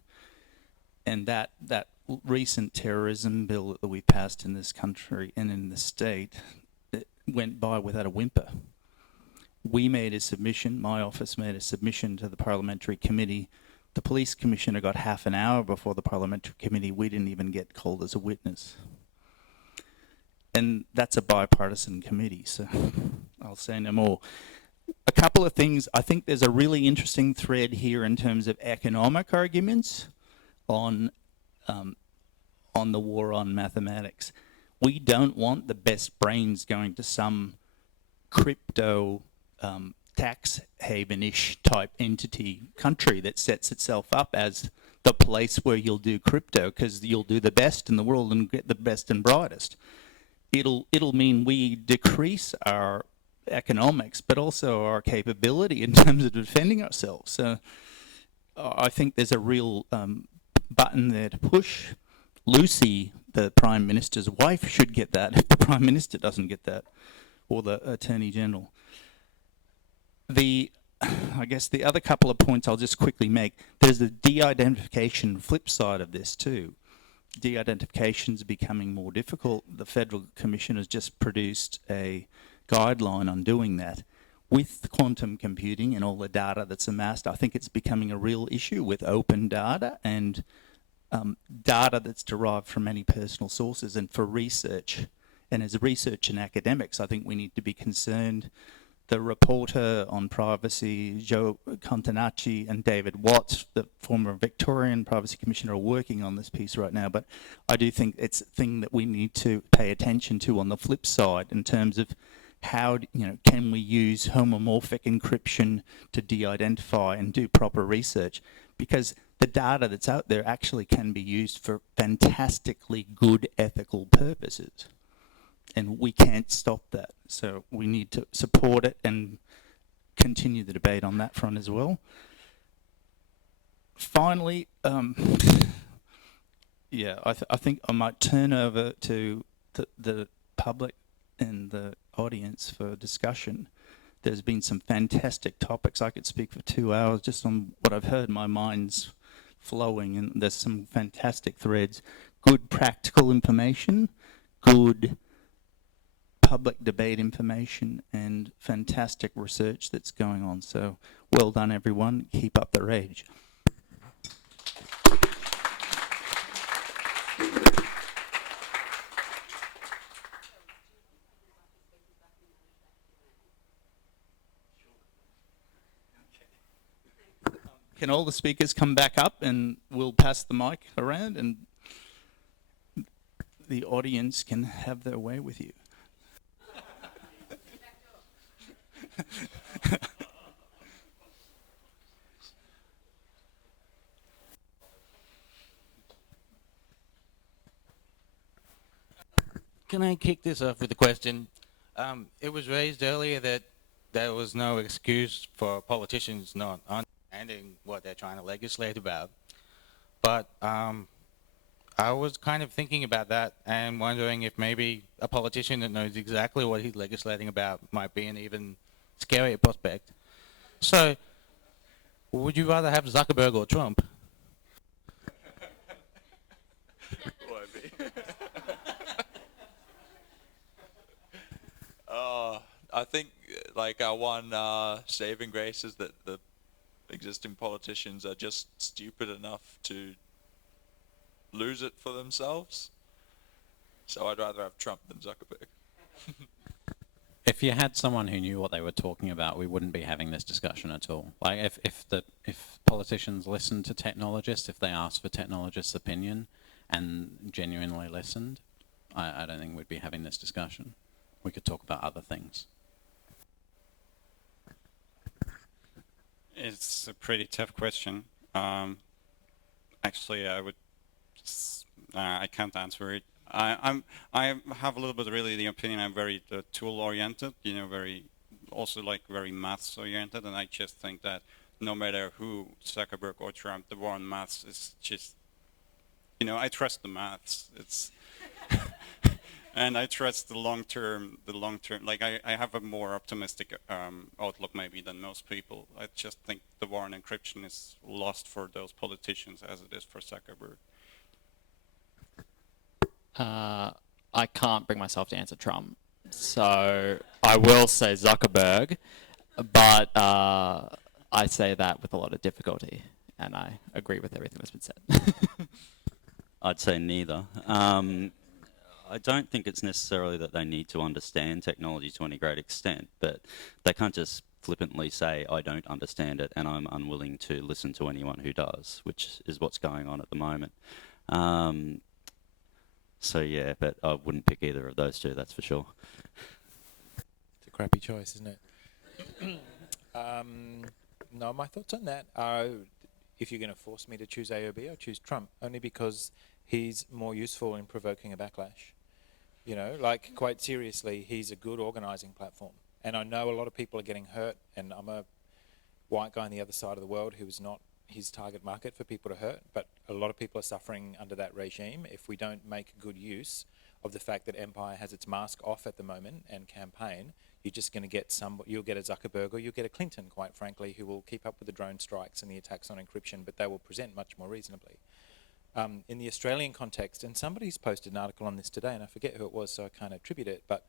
And that recent terrorism bill that we passed in this country and in the state, it went by without a whimper. We made a submission, my office made a submission to the parliamentary committee. The police commissioner got half an hour before the parliamentary committee. We didn't even get called as a witness. And that's a bipartisan committee, so I'll say no more. A couple of things. I think there's a really interesting thread here in terms of economic arguments on the war on mathematics. We don't want the best brains going to some crypto tax haven-ish type entity country that sets itself up as the place where you'll do crypto because you'll do the best in the world and get the best and brightest. It'll mean we decrease our economics, but also our capability in terms of defending ourselves. So I think there's a real button there to push. Lucy, the Prime Minister's wife, should get that if the Prime Minister doesn't get that, or the Attorney General. I guess the other couple of points I'll just quickly make, there's the de-identification flip side of this too. De-identification is becoming more difficult. The Federal Commission has just produced a guideline on doing that. With quantum computing and all the data that's amassed, I think it's becoming a real issue with open data and data that's derived from many personal sources. And for research, and as research and academics, I think we need to be concerned. The reporter on privacy, Joe Contanacci and David Watts, the former Victorian Privacy Commissioner, are working on this piece right now. But I do think it's a thing that we need to pay attention to on the flip side in terms of how, can we use homomorphic encryption to de-identify and do proper research? Because the data that's out there actually can be used for fantastically good ethical purposes. And we can't stop that. So we need to support it and continue the debate on that front as well. Finally, yeah, I think I might turn over to the public and the audience for discussion. There's been some fantastic topics. I could speak for 2 hours just on what I've heard. My mind's flowing, and there's some fantastic threads. Good practical information, good public debate information, and fantastic research that's going on. So well done, everyone. Keep up the rage. Can all the speakers come back up, and we'll pass the mic around and the audience can have their way with you. Can I kick this off with a question? It was raised earlier that there was no excuse for politicians not understanding what they're trying to legislate about. But I was kind of thinking about that and wondering if maybe a politician that knows exactly what he's legislating about might be an even scarier prospect. So, would you rather have Zuckerberg or Trump? I think like our one saving grace is that the existing politicians are just stupid enough to lose it for themselves. So I'd rather have Trump than Zuckerberg. If you had someone who knew what they were talking about, we wouldn't be having this discussion at all. Like if politicians listened to technologists, if they asked for technologists' opinion and genuinely listened, I don't think we'd be having this discussion. We could talk about other things. It's a pretty tough question. Actually, I can't answer it. I have a little bit really the opinion. I'm very tool oriented, very maths oriented, and I just think that no matter who, Zuckerberg or Trump, the war on maths is just, I trust the maths. It's and I trust the long term. Like I have a more optimistic outlook maybe than most people. I just think the war on encryption is lost for those politicians as it is for Zuckerberg. I can't bring myself to answer Trump, so I will say Zuckerberg, but I say that with a lot of difficulty, and I agree with everything that's been said. I'd say neither. I don't think it's necessarily that they need to understand technology to any great extent, but they can't just flippantly say, I don't understand it and I'm unwilling to listen to anyone who does, which is what's going on at the moment. So yeah, but I wouldn't pick either of those two, that's for sure. It's a crappy choice, isn't it? No, my thoughts on that are, if you're going to force me to choose AOB, I'll choose Trump, only because he's more useful in provoking a backlash. Quite seriously, he's a good organizing platform. And I know a lot of people are getting hurt, and I'm a white guy on the other side of the world who's not his target market for people to hurt, but a lot of people are suffering under that regime if we don't make good use of the fact that Empire has its mask off at the moment and campaign. You're just going to get you'll get a Zuckerberg or you'll get a Clinton, quite frankly, who will keep up with the drone strikes and the attacks on encryption, but they will present much more reasonably. In the Australian context, and somebody's posted an article on this today, and I forget who it was, so I can't attribute it, but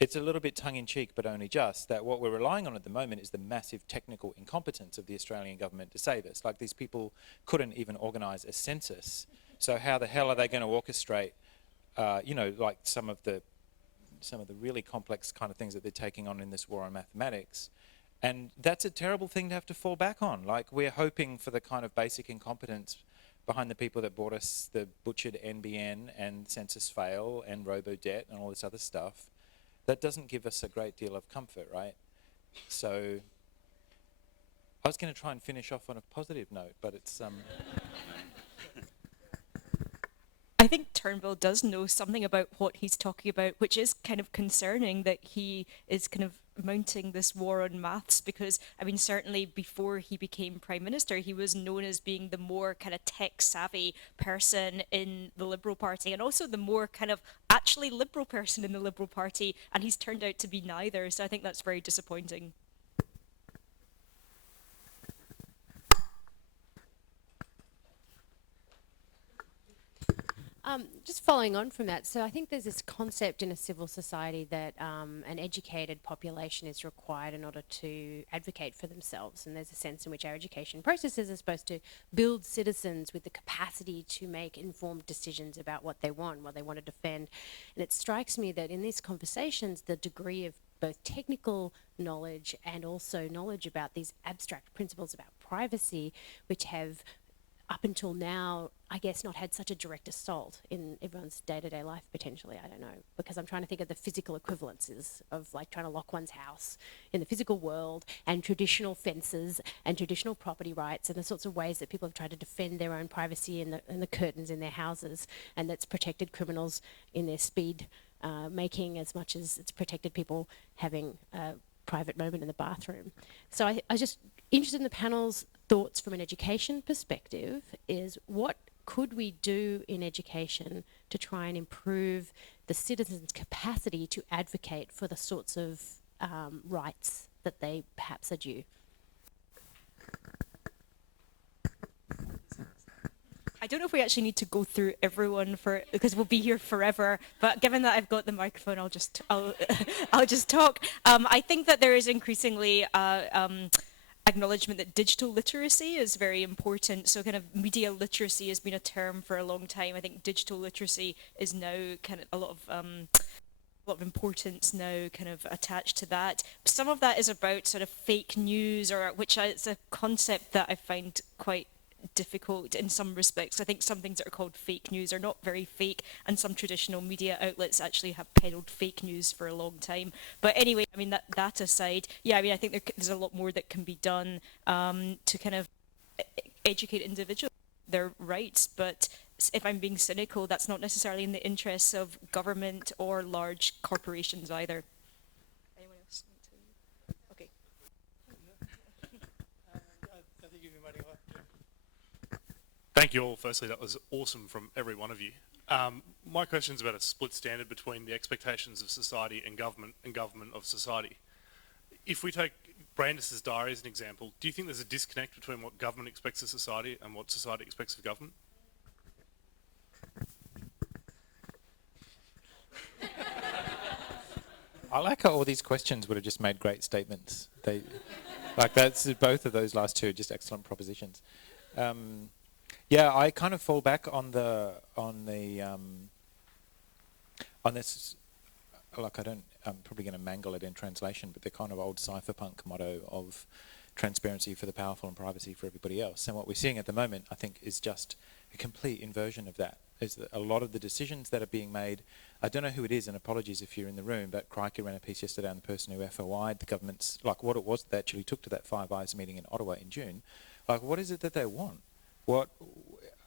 it's a little bit tongue-in-cheek, but only just, that what we're relying on at the moment is the massive technical incompetence of the Australian government to save us. Like, these people couldn't even organise a census, so how the hell are they going to orchestrate, like some of the really complex kind of things that they're taking on in this war on mathematics? And that's a terrible thing to have to fall back on. Like, we're hoping for the kind of basic incompetence behind the people that brought us the butchered NBN and census fail and robo-debt and all this other stuff. That doesn't give us a great deal of comfort, right? So I was going to try and finish off on a positive note, but it's... I think Turnbull does know something about what he's talking about, which is kind of concerning, that he is kind of mounting this war on maths, because I mean certainly before he became Prime Minister he was known as being the more kind of tech savvy person in the Liberal Party, and also the more kind of actually liberal person in the Liberal Party, and he's turned out to be neither, so I think that's very disappointing. Just following on from that, so I think there's this concept in a civil society that an educated population is required in order to advocate for themselves, and there's a sense in which our education processes are supposed to build citizens with the capacity to make informed decisions about what they want to defend. And it strikes me that in these conversations, the degree of both technical knowledge and also knowledge about these abstract principles about privacy, which have up until now, I guess, not had such a direct assault in everyone's day-to-day life, potentially, I don't know, because I'm trying to think of the physical equivalences of like trying to lock one's house in the physical world, and traditional fences and traditional property rights, and the sorts of ways that people have tried to defend their own privacy and the curtains in their houses, and that's protected criminals in their speed making as much as it's protected people having a private moment in the bathroom. So I just interested in the panel's thoughts from an education perspective is what could we do in education to try and improve the citizens' capacity to advocate for the sorts of rights that they perhaps are due? I don't know if we actually need to go through everyone because we'll be here forever. But given that I've got the microphone, I'll just talk. I think that there is increasingly acknowledgement that digital literacy is very important. So kind of media literacy has been a term for a long time. I think digital literacy is now kind of a lot of importance now kind of attached to that. Some of that is about sort of fake news, which is a concept that I find quite difficult in some respects. I think some things that are called fake news are not very fake, and some traditional media outlets actually have peddled fake news for a long time. But anyway, I mean, that aside, yeah, I mean, I think there's a lot more that can be done to kind of educate individuals their rights. But if I'm being cynical, that's not necessarily in the interests of government or large corporations either. Anyone else? Okay. Thank you all. Firstly, that was awesome from every one of you. My question is about a split standard between the expectations of society and government of society. If we take Brandis's diary as an example, do you think there's a disconnect between what government expects of society and what society expects of government? I like how all these questions would have just made great statements. Both of those last two are just excellent propositions. Yeah, I kind of fall back on this. Like I'm probably going to mangle it in translation, but the kind of old cypherpunk motto of transparency for the powerful and privacy for everybody else. And what we're seeing at the moment, I think, is just a complete inversion of that. Is that a lot of the decisions that are being made, I don't know who it is, and apologies if you're in the room, but Crikey ran a piece yesterday on the person who FOI'd the government's, like what it was that actually took to that Five Eyes meeting in Ottawa in June. Like, what is it that they want? What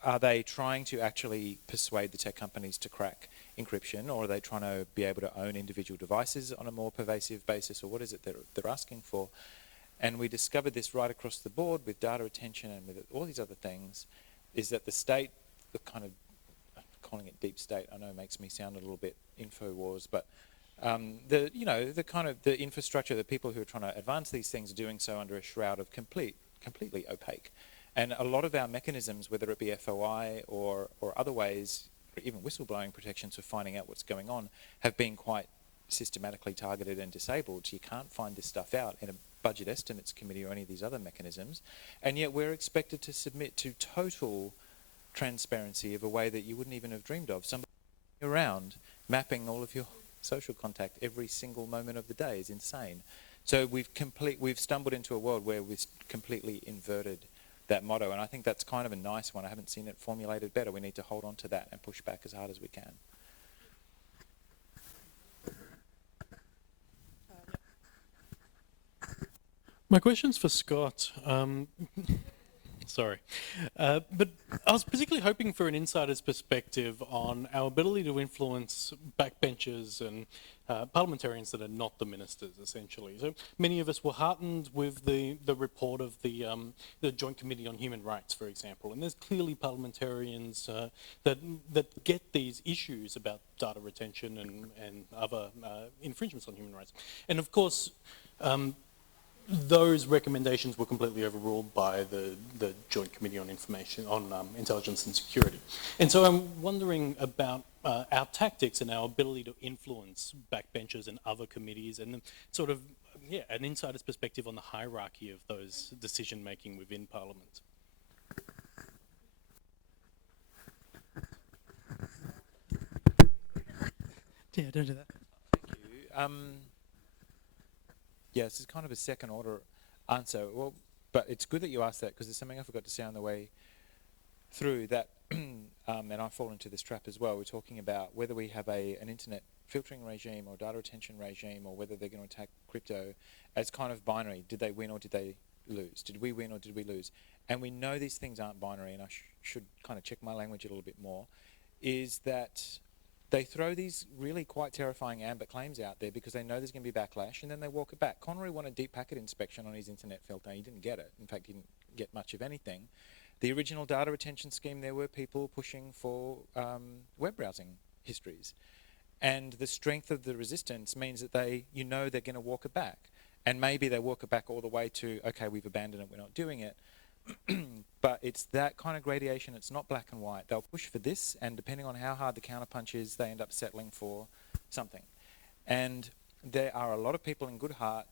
are they trying to actually persuade the tech companies to crack encryption, or are they trying to be able to own individual devices on a more pervasive basis, or what is it they're asking for? And we discovered this right across the board with data retention and with all these other things, is that the state, the kind of, calling it deep state, I know makes me sound a little bit InfoWars, but the infrastructure, the people who are trying to advance these things are doing so under a shroud of completely opaque. And a lot of our mechanisms, whether it be FOI or other ways, or even whistleblowing protections for finding out what's going on, have been quite systematically targeted and disabled. So you can't find this stuff out in a budget estimates committee or any of these other mechanisms. And yet we're expected to submit to total transparency of a way that you wouldn't even have dreamed of. Somebody around mapping all of your social contact every single moment of the day is insane. So we've stumbled into a world where we've completely inverted that motto, and I think that's kind of a nice one. I haven't seen it formulated better. We need to hold on to that and push back as hard as we can. My question's for Scott. Sorry. But I was particularly hoping for an insider's perspective on our ability to influence backbenchers and parliamentarians that are not the ministers, essentially. So many of us were heartened with the report of the Joint Committee on Human Rights, for example. And there's clearly parliamentarians that get these issues about data retention and other infringements on human rights. And of course, those recommendations were completely overruled by the Joint Committee on Intelligence and Security. And so I'm wondering about our tactics and our ability to influence backbenchers and other committees, and sort of, an insider's perspective on the hierarchy of those decision-making within Parliament. Yeah, don't do that. Thank you. Yeah, this is kind of a second order answer. Well, but it's good that you asked that, because there's something I forgot to say on the way through that, and I fall into this trap as well. We're talking about whether we have an internet filtering regime or data retention regime, or whether they're going to attack crypto as kind of binary. Did they win or did they lose? Did we win or did we lose? And we know these things aren't binary, and I should kind of check my language a little bit more, is that they throw these really quite terrifying ambit claims out there because they know there's going to be backlash, and then they walk it back. Connery wanted deep packet inspection on his internet filter. He didn't get it. In fact, he didn't get much of anything. The original data retention scheme, there were people pushing for web browsing histories. And the strength of the resistance means that they're going to walk it back. And maybe they walk it back all the way to, okay, we've abandoned it, we're not doing it. But it's that kind of gradation. It's not black and white. They'll push for this, and depending on how hard the counterpunch is, they end up settling for something. And there are a lot of people in good heart.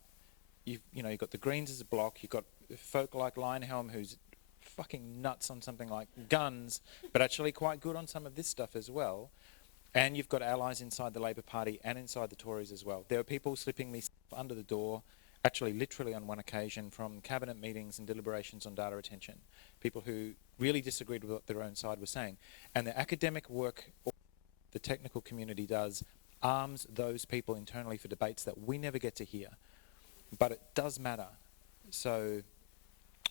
You've got the Greens as a block. You've got folk like Lionhelm, who's fucking nuts on something like guns, but actually quite good on some of this stuff as well. And you've got allies inside the Labor Party and inside the Tories as well. There are people slipping me stuff under the door, actually literally on one occasion, from cabinet meetings and deliberations on data retention. People who really disagreed with what their own side was saying. And the academic work the technical community does arms those people internally for debates that we never get to hear. But it does matter. So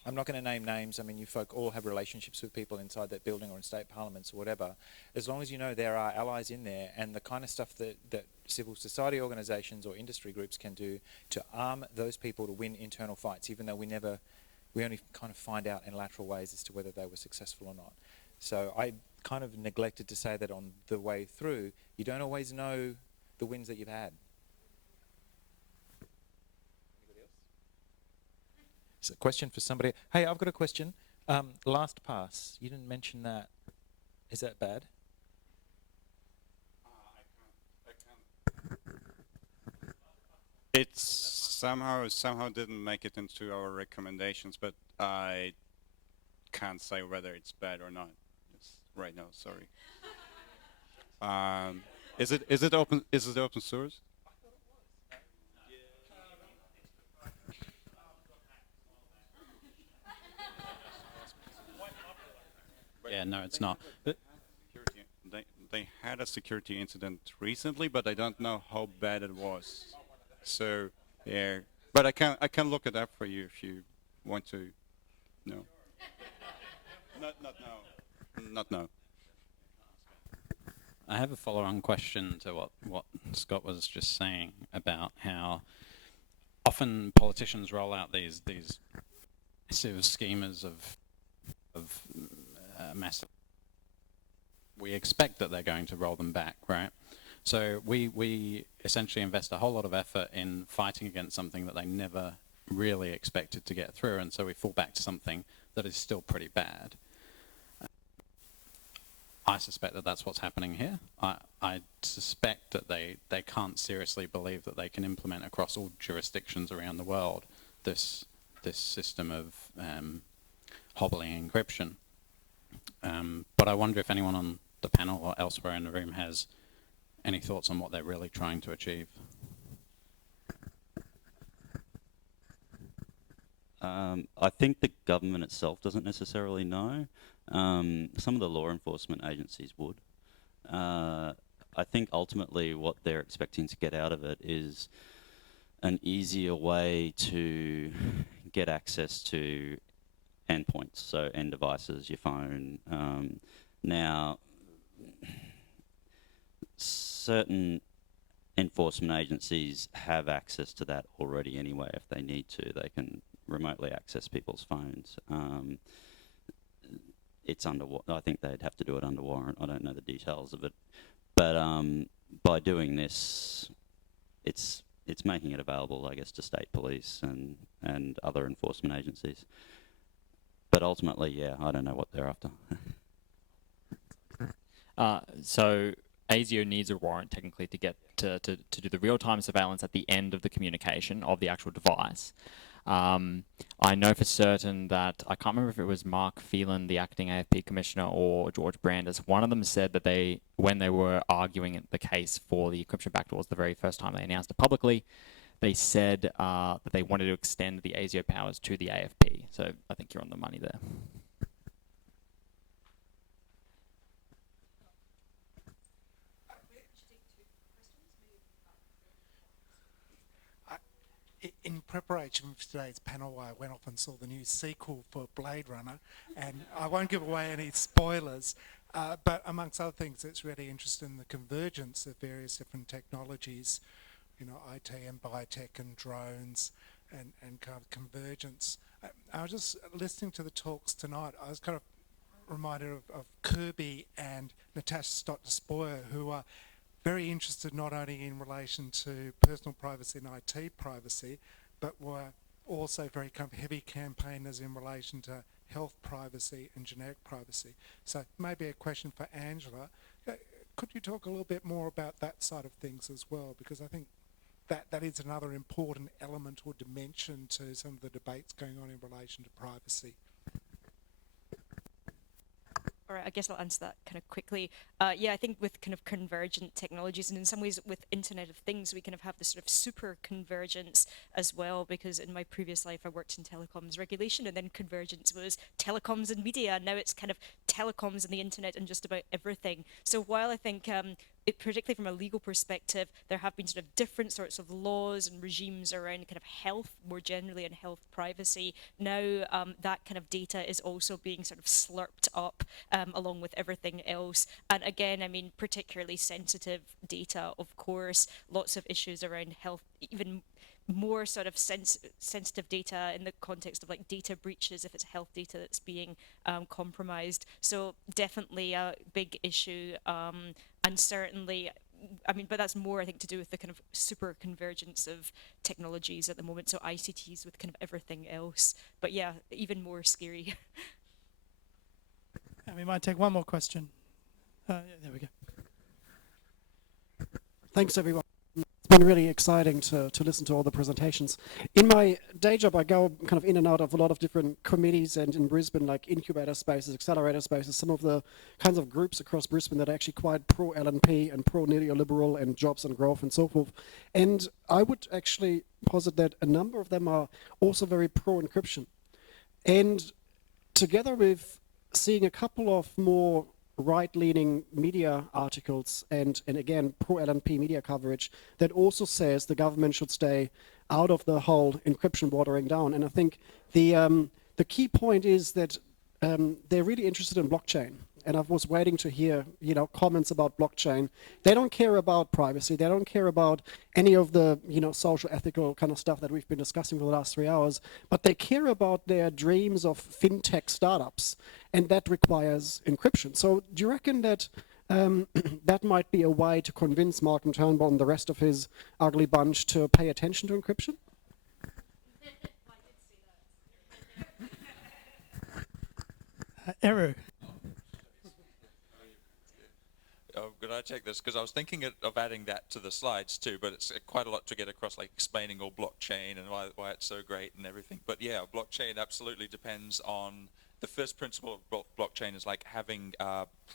I'm not going to name names. I mean, you folk all have relationships with people inside that building or in state parliaments or whatever. As long as you know there are allies in there, and the kind of stuff that civil society organisations or industry groups can do to arm those people to win internal fights, even though we only kind of find out in lateral ways as to whether they were successful or not. So I kind of neglected to say that on the way through, you don't always know the wins that you've had. It's a question for somebody. Hey, I've got a question. LastPass, you didn't mention that. Is that bad? It somehow didn't make it into our recommendations, but I can't say whether it's bad or not right now. Sorry. Is it open source? Yeah, no, it's not. They had a security incident recently, but I don't know how bad it was. So yeah, but I can look it up for you if you want to know. Not now. Not now. I have a follow-on question to what Scott was just saying about how often politicians roll out these massive schemas of massive. We expect that they're going to roll them back, right? So we essentially invest a whole lot of effort in fighting against something that they never really expected to get through, and so we fall back to something that is still pretty bad. I suspect that that's what's happening here. I suspect that they can't seriously believe that they can implement across all jurisdictions around the world this system of hobbling encryption. But I wonder if anyone on the panel or elsewhere in the room has any thoughts on what they're really trying to achieve. I think the government itself doesn't necessarily know. Some of the law enforcement agencies would. I think ultimately what they're expecting to get out of it is an easier way to get access to endpoints, so end devices, your phone. Now, certain enforcement agencies have access to that already anyway. If they need to, they can remotely access people's phones. It's under, I think they'd have to do it under warrant. I don't know the details of it, but by doing this, it's making it available, I guess, to state police and other enforcement agencies. But ultimately, yeah, I don't know what they're after. So ASIO needs a warrant technically to get to do the real-time surveillance at the end of the communication of the actual device. I know for certain that, I can't remember if it was Mark Phelan, the acting AFP commissioner, or George Brandis, one of them said that they, when they were arguing the case for the encryption backdoors the very first time they announced it publicly, they said that they wanted to extend the ASIO powers to the AFP. So I think you're on the money there. In preparation for today's panel, I went off and saw the new sequel for Blade Runner, and I won't give away any spoilers, but amongst other things, it's really interested in the convergence of various different technologies, you know, IT and biotech and drones and kind of convergence. I was just listening to the talks tonight. I was kind of reminded of Kirby and Natasha Stott-Despoja, who are very interested not only in relation to personal privacy and IT privacy, but were also very kind of heavy campaigners in relation to health privacy and generic privacy. So maybe a question for Angela. Could you talk a little bit more about that side of things as well? Because I think that is another important element or dimension to some of the debates going on in relation to privacy. All right, I guess I'll answer that kind of quickly. Yeah, I think with kind of convergent technologies, and in some ways with Internet of Things, we kind of have this sort of super convergence as well, because in my previous life I worked in telecoms regulation, and then convergence was telecoms and media, and now it's kind of telecoms and the internet and just about everything. So while I think particularly from a legal perspective, there have been sort of different sorts of laws and regimes around kind of health more generally and health privacy. Now that kind of data is also being sort of slurped up along with everything else. And again, I mean, particularly sensitive data, of course, lots of issues around health, even more sort of sensitive data in the context of like data breaches if it's health data that's being compromised. So definitely a big issue, and certainly, I mean, but that's more I think to do with the kind of super convergence of technologies at the moment. So ICTs with kind of everything else. But yeah, even more scary. And we might take one more question. Yeah, there we go. Thanks, everyone. It's been really exciting to listen to all the presentations. In my day job, I go kind of in and out of a lot of different committees, and in Brisbane, like incubator spaces, accelerator spaces, some of the kinds of groups across Brisbane that are actually quite pro-LNP and pro-neoliberal and jobs and growth and so forth. And I would actually posit that a number of them are also very pro-encryption. And together with seeing a couple of more right-leaning media articles and again pro-LNP media coverage that also says the government should stay out of the whole encryption watering down. And I think the key point is that they're really interested in blockchain. And I was waiting to hear, you know, comments about blockchain. They don't care about privacy. They don't care about any of the, you know, social, ethical kind of stuff that we've been discussing for the last 3 hours. But they care about their dreams of fintech startups, and that requires encryption. So do you reckon that that might be a way to convince Malcolm Turnbull and the rest of his ugly bunch to pay attention to encryption? Eru. Oh, could I check this? Because I was thinking of adding that to the slides too, but it's quite a lot to get across, like explaining all blockchain and why it's so great and everything. But yeah, blockchain absolutely depends on the first principle of blockchain is like having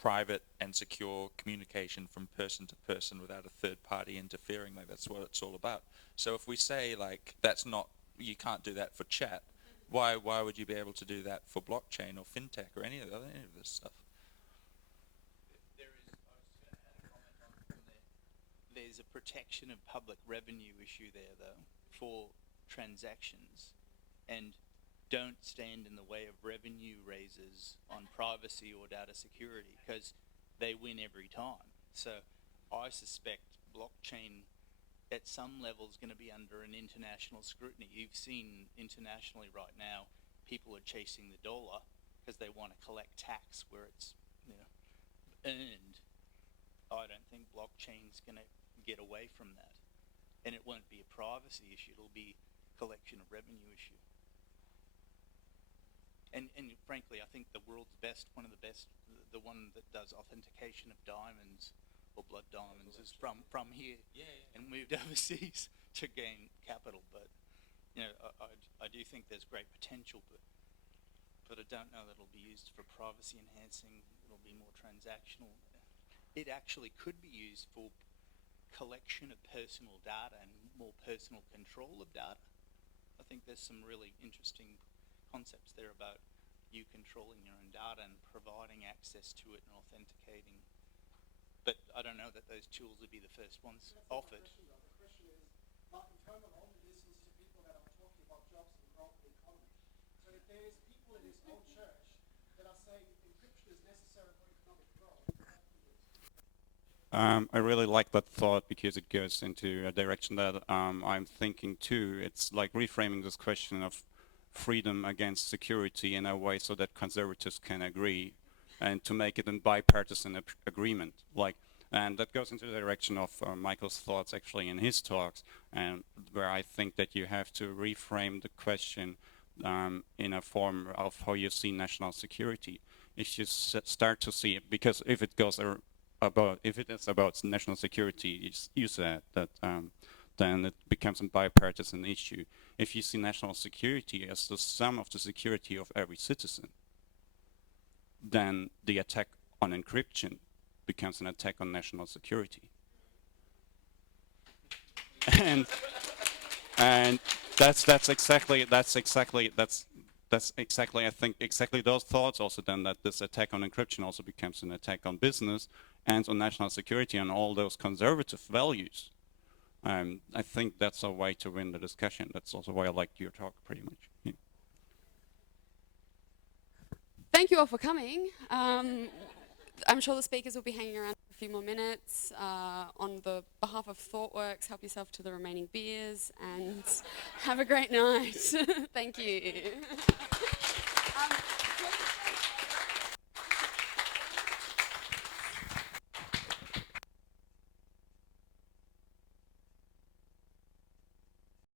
private and secure communication from person to person without a third party interfering. Like that's what it's all about. So if we say like that's not, you can't do that for chat, why would you be able to do that for blockchain or fintech or any of this stuff? There's a protection of public revenue issue there, though, for transactions. And don't stand in the way of revenue raisers on privacy or data security, because they win every time. So I suspect blockchain at some level is going to be under an international scrutiny. You've seen internationally right now, people are chasing the dollar because they want to collect tax where it's, you know, earned. I don't think blockchain's going to get away from that. And it won't be a privacy issue, it'll be a collection of revenue issue. And frankly, I think the world's best, one of the best, the one that does authentication of diamonds or blood diamonds is from here and moved overseas to gain capital. But you know, I do think there's great potential, but I don't know that it'll be used for privacy enhancing. It'll be more transactional. It actually could be used for collection of personal data and more personal control of data. I think there's some really interesting concepts there about you controlling your own data and providing access to it and authenticating. But I don't know that those tools would be the first ones offered. The question is, Martin Coleman only listens to people that are talking about jobs and growth in the economy. So if there is people in his own church that are saying encryption is necessary for economic growth, I really like that thought because it goes into a direction that I'm thinking too. It's like reframing this question of freedom against security in a way so that conservatives can agree, and to make it a bipartisan agreement. And that goes into the direction of Michael's thoughts actually in his talks, and where I think that you have to reframe the question in a form of how you see national security. If you start to see it, because if it goes if it is about national security, you said that then it becomes a bipartisan issue. If you see national security as the sum of the security of every citizen, then the attack on encryption becomes an attack on national security. and that's exactly I think exactly those thoughts also then, that this attack on encryption also becomes an attack on business and on national security and all those conservative values. I think that's a way to win the discussion. That's also why I liked your talk pretty much. Yeah. Thank you all for coming. I'm sure the speakers will be hanging around for a few more minutes. On the behalf of ThoughtWorks, help yourself to the remaining beers and have a great night. Thank you.